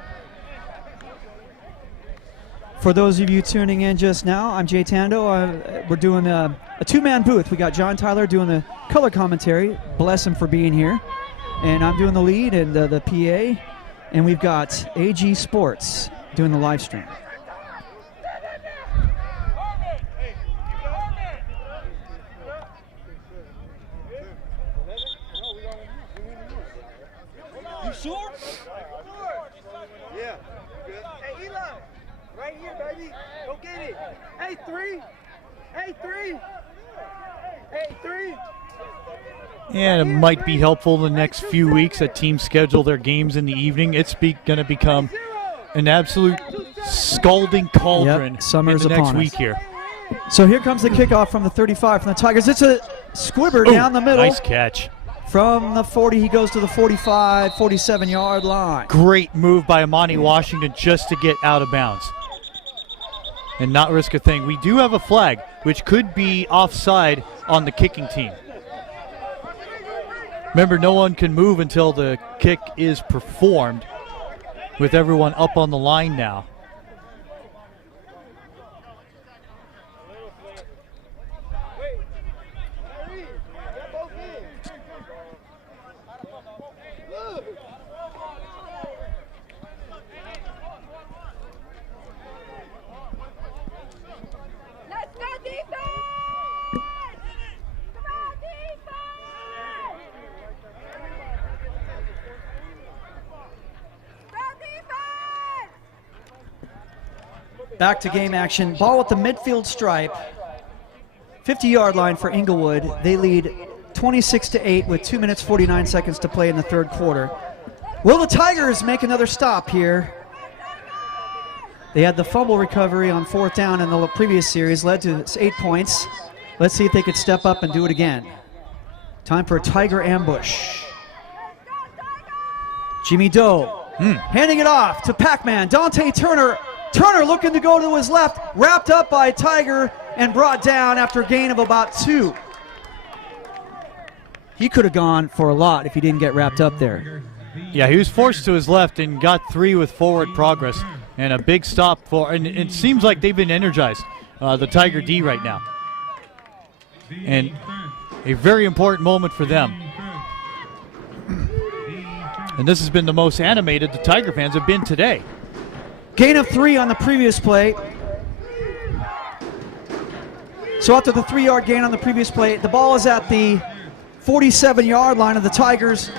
For those of you tuning in just now, I'm Jay Tando. We're doing a 2-man booth. We got John Tyler doing the color commentary. Bless him for being here. And I'm doing the lead and the PA. And we've got AG Sports doing the live stream. You sure? Yeah. Hey, Eli, right here, baby. Go get it. Hey, 3. And it might be helpful the next few weeks that teams schedule their games in the evening. It's going to become an absolute scalding cauldron summer's in the next upon us. week here. So here comes the kickoff from the 35 from the Tigers. It's a squibber down the middle. Nice catch. From the 40, he goes to the 45, 47-yard line. Great move by Amani Washington just to get out of bounds and not risk a thing. We do have a flag, which could be offside on the kicking team. Remember, no one can move until the kick is performed, with everyone up on the line now. Back to game action. Ball at the midfield stripe. 50-yard line for Inglewood. They lead 26-8 with 2 minutes 49 seconds to play in the third quarter. Will the Tigers make another stop here? They had the fumble recovery on fourth down in the previous series, led to 8 points. Let's see if they could step up and do it again. Time for a Tiger ambush. Jimmy Doe handing it off to Pac-Man. Dante Turner. Turner looking to go to his left, wrapped up by Tiger and brought down after a gain of about 2. He could have gone for a lot if he didn't get wrapped up there. Yeah, he was forced to his left and got 3 with forward progress and a big stop for, and it seems like they've been energized, the Tiger D right now. And a very important moment for them. And this has been the most animated the Tiger fans have been today. Gain of 3 on the previous play. So after the 3-yard gain on the previous play, the ball is at the 47-yard line of the Tigers.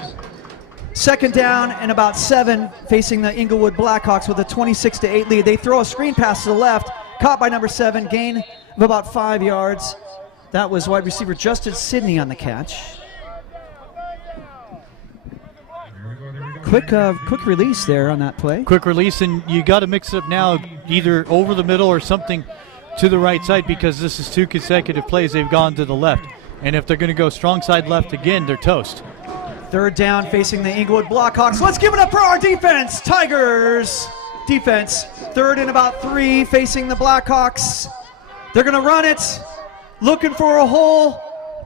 Second down and about 7 facing the Inglewood Blackhawks with a 26-8 lead. They throw a screen pass to the left, caught by number 7, gain of about 5 yards. That was wide receiver Justin Sidney on the catch. Quick release there on that play. Quick release, and you got to mix it up now, either over the middle or something to the right side, because this is 2 consecutive plays they've gone to the left. And if they're going to go strong side left again, they're toast. Third down facing the Inglewood Blackhawks. Let's give it up for our defense. Tigers defense. Third and about 3 facing the Blackhawks. They're going to run it, looking for a hole.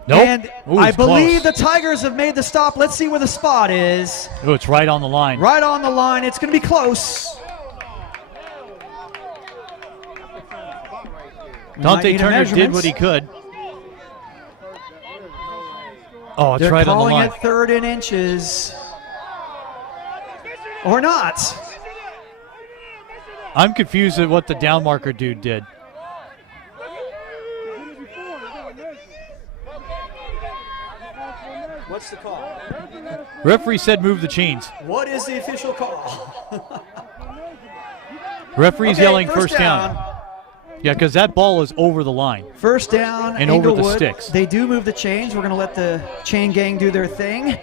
Nope. And Ooh, I believe close. the Tigers have made the stop. Let's see where the spot is. Oh, it's right on the line. Right on the line. It's going to be close. Dante Turner did what he could. Oh, it's They're right on the calling line. it 3rd and inches. Or not. I'm confused at what the down marker dude did. What's the call? Referee said move the chains. What is the official call? Referee's Okay, yelling first down. Yeah, because that ball is over the line. First down, and Inglewood. over the sticks. They do move the chains. We're going to let the chain gang do their thing.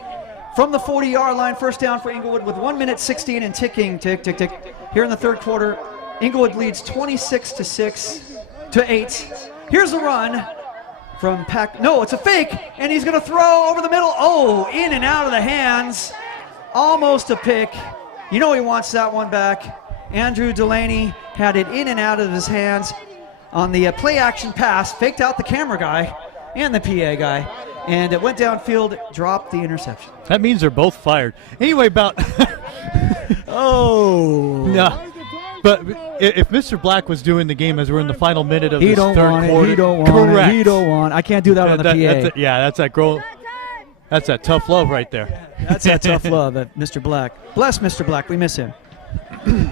From the 40-yard line, first down for Inglewood with 1 minute 16 and ticking. Tick, tick, tick. Here in the third quarter, Inglewood leads 26-8. Here's a run from Pac. No, it's a fake, and he's going to throw over the middle. Oh, in and out of the hands. Almost a pick. You know he wants that one back. Andrew Delaney had it in and out of his hands on the play action pass, faked out the camera guy and the PA guy, and it went downfield, dropped the interception. That means they're both fired. Anyway, about no. But if Mr. Black was doing the game as we're in the final minute of this third quarter, He don't want correct. it. He don't want. I can't do that on the PA. That's that tough love right there. That's that tough love at Mr. Black. Bless Mr. Black. We miss him.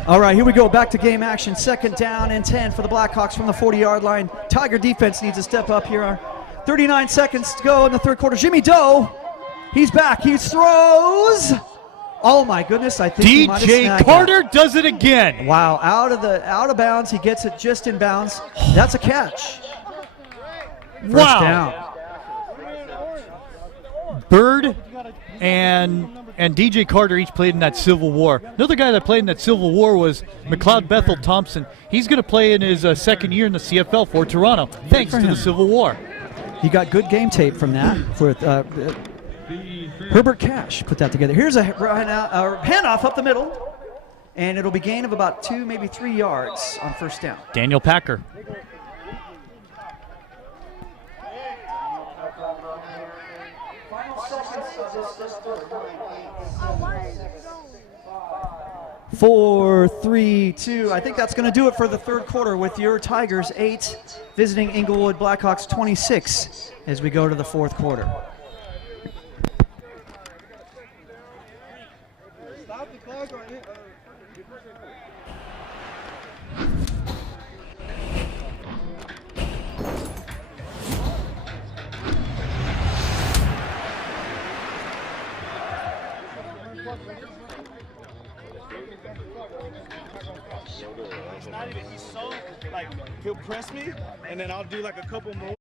All right, here we go. Back to game action. Second down and 10 for the Blackhawks from the 40-yard line. Tiger defense needs to step up here. 39 seconds to go in the third quarter. Jimmy Doe, he's back. He throws. Oh my goodness! I think he might have DJ snagged Carter that. does it again. Wow! Out of bounds. He gets it just in bounds. That's a catch. First down. Bird and DJ Carter each played in that Civil War. Another guy that played in that Civil War was McLeod Bethel Thompson. He's going to play in his second year in the CFL for Toronto, thanks to the Civil War. He got good game tape from that. For Herbert Cash put that together. Here's a handoff up the middle, and it'll be gain of about 2, maybe 3 yards on first down. Daniel Packer. Four, 3, 2. I think that's going to do it for the third quarter with your Tigers 8 visiting Inglewood Blackhawks 26 as we go to the fourth quarter. Stop the clock on it. It's not even, he's so, like, he'll press me, and then I'll do like a couple more.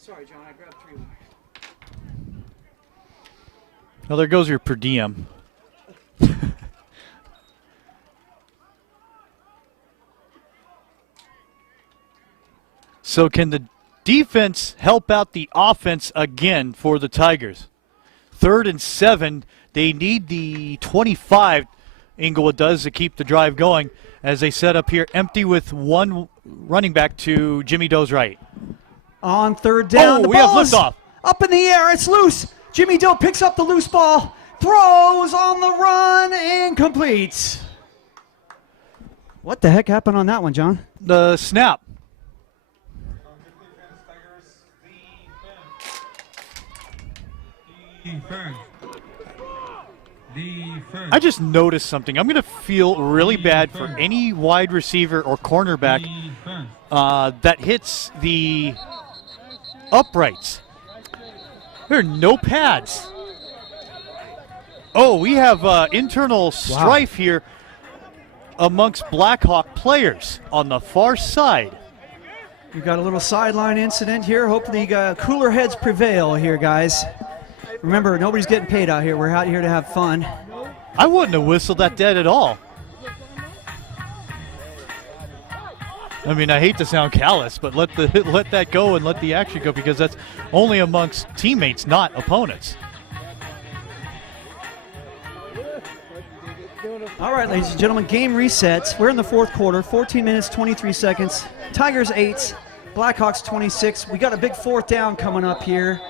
Sorry, John, I grabbed 3 wires. Well, there goes your per diem. So can the defense help out the offense again for the Tigers? 3rd and 7. They need the 25, Inglewood does, to keep the drive going as they set up here empty with one running back to Jimmy Doe's right. On 3rd down, the we have ball is liftoff. up in the air. It's loose. Jimmy Doe picks up the loose ball, throws on the run, and completes. What the heck happened on that one, John? The snap. I just noticed something. I'm going to feel really bad for any wide receiver or cornerback that hits the uprights. There are no pads. Oh, we have internal strife here amongst Blackhawk players on the far side. We've got a little sideline incident here. Hopefully cooler heads prevail here, guys. Remember, nobody's getting paid out here. We're out here to have fun. I wouldn't have whistled that dead at all. I mean, I hate to sound callous, but let that go and let the action go, because that's only amongst teammates, not opponents. All right, ladies and gentlemen, game resets. We're in the fourth quarter, 14 minutes, 23 seconds. Tigers 8, Blackhawks 26. We got a big 4th down coming up here.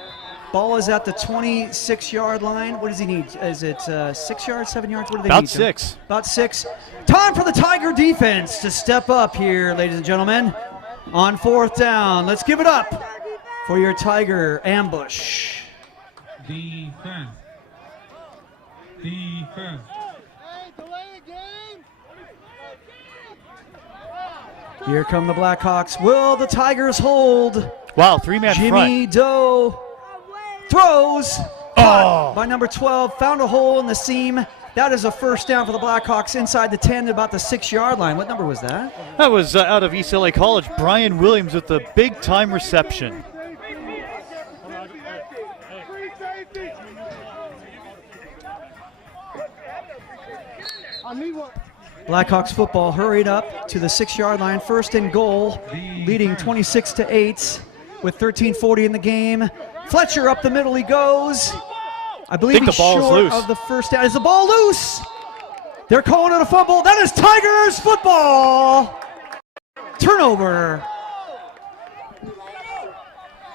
Ball is at the 26-yard line. What does he need? Is it 6 yards, 7 yards? What do they need? About 6. About 6. Time for the Tiger defense to step up here, ladies and gentlemen, on 4th down. Let's give it up for your Tiger ambush. Defense. Defense. Here come the Blackhawks. Will the Tigers hold? Wow, three-man front. Jimmy Doe throws. Oh! By number 12, found a hole in the seam. That is a first down for the Blackhawks inside the 10, about the 6-yard line. What number was that? That was out of East LA College. Brian Williams with the big-time reception. Blackhawks football hurried up to the 6-yard line, first and goal, leading 26-8 with 13:40 in the game. Fletcher up the middle he goes. I believe he's short of the first down. Is the ball loose? They're calling it a fumble. That is Tigers football. Turnover.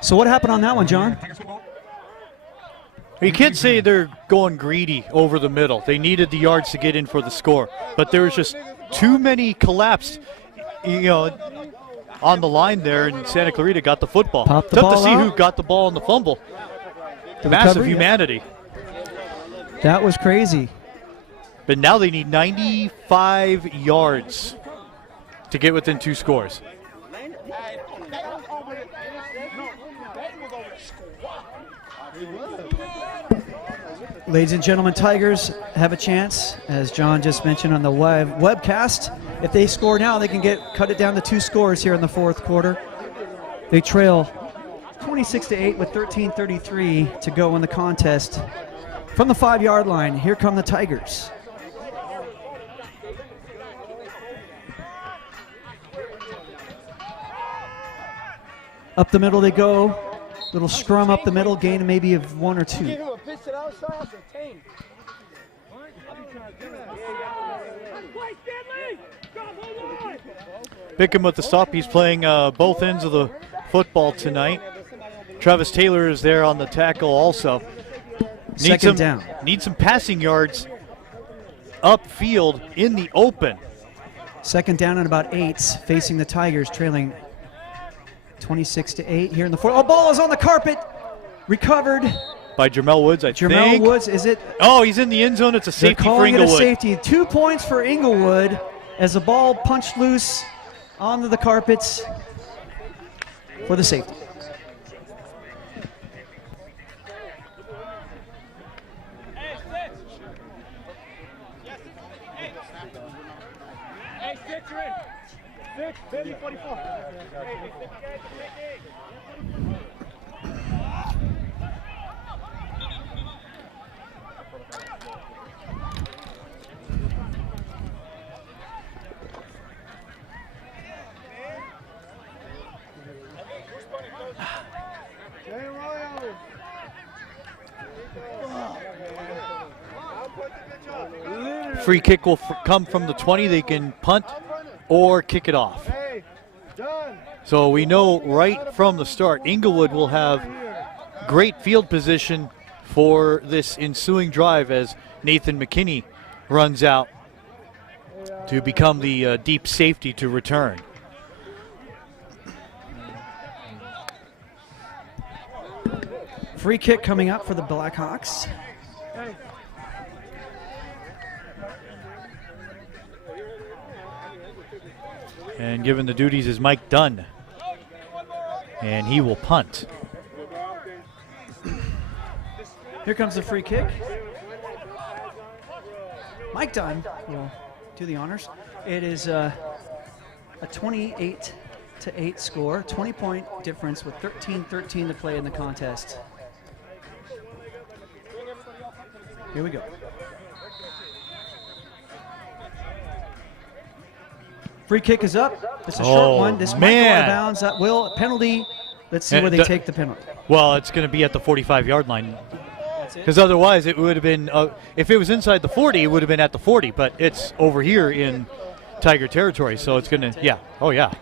So what happened on that one, John? You can't say they're going greedy over the middle. They needed the yards to get in for the score, but there was just too many collapsed, on the line there, and Santa Clarita got the football. Tough to see who got the ball in the fumble. Massive humanity. That was crazy. But now they need 95 yards to get within 2 scores. Ladies and gentlemen, Tigers have a chance, as John just mentioned on the webcast. If they score now, they can cut it down to 2 scores here in the fourth quarter. They trail 26-8 with 13:33 to go in the contest. From the 5-yard line, here come the Tigers. Up the middle they go. Little scrum up the middle, gain maybe of 1 or 2. Bickham with the stop. He's playing both ends of the football tonight. Travis Taylor is there on the tackle also. Second down. Need some passing yards upfield in the open. Second down and about 8, facing the Tigers, trailing 26-8 here in the fourth. Oh, ball is on the carpet. Recovered by Jermel Woods, I think. Jermel Woods, is it? Oh, he's in the end zone. It's a safety for Inglewood. They're calling it a safety. 2 points for Inglewood as the ball punched loose onto the carpets for the safety. Free kick will come from the 20. They can punt or kick it off. So we know right from the start, Inglewood will have great field position for this ensuing drive as Nathan McKinney runs out to become the deep safety to return. Free kick coming up for the Blackhawks. And given the duties is Mike Dunn. And he will punt. Here comes the free kick. Mike Dunn will do the honors. It is a 28-8 score, 20-point difference with 13:13 to play in the contest. Here we go. Free kick is up. It's a short one. This might go out of bounds. That will penalty. Let's see where they take the penalty. Well, it's going to be at the 45-yard line. Because otherwise it would have been, if it was inside the 40, it would have been at the 40. But it's over here in Tiger territory, so it's going to, yeah. Oh, yeah.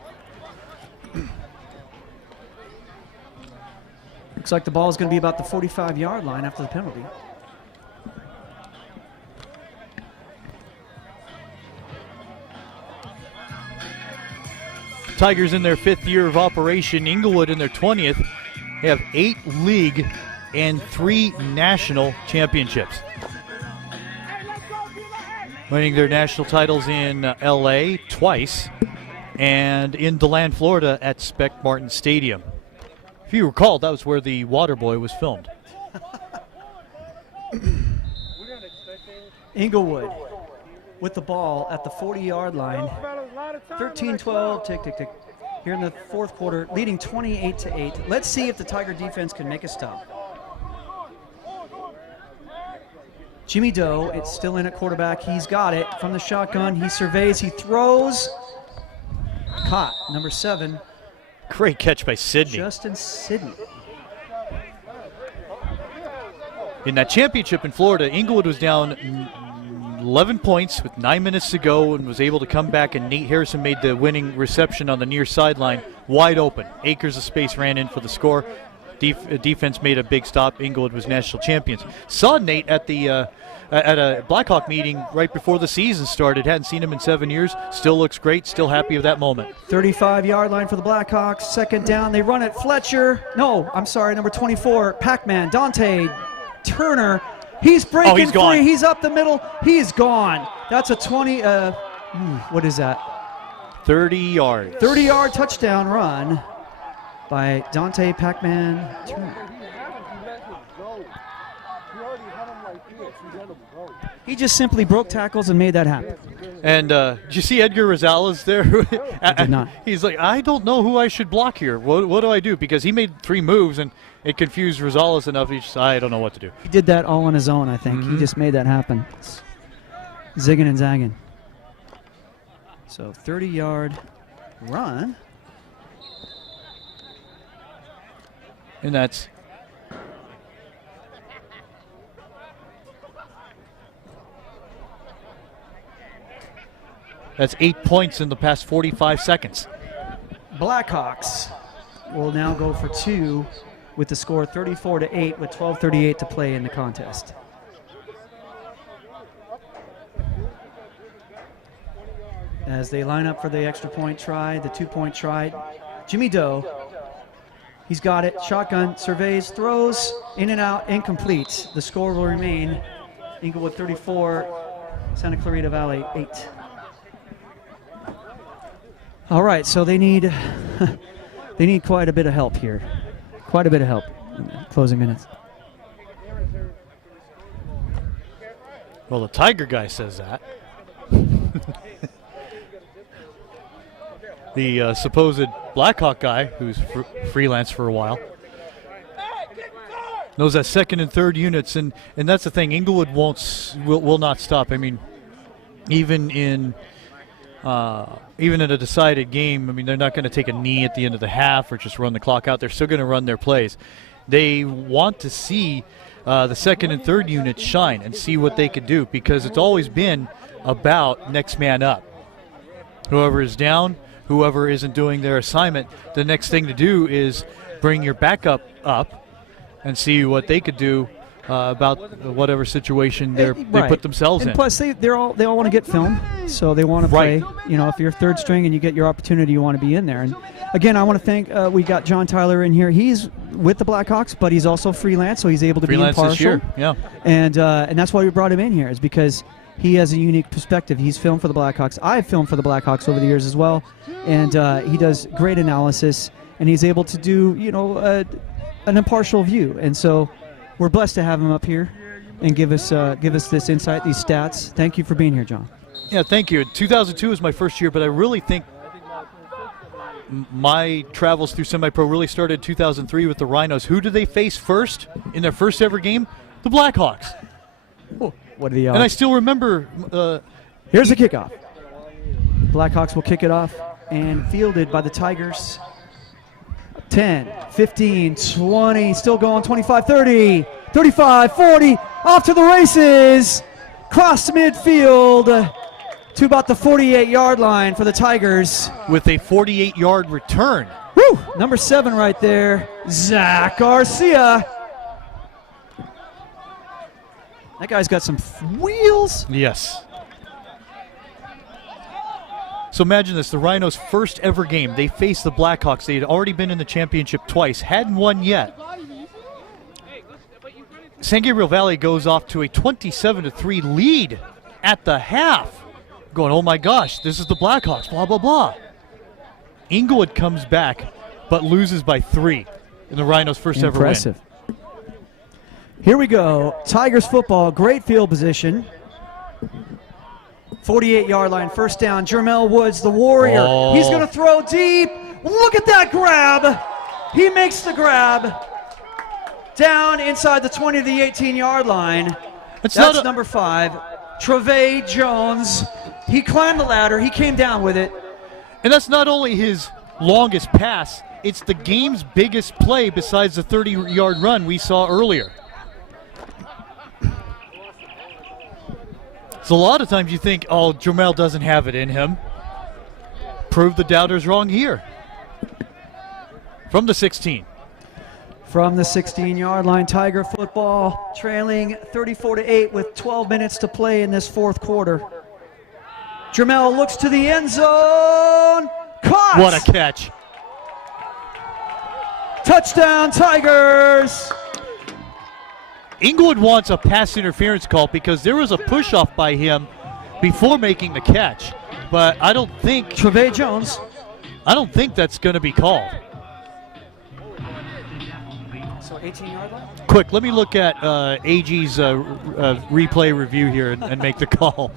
Looks like the ball is going to be about the 45-yard line after the penalty. Tigers in their 5th year of operation, Inglewood in their 20th. They have 8 league and 3 national championships. Winning their national titles in LA twice and in DeLand, Florida at Spec Martin Stadium. If you recall, that was where the Water Boy was filmed. Inglewood with the ball at the 40-yard line. 13-12, tick, tick, tick. Here in the fourth quarter, leading 28-8. Let's see if the Tiger defense can make a stop. Jimmy Doe, it's still in at quarterback. He's got it from the shotgun. He surveys, he throws. Caught, number 7. Great catch by Sidney. Justin Sidney. In that championship in Florida, Inglewood was down 11 points with 9 minutes to go and was able to come back, and Nate Harrison made the winning reception on the near sideline, wide open. Acres of space ran in for the score. Defense made a big stop. Inglewood was national champions. Saw Nate at a Blackhawk meeting right before the season started. Hadn't seen him in 7 years. Still looks great. Still happy with that moment. 35-yard line for the Blackhawks. Second down. They run it. Fletcher. No, I'm sorry. Number 24. Pac-Man. Dante Turner. He's breaking he's free. gone. He's up the middle. He's gone. That's a 20. What is that? 30 yards. 30-yard touchdown run by Dante Pac-Man Turner. He just simply broke tackles and made that happen. And did you see Edgar Rosales there? I did not. He's like, I don't know who I should block here. What do I do? Because he made 3 moves and it confused Rosales enough. He just, I don't know what to do. He did that all on his own, I think. He just made that happen. Zigging and zagging. So 30-yard run. And that's That's 8 points in the past 45 seconds. Blackhawks will now go for 2 with the score 34-8 with 12:38 to play in the contest. As they line up for the extra point try, the 2-point try, Jimmy Doe, he's got it, shotgun, surveys, throws, in and out, incomplete. The score will remain Inglewood 34, Santa Clarita Valley 8. All right, so they need quite a bit of help here. Quite a bit of help in the closing minutes. Well, the Tiger guy says that. The supposed Blackhawk guy, who's freelance for a while, knows that second and third units, and that's the thing. Inglewood will not stop. I mean, even in a decided game, I mean, they're not going to take a knee at the end of the half or just run the clock out. They're still going to run their plays. They want to see the second and third units shine and see what they could do, because it's always been about next man up. Whoever is down, whoever isn't doing their assignment, the next thing to do is bring your backup up and see what they could do about whatever situation they put themselves in. And plus, they all want to get film, so they want to play. You know, if you're third string and you get your opportunity, you want to be in there. And again, I want to thank we got John Tyler in here. He's with the Blackhawks, but he's also freelance, so he's able to be impartial. This year, yeah. And that's why we brought him in here, is because he has a unique perspective. He's filmed for the Blackhawks. I've filmed for the Blackhawks over the years as well, and he does great analysis, and he's able to do, you know, an impartial view. And so we're blessed to have him up here and give us this insight, these stats. Thank you for being here, John. Yeah, thank you. 2002 was my first year, but I really think my travels through semi-pro really started in 2003 with the Rhinos. Who did they face first in their first ever game? The Blackhawks. Oh, what are the odds? And I still remember. Here's the kickoff. Blackhawks will kick it off and fielded by the Tigers. 10, 15, 20, still going, 25, 30, 35, 40, off to the races, cross midfield to about the 48-yard line for the Tigers. With a 48-yard return. Woo! Number 7 right there, Zach Garcia. That guy's got some wheels. Yes. So imagine this, the Rhinos' first ever game. They faced the Blackhawks. They had already been in the championship twice, hadn't won yet. San Gabriel Valley goes off to a 27-3 lead at the half. Going, oh my gosh, this is the Blackhawks, blah, blah, blah. Inglewood comes back, but loses by 3. in the Rhinos' first Impressive. ever win. Here we go. Tigers football, great field position. 48-yard line, first down. Jermel Woods, the Warrior. Oh. He's going to throw deep. Look at that grab. He makes the grab. Down inside the 20 to the 18-yard line. That's number 5. Trevay Jones. He climbed the ladder. He came down with it. And that's not only his longest pass, it's the game's biggest play besides the 30-yard run we saw earlier. So a lot of times you think, oh, Jermel doesn't have it in him. Prove the doubters wrong here. From the 16. From the 16-yard line, Tiger football trailing 34-8 with 12 minutes to play in this fourth quarter. Jermel looks to the end zone. Caught! What a catch. Touchdown, Tigers! Inglewood wants a pass interference call because there was a push-off by him before making the catch. But I don't think... Trevay Jones. I don't think that's going to be called. So 18-yard line? Quick, let me look at AG's replay review here and make the call.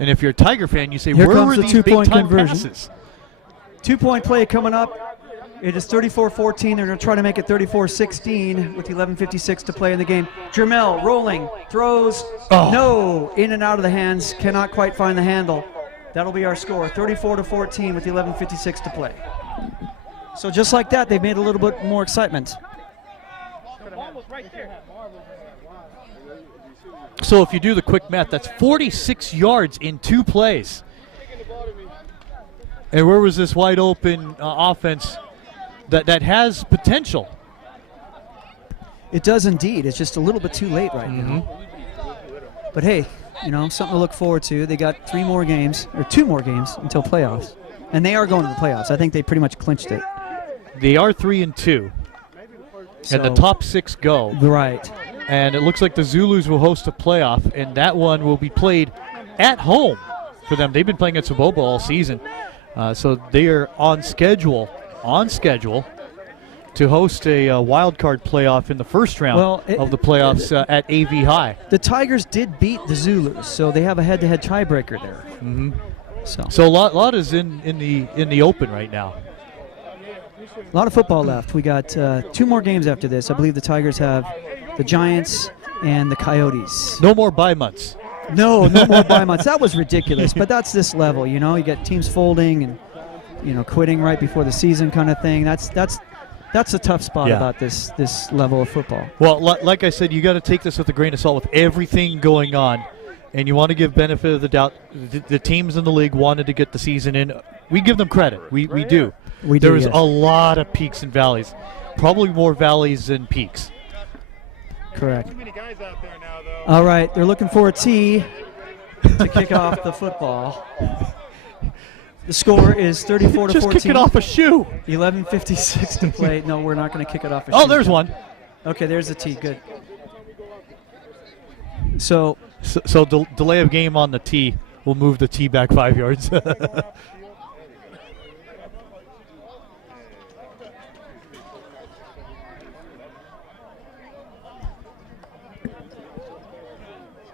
And if you're a Tiger fan, you say, Here where comes were the these two-point big-time conversion. passes? 2-point play coming up. It is 34-14. They're going to try to make it 34-16 with 11:56 to play in the game. Jermel rolling, throws, no, in and out of the hands, cannot quite find the handle. That'll be our score, 34-14 with 11:56 to play. So just like that, they've made a little bit more excitement. So if you do the quick math, that's 46 yards in 2 plays. And where was this wide open offense that has potential? It does indeed. It's just a little bit too late right now. But hey, you know, something to look forward to. They got 2 more games until playoffs. And they are going to the playoffs. I think they pretty much clinched it. They are 3-2. And the top 6 go. Right. And it looks like the Zulus will host a playoff, and that one will be played at home for them. They've been playing at Saboba all season. So they are on schedule to host a wild card playoff in the first round of the playoffs at AV High. The Tigers did beat the Zulus, so they have a head-to-head tiebreaker there. Mm-hmm. So a lot is in the open right now. A lot of football left. We got 2 more games after this. I believe the Tigers have the Giants and the Coyotes. No more bye months. No more bye months. That was ridiculous, but that's this level, you know. You get teams folding and, you know, quitting right before the season kind of thing. That's a tough spot about this level of football. Well, like I said, you got to take this with a grain of salt with everything going on, and you want to give benefit of the doubt. The teams in the league wanted to get the season in. We give them credit. We do. There was a lot of peaks and valleys, probably more valleys than peaks. Correct. All right, they're looking for a tee to kick off the football. The score is 34-14. Just kick it off a shoe. 11:56 to play. No, we're not going to kick it off a shoe. Oh, there's one. Okay, there's the tee. Good. So delay of game on the tee will move the tee back 5 yards.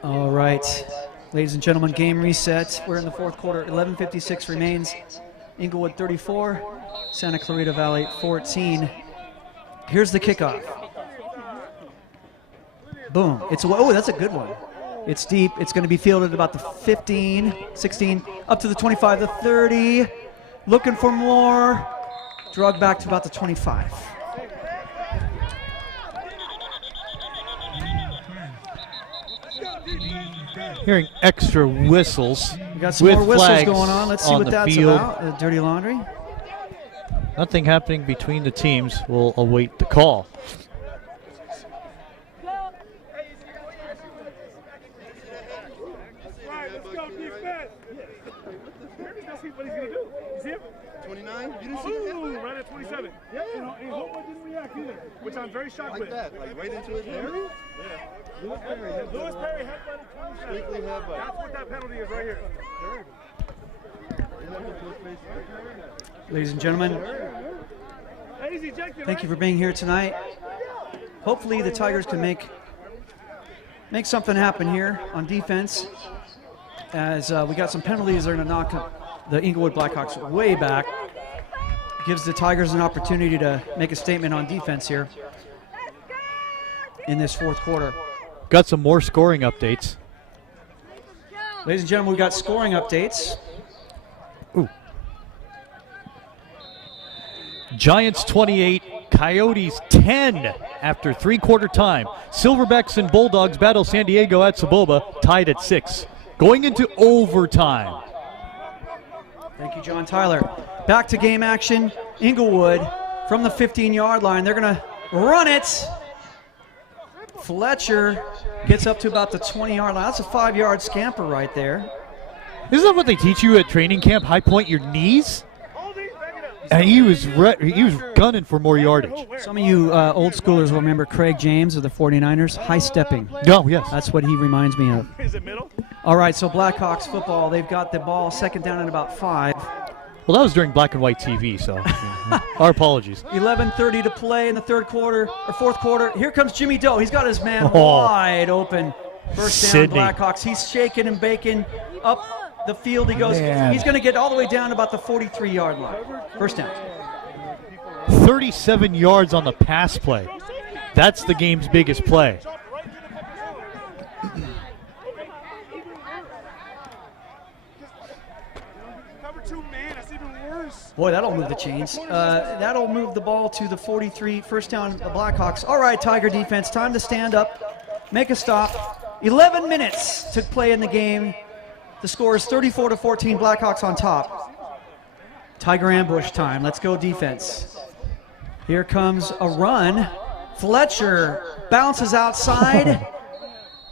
All right, ladies and gentlemen, game reset. We're in the fourth quarter. 11:56 remains. Inglewood 34, Santa Clarita Valley 14. Here's the kickoff. Boom. That's a good one. It's deep. It's going to be fielded about the 15, 16, up to the 25, the 30. Looking for more. Drug back to about the 25. Hearing extra whistles. We got some more whistles going on. Let's see what that's about. Dirty laundry. Nothing happening between the teams. We'll await the call. 29? You didn't see Ooh, that? right at 27. Yeah. And Homewood didn't react either, which I'm very shocked Like with. that, like right into his head. Yeah. Lewis Perry headbutted 27. Strictly headbutt. That's what that penalty is right here. Ladies and gentlemen, thank you for being here tonight. Hopefully the Tigers can make something happen here on defense, as we got some penalties that are going to knock the Inglewood Blackhawks way back. Gives the Tigers an opportunity to make a statement on defense here in this fourth quarter. Got some more scoring updates. Ladies and gentlemen, we got scoring updates. Ooh. Giants 28, Coyotes 10 after three-quarter time. Silverbacks and Bulldogs battle San Diego at Saboba, tied at 6. Going into overtime. Thank you, John Tyler. Back to game action. Inglewood from the 15-yard line. They're going to run it. Fletcher gets up to about the 20-yard line. That's a 5-yard scamper right there. Isn't that what they teach you at training camp? High point your knees? And he was gunning for more yardage. Some of you old schoolers will remember Craig James of the 49ers, high stepping. Oh, yes. That's what he reminds me of. Is it middle? All right, so Blackhawks football, they've got the ball second down at about 5. Well, that was during black and white TV, so our apologies. 11:30 to play in the fourth quarter. Here comes Jimmy Doe. He's got his man wide open. First down, Sydney. Blackhawks. He's shaking and baking up the field. He goes. Man. He's going to get all the way down to about the 43-yard line. First down. 37 yards on the pass play. That's the game's biggest play. Boy, that'll move the chains. That'll move the ball to the 43. First down, the Blackhawks. All right, Tiger defense, time to stand up, make a stop. 11 minutes to play in the game. The score is 34-14, Blackhawks on top. Tiger ambush time. Let's go defense. Here comes a run. Fletcher bounces outside,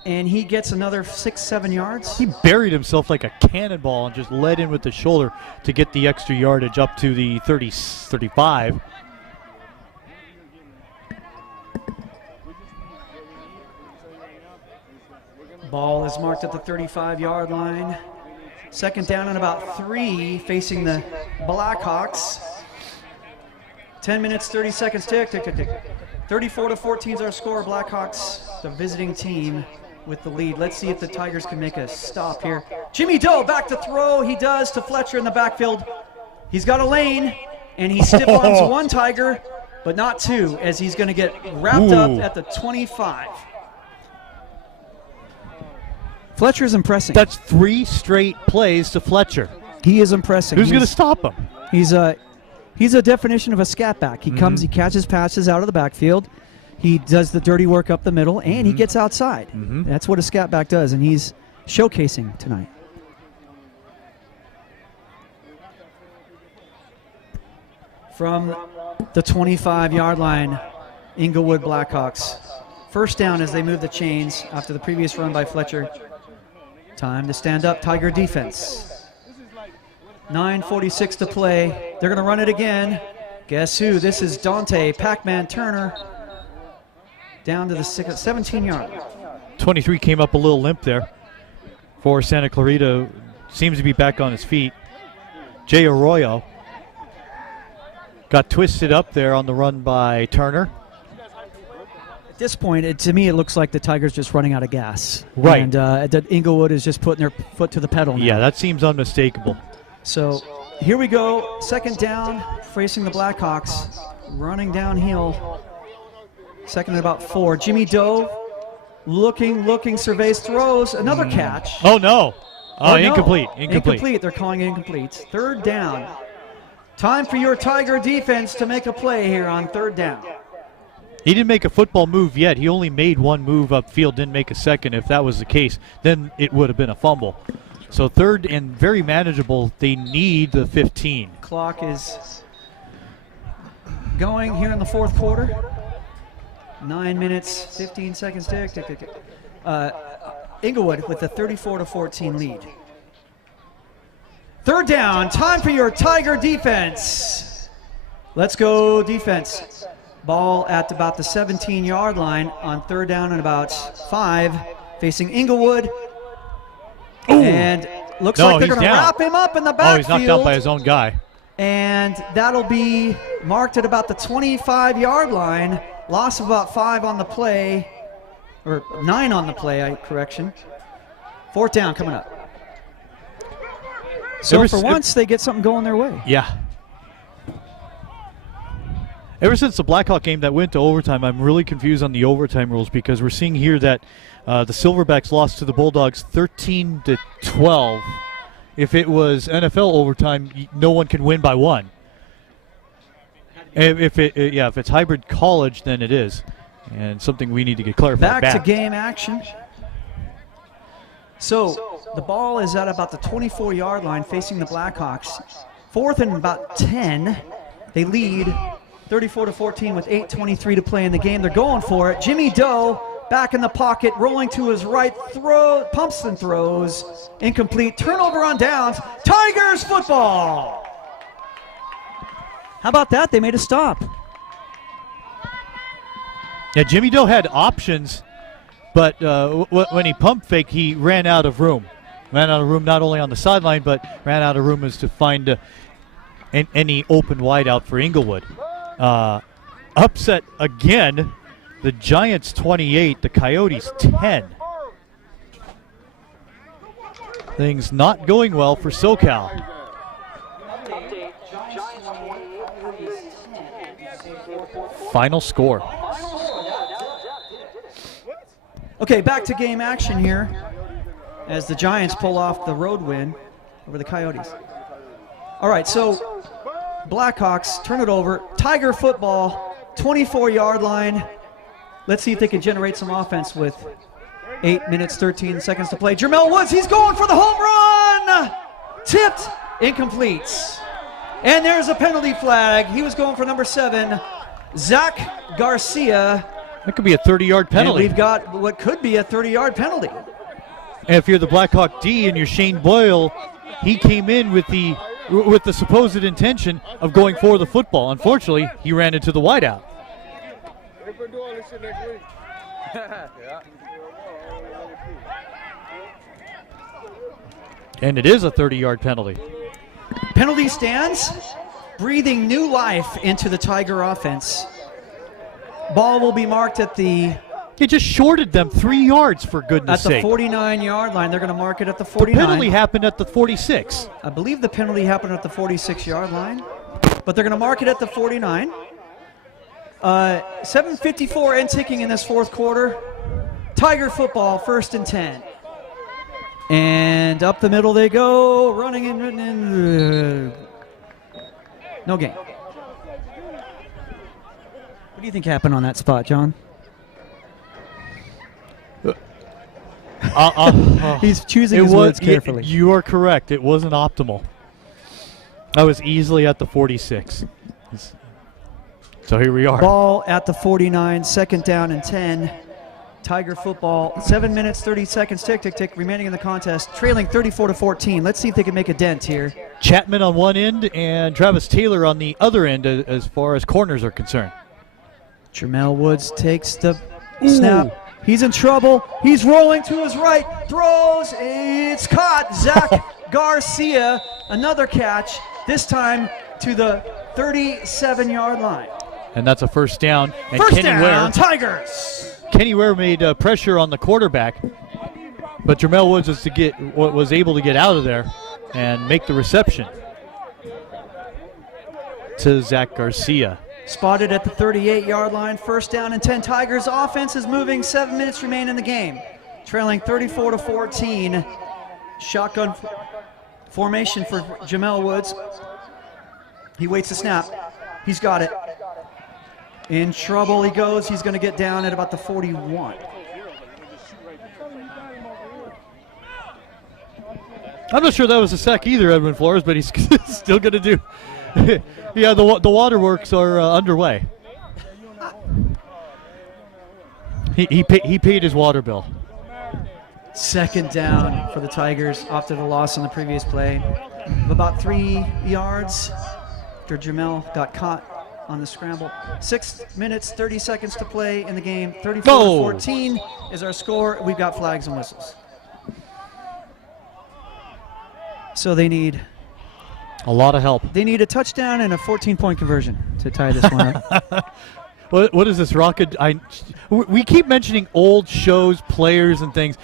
and he gets another 6-7 yards. He buried himself like a cannonball and just led in with the shoulder to get the extra yardage up to the 35. Ball is marked at the 35-yard line. Second down and about 3 facing the Blackhawks. 10 minutes, 30 seconds, tick, tick, tick, tick. 34-14 is our score. Blackhawks, the visiting team, with the lead. Let's see if the Tigers can make a stop here. Jimmy Doe back to throw. He does to Fletcher in the backfield. He's got a lane, and he stiff arms one Tiger, but not two, as he's going to get wrapped up at the 25. Fletcher's impressing. That's 3 straight plays to Fletcher. He is impressing. Who's going to stop him? He's a definition of a scat back. He comes, he catches passes out of the backfield. He does the dirty work up the middle, and he gets outside. That's what a scat back does, and he's showcasing tonight. From the 25-yard line, Inglewood Blackhawks. First down as they move the chains after the previous run by Fletcher. Time to stand up, Tiger defense. 9:46 to play. They're going to run it again. Guess who? This is Dante Pac-Man Turner. Down to the 17-yard line. 23 came up a little limp there for Santa Clarita. Seems to be back on his feet. Jay Arroyo got twisted up there on the run by Turner. At this point, to me, it looks like the Tigers just running out of gas. Right. And that Inglewood is just putting their foot to the pedal now. Yeah, that seems unmistakable. So here we go. Second down, facing the Blackhawks. Running downhill. Second and about 4. Jimmy Doe looking, surveys, throws. Another catch. Oh, no. Oh, no. incomplete. Incomplete. They're calling it incomplete. Third down. Time for your Tiger defense to make a play here on third down. He didn't make a football move yet. He only made one move upfield, didn't make a second. If that was the case, then it would have been a fumble. So third and very manageable. They need the 15. Clock is going here in the fourth quarter. 9 minutes, 15 seconds. Tick, tick, tick, tick. Inglewood with a 34-14 lead. Third down, time for your Tiger defense. Let's go defense. Ball at about the 17-yard line on third down and about 5, facing Inglewood. Ooh. And looks like they're going to wrap him up in the backfield. Oh, he's knocked out by his own guy. And that'll be marked at about the 25-yard line. Loss of about 5 on the play, or 9 on the play, correction. Fourth down coming up. So for once, they get something going their way. Yeah. Ever since the Blackhawk game that went to overtime, I'm really confused on the overtime rules because we're seeing here that the Silverbacks lost to the Bulldogs 13-12. If it was NFL overtime, no one can win by 1. If it's hybrid college, then it is, and something we need to get clarified. Back to game action. So the ball is at about the 24-yard line facing the Blackhawks. Fourth and about 10. They lead 34-14 with 8:23 to play in the game. They're going for it. Jimmy Doe back in the pocket, rolling to his right, pumps and throws. Incomplete. Turnover on downs. Tigers football. How about that? They made a stop. Yeah, Jimmy Doe had options, but when he pump faked, he ran out of room. Ran out of room not only on the sideline, but ran out of room as to find any open wideout for Inglewood. Upset again. The Giants 28, the Coyotes 10. Things not going well for SoCal. Final score. Okay, back to game action here as the Giants pull off the road win over the Coyotes. All right, so Blackhawks turn it over. Tiger football, 24-yard line. Let's see if they can generate some offense with 8 minutes, 13 seconds to play. Jermel Woods, he's going for the home run! Tipped, incomplete. And there's a penalty flag. He was going for number 7, Zach Garcia. That could be a 30-yard penalty. And we've got what could be a 30-yard penalty. And if you're the Blackhawk D and you're Shane Boyle, he came in with the supposed intention of going for the football. Unfortunately, he ran into the wideout. And it is a 30-yard penalty. Penalty stands, breathing new life into the Tiger offense. Ball will be marked at the... He just shorted them 3 yards, for goodness sake. At the 49-yard line. They're going to mark it at the 49. The penalty happened at the 46. I believe the penalty happened at the 46-yard line. But they're going to mark it at the 49. 7:54 and ticking in this fourth quarter. Tiger football, 1st and 10. And up the middle they go, running in. No gain. What do you think happened on that spot, John? He's choosing his words carefully. You are correct. It wasn't optimal. I was easily at the 46. So here we are. Ball at the 49, 2nd down and 10. Tiger football, 7 minutes, 30 seconds, tick, tick, tick, remaining in the contest, trailing 34-14. Let's see if they can make a dent here. Chapman on one end and Travis Taylor on the other end as far as corners are concerned. Jermel Woods takes the snap. He's in trouble. He's rolling to his right, throws. It's caught. Zach Garcia, another catch, this time to the 37-yard line. And that's a 1st down. And First Kenny down, Ware, Tigers. Kenny Ware made pressure on the quarterback, but Jermel Woods was able to get out of there and make the reception to Zach Garcia. Spotted at the 38-yard line, 1st down and 10. Tigers offense is moving, 7 minutes remain in the game. Trailing 34-14. Shotgun formation for Jermel Woods. He waits the snap. He's got it. In trouble he goes. He's going to get down at about the 41. I'm not sure that was a sack either, Edwin Flores, but he's still going to do. Yeah, the waterworks are underway. He paid his water bill. 2nd down for the Tigers after the loss on the previous play. of about 3 yards after Jamel got caught on the scramble. 6 minutes, 30 seconds to play in the game. 34-14 is our score. We've got flags and whistles. So they need a lot of help. They need a touchdown and a 14-point conversion to tie this one up. What is this, Rocket? We keep mentioning old shows, players, and things.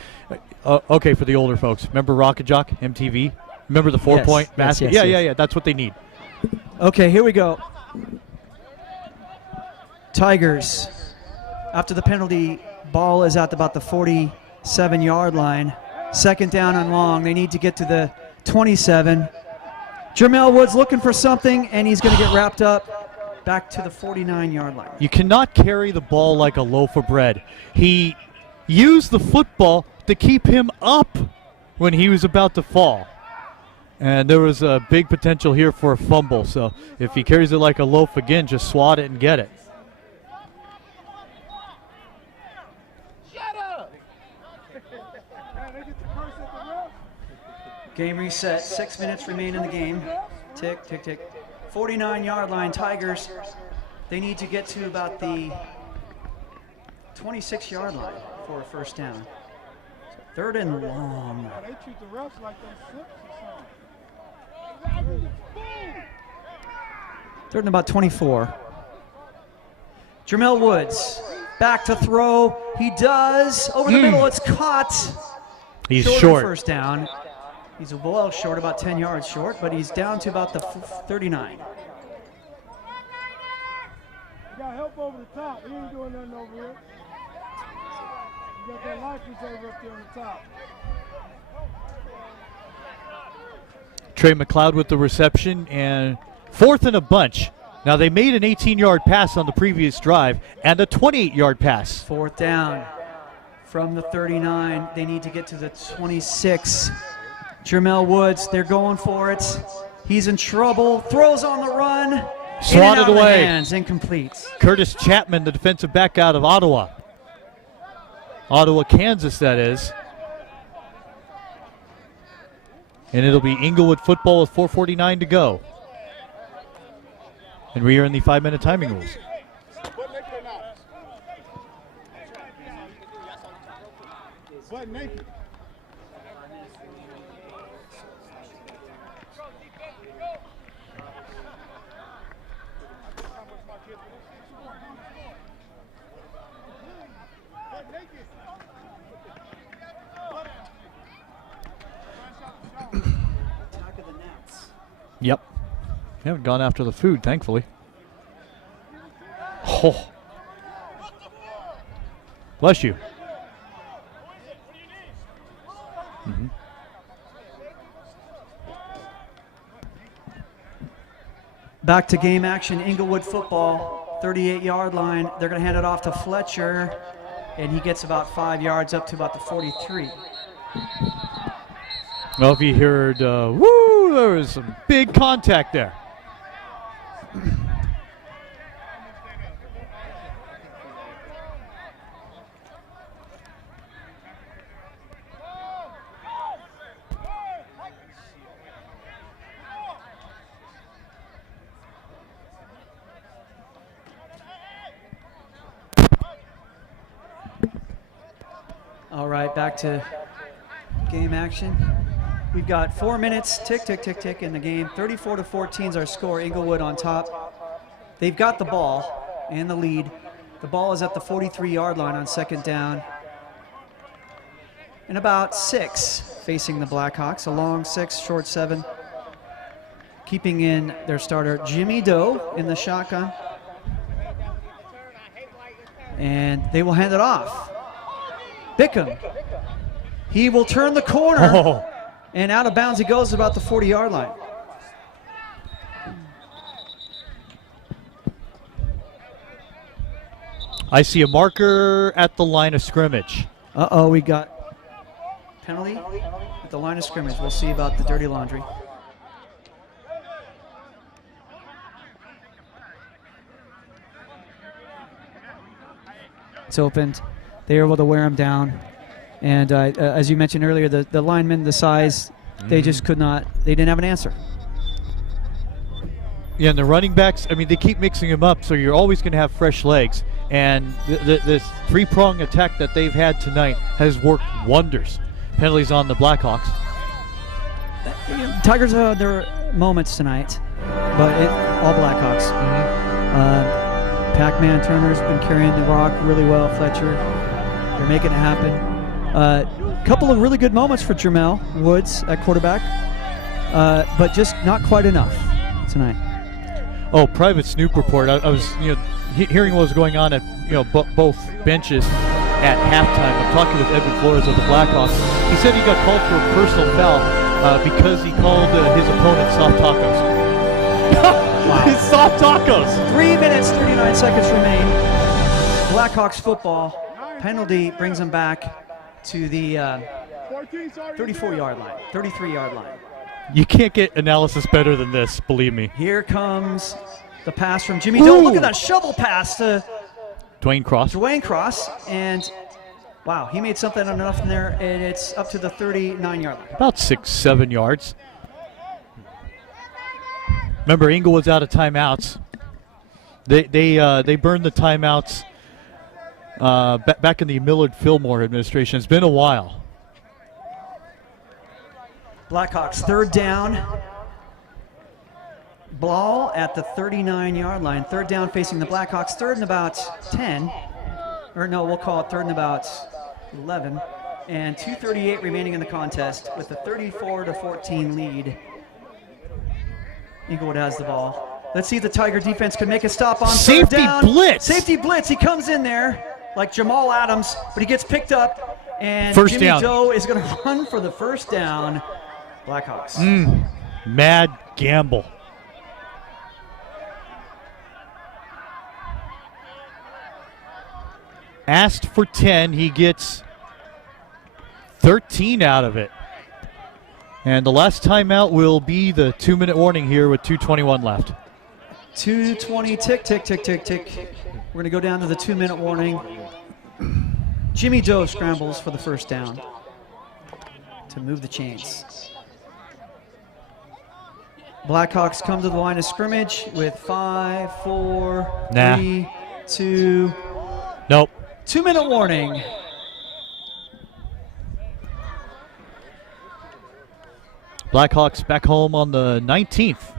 Okay, for the older folks. Remember Rocket Jock, MTV? Remember the 4-point basket? Yeah. That's what they need. Okay, here we go. Tigers, after the penalty, ball is at about the 47-yard line. Second down and long. They need to get to the 27. Jermel Woods looking for something, and he's going to get wrapped up back to the 49-yard line. You cannot carry the ball like a loaf of bread. He used the football to keep him up when he was about to fall. And there was a big potential here for a fumble. So if he carries it like a loaf again, just swat it and get it. Game reset. 6 minutes remain in the game. Tick, tick, tick. 49-yard line, Tigers. They need to get to about the 26-yard line for a first down. So third and long. They treat the refs like they're six or something. Third and about 24. Jermel Woods back to throw. He does. Over the middle, it's caught. He's short. short. First down. He's well short, about 10 yards short, but he's down to about the 39. You got help over the top. He ain't doing nothing over here. You got that life preserver up there on the top. Trey McLeod with the reception, and fourth and a bunch. Now, they made an 18-yard pass on the previous drive and a 28-yard pass. Fourth down from the 39. They need to get to the 26. Jermel Woods, they're going for it. He's in trouble. Throws on the run. Swatted away. Hands, incomplete. Curtis Chapman, the defensive back out of Ottawa. Ottawa, Kansas, that is. And it'll be Inglewood football with 4:49 to go. And we are in the 5-minute timing rules. Butt naked. Yep. They haven't gone after the food, thankfully. Oh. Bless you. Back to game action, Inglewood football, 38-yard line. They're going to hand it off to Fletcher, and he gets about 5 yards up to about the 43. Well, if you heard, woo, there was some big contact there. All right, back to game action. We've got 4 minutes, tick, tick, tick, tick in the game. 34-14 is our score. Inglewood on top. They've got the ball and the lead. The ball is at the 43-yard line on second down. And about 6 facing the Blackhawks. A long 6, short 7. Keeping in their starter, Jimmy Doe, in the shotgun. And they will hand it off. Bickham. He will turn the corner. Oh. And out of bounds he goes about the 40-yard line. I see a marker at the line of scrimmage. Uh-oh, we got penalty at the line of scrimmage. We'll see about the dirty laundry. It's opened. They are able to wear him down. And as you mentioned earlier, the linemen, the size, They just could not. They didn't have an answer. Yeah, and the running backs, I mean, they keep mixing them up, so you're always going to have fresh legs. And this three-prong attack that they've had tonight has worked wonders. Penalties on the Blackhawks. Tigers had their moments tonight, but all Blackhawks. Pac-Man Turner's been carrying the rock really well. Fletcher, they're making it happen. A couple of really good moments for Jermel Woods at quarterback, but just not quite enough tonight. Oh, private snoop report. I was, hearing what was going on at, both benches at halftime. I'm talking with Edwin Flores of the Blackhawks. He said he got called for a personal foul because he called his opponent soft tacos. Wow. Soft tacos. 3 minutes, 39 seconds remain. Blackhawks football. Penalty brings them back to the 34-yard line, 33-yard line. You can't get analysis better than this, believe me. Here comes the pass from Jimmy Doe. Look at that shovel pass to Dwayne Cross. And wow, he made something enough in there, and it's up to the 39-yard line. About 6-7 yards. Remember, Inglewood's out of timeouts. They burned the timeouts back in the Millard Fillmore administration. It's been a while. Blackhawks third down. Ball at the 39-yard line. Third down facing the Blackhawks. Third and about 10. Or no, we'll call it third and about 11. And 2:38 remaining in the contest with a 34-14 lead. Inglewood has the ball. Let's see if the Tiger defense can make a stop on third down. Blitz. Safety blitz. He comes in there like Jamal Adams, but he gets picked up. And first Jimmy down. Doe is going to run for the first down. Blackhawks. Mad gamble. Asked for 10, he gets 13 out of it. And the last timeout will be the 2-minute warning here with 2:21 left. 2:20, tick, tick, tick, tick, tick. We're going to go down to the 2-minute warning. Jimmy Doe scrambles for the first down to move the chains. Blackhawks come to the line of scrimmage with 5, 4, 3, 2. Nope. 2-minute warning. Blackhawks back home on the 19th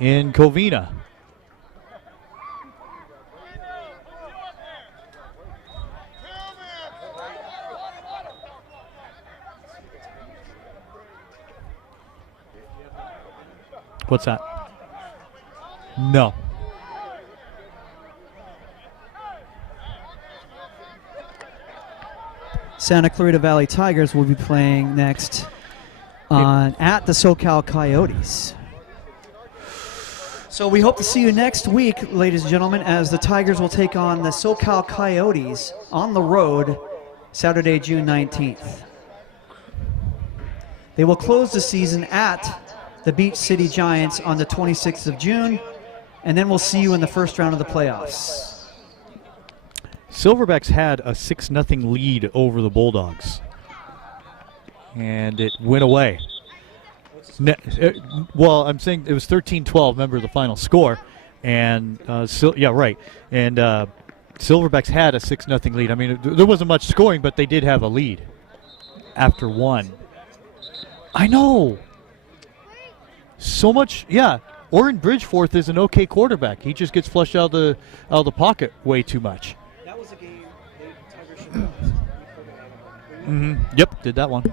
in Covina. What's that? No. Santa Clarita Valley Tigers will be playing next at the SoCal Coyotes. So we hope to see you next week, ladies and gentlemen, as the Tigers will take on the SoCal Coyotes on the road Saturday, June 19th. They will close the season at the Beach City Giants on the 26th of June, and then we'll see you in the first round of the playoffs. Silverbacks had a 6-0 lead over the Bulldogs, and it went away. Well, I'm saying it was 13-12, remember the final score, and yeah, right. And Silverbacks had a 6-0 lead. I mean, there wasn't much scoring, but they did have a lead after one. I know. So much, yeah. Orrin Bridgeforth is an okay quarterback. He just gets flushed out of the pocket way too much. That was a game the Tigers should have. Yep, did that one.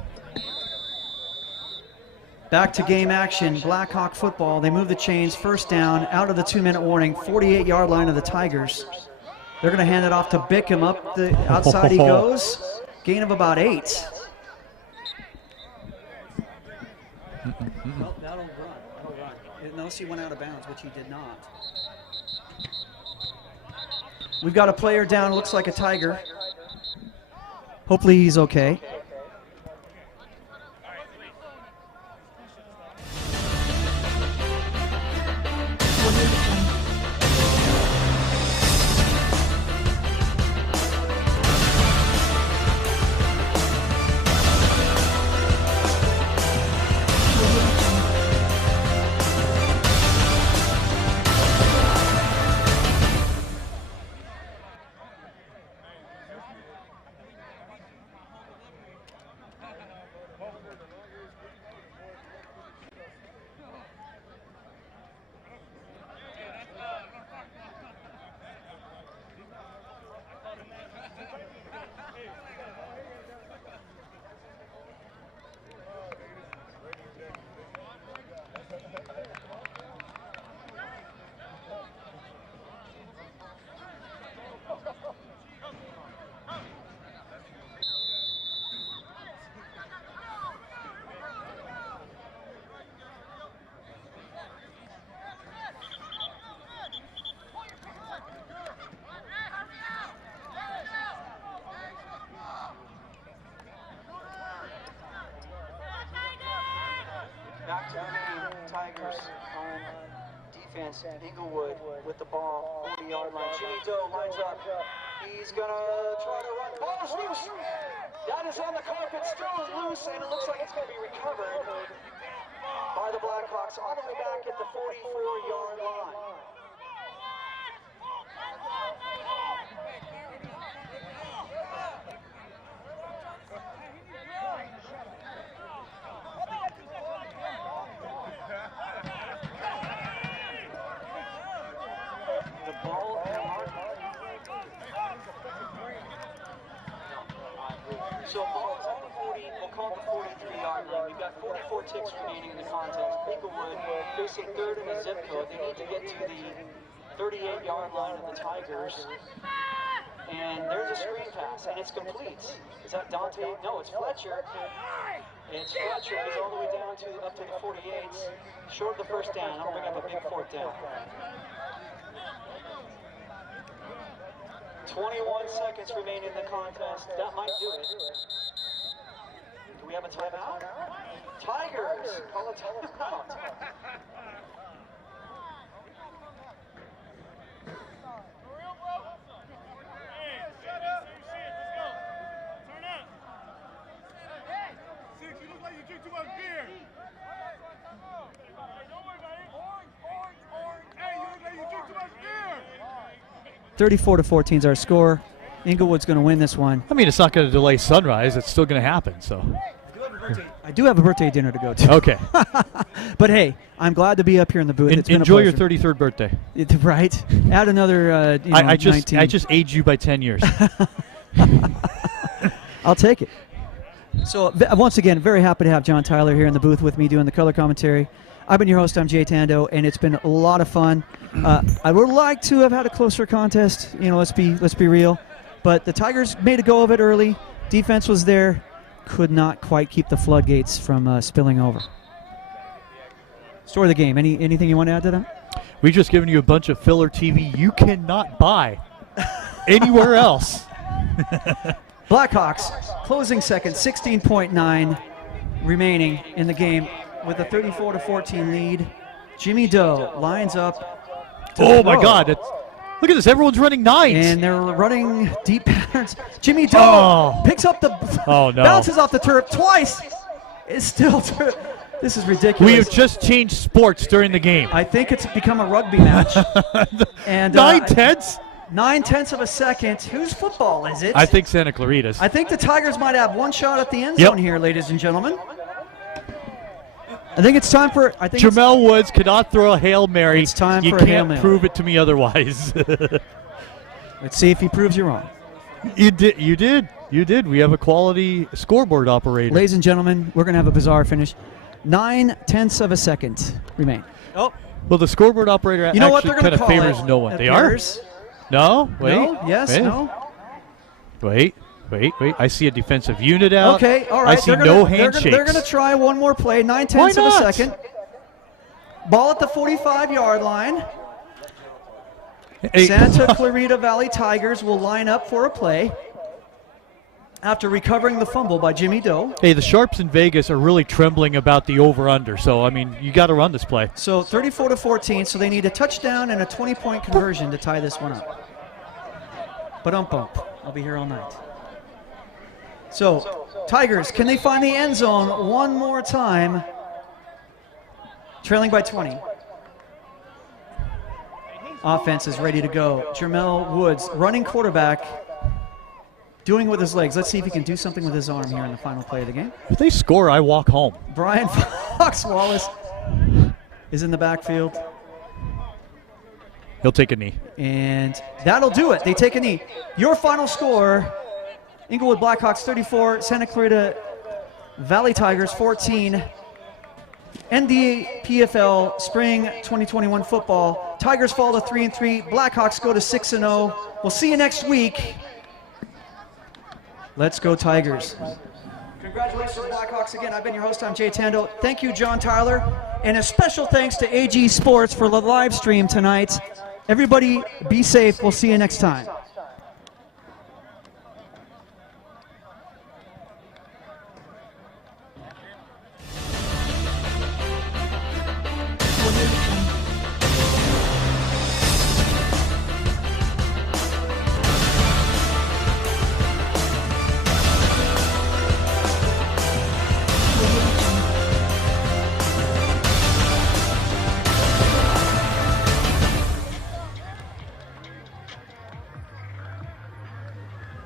Back to game action, Blackhawk football. They move the chains, first down, out of the 2-minute warning, 48-yard line of the Tigers. They're going to hand it off to Bickham. Up the outside he goes. Gain of about 8. Well, that'll run. Unless he went out of bounds, which he did not. We've got a player down, looks like a Tiger. Hopefully he's okay. Tigers on defense. Inglewood with the ball, 40-yard line. Jimmy Doe lines up. He's going to try to run. Ball's loose. That is on the carpet, still loose, and it looks like it's going to be recovered by the Blackhawks all the way back at the 44-yard line. So ball is at the 40, we'll call it the 43-yard line. We've got 44 ticks remaining in the contest. Inglewood facing third in the zip code. They need to get to the 38-yard line of the Tigers. And there's a screen pass, and it's complete. Is that Dante? No, it's Fletcher. It's Fletcher. He's all the way down to up to the 48s. Short of the first down. I'll bring up a big fourth down. 21 seconds remain in the contest. That might do it. Do we have a timeout? Tigers call a timeout. Six, you look like you drink too much beer. Hey, you look like you drink too much beer. 34-14 is our score. Inglewood's going to win this one. I mean, it's not going to delay sunrise. It's still going to happen. So I do have a birthday dinner to go to. Okay. But hey, I'm glad to be up here in the booth. It's been enjoy a your pleasure. 33rd birthday. Right. Add another. I 19. just aged you by 10 years. I'll take it. So once again, very happy to have John Tyler here in the booth with me doing the color commentary. I've been your host. I'm Jay Tando, and it's been a lot of fun. I would like to have had a closer contest. Let's be real. But the Tigers made a go of it early. Defense was there. Could not quite keep the floodgates from spilling over. Story of the game. Anything you want to add to that? We've just given you a bunch of filler TV you cannot buy anywhere else. Blackhawks closing second, 16.9 remaining in the game with a 34-14 lead. Jimmy Doe lines up. Oh my God! Look at this. Everyone's running nines. And they're running deep patterns. Jimmy Doe picks up the bounces off the turf twice. It's still this is ridiculous. We have just changed sports during the game. I think it's become a rugby match. And 9/10? 9/10 of a second. Whose football is it? I think Santa Clarita's. I think the Tigers might have one shot at the end zone here, ladies and gentlemen. I think it's time for. Jamel Woods cannot throw a Hail Mary. It's time for a Hail Mary. You can't prove it to me otherwise. Let's see if he proves you wrong. You did. We have a quality scoreboard operator. Ladies and gentlemen, we're going to have a bizarre finish. 9/10 of a second remain. Oh. Well, the scoreboard operator actually kind of favors no one. They are? No? Wait. No? Yes? Wait. No? Wait. I see a defensive unit out. Okay, all right. I see no handshakes. They're going to try one more play. 9/10 of a second. Ball at the 45-yard line. Hey. Santa Clarita Valley Tigers will line up for a play after recovering the fumble by Jimmy Doe. Hey, the Sharps in Vegas are really trembling about the over-under. So, I mean, you got to run this play. So 34-14, so they need a touchdown and a 20-point conversion to tie this one up. But I'll be here all night. So, Tigers, can they find the end zone one more time? Trailing by 20. Offense is ready to go. Jamel Woods, running quarterback, doing it with his legs. Let's see if he can do something with his arm here in the final play of the game. If they score, I walk home. Brian Fox Wallace is in the backfield. He'll take a knee. And that'll do it. They take a knee. Your final score, Inglewood Blackhawks 34, Santa Clarita Valley Tigers 14. NDPFL Spring 2021 football. Tigers fall to 3-3. Blackhawks go to 6-0. We'll see you next week. Let's go Tigers. Congratulations, Blackhawks. Again, I've been your host. I'm Jay Tando. Thank you, John Tyler. And a special thanks to AG Sports for the live stream tonight. Everybody be safe. We'll see you next time.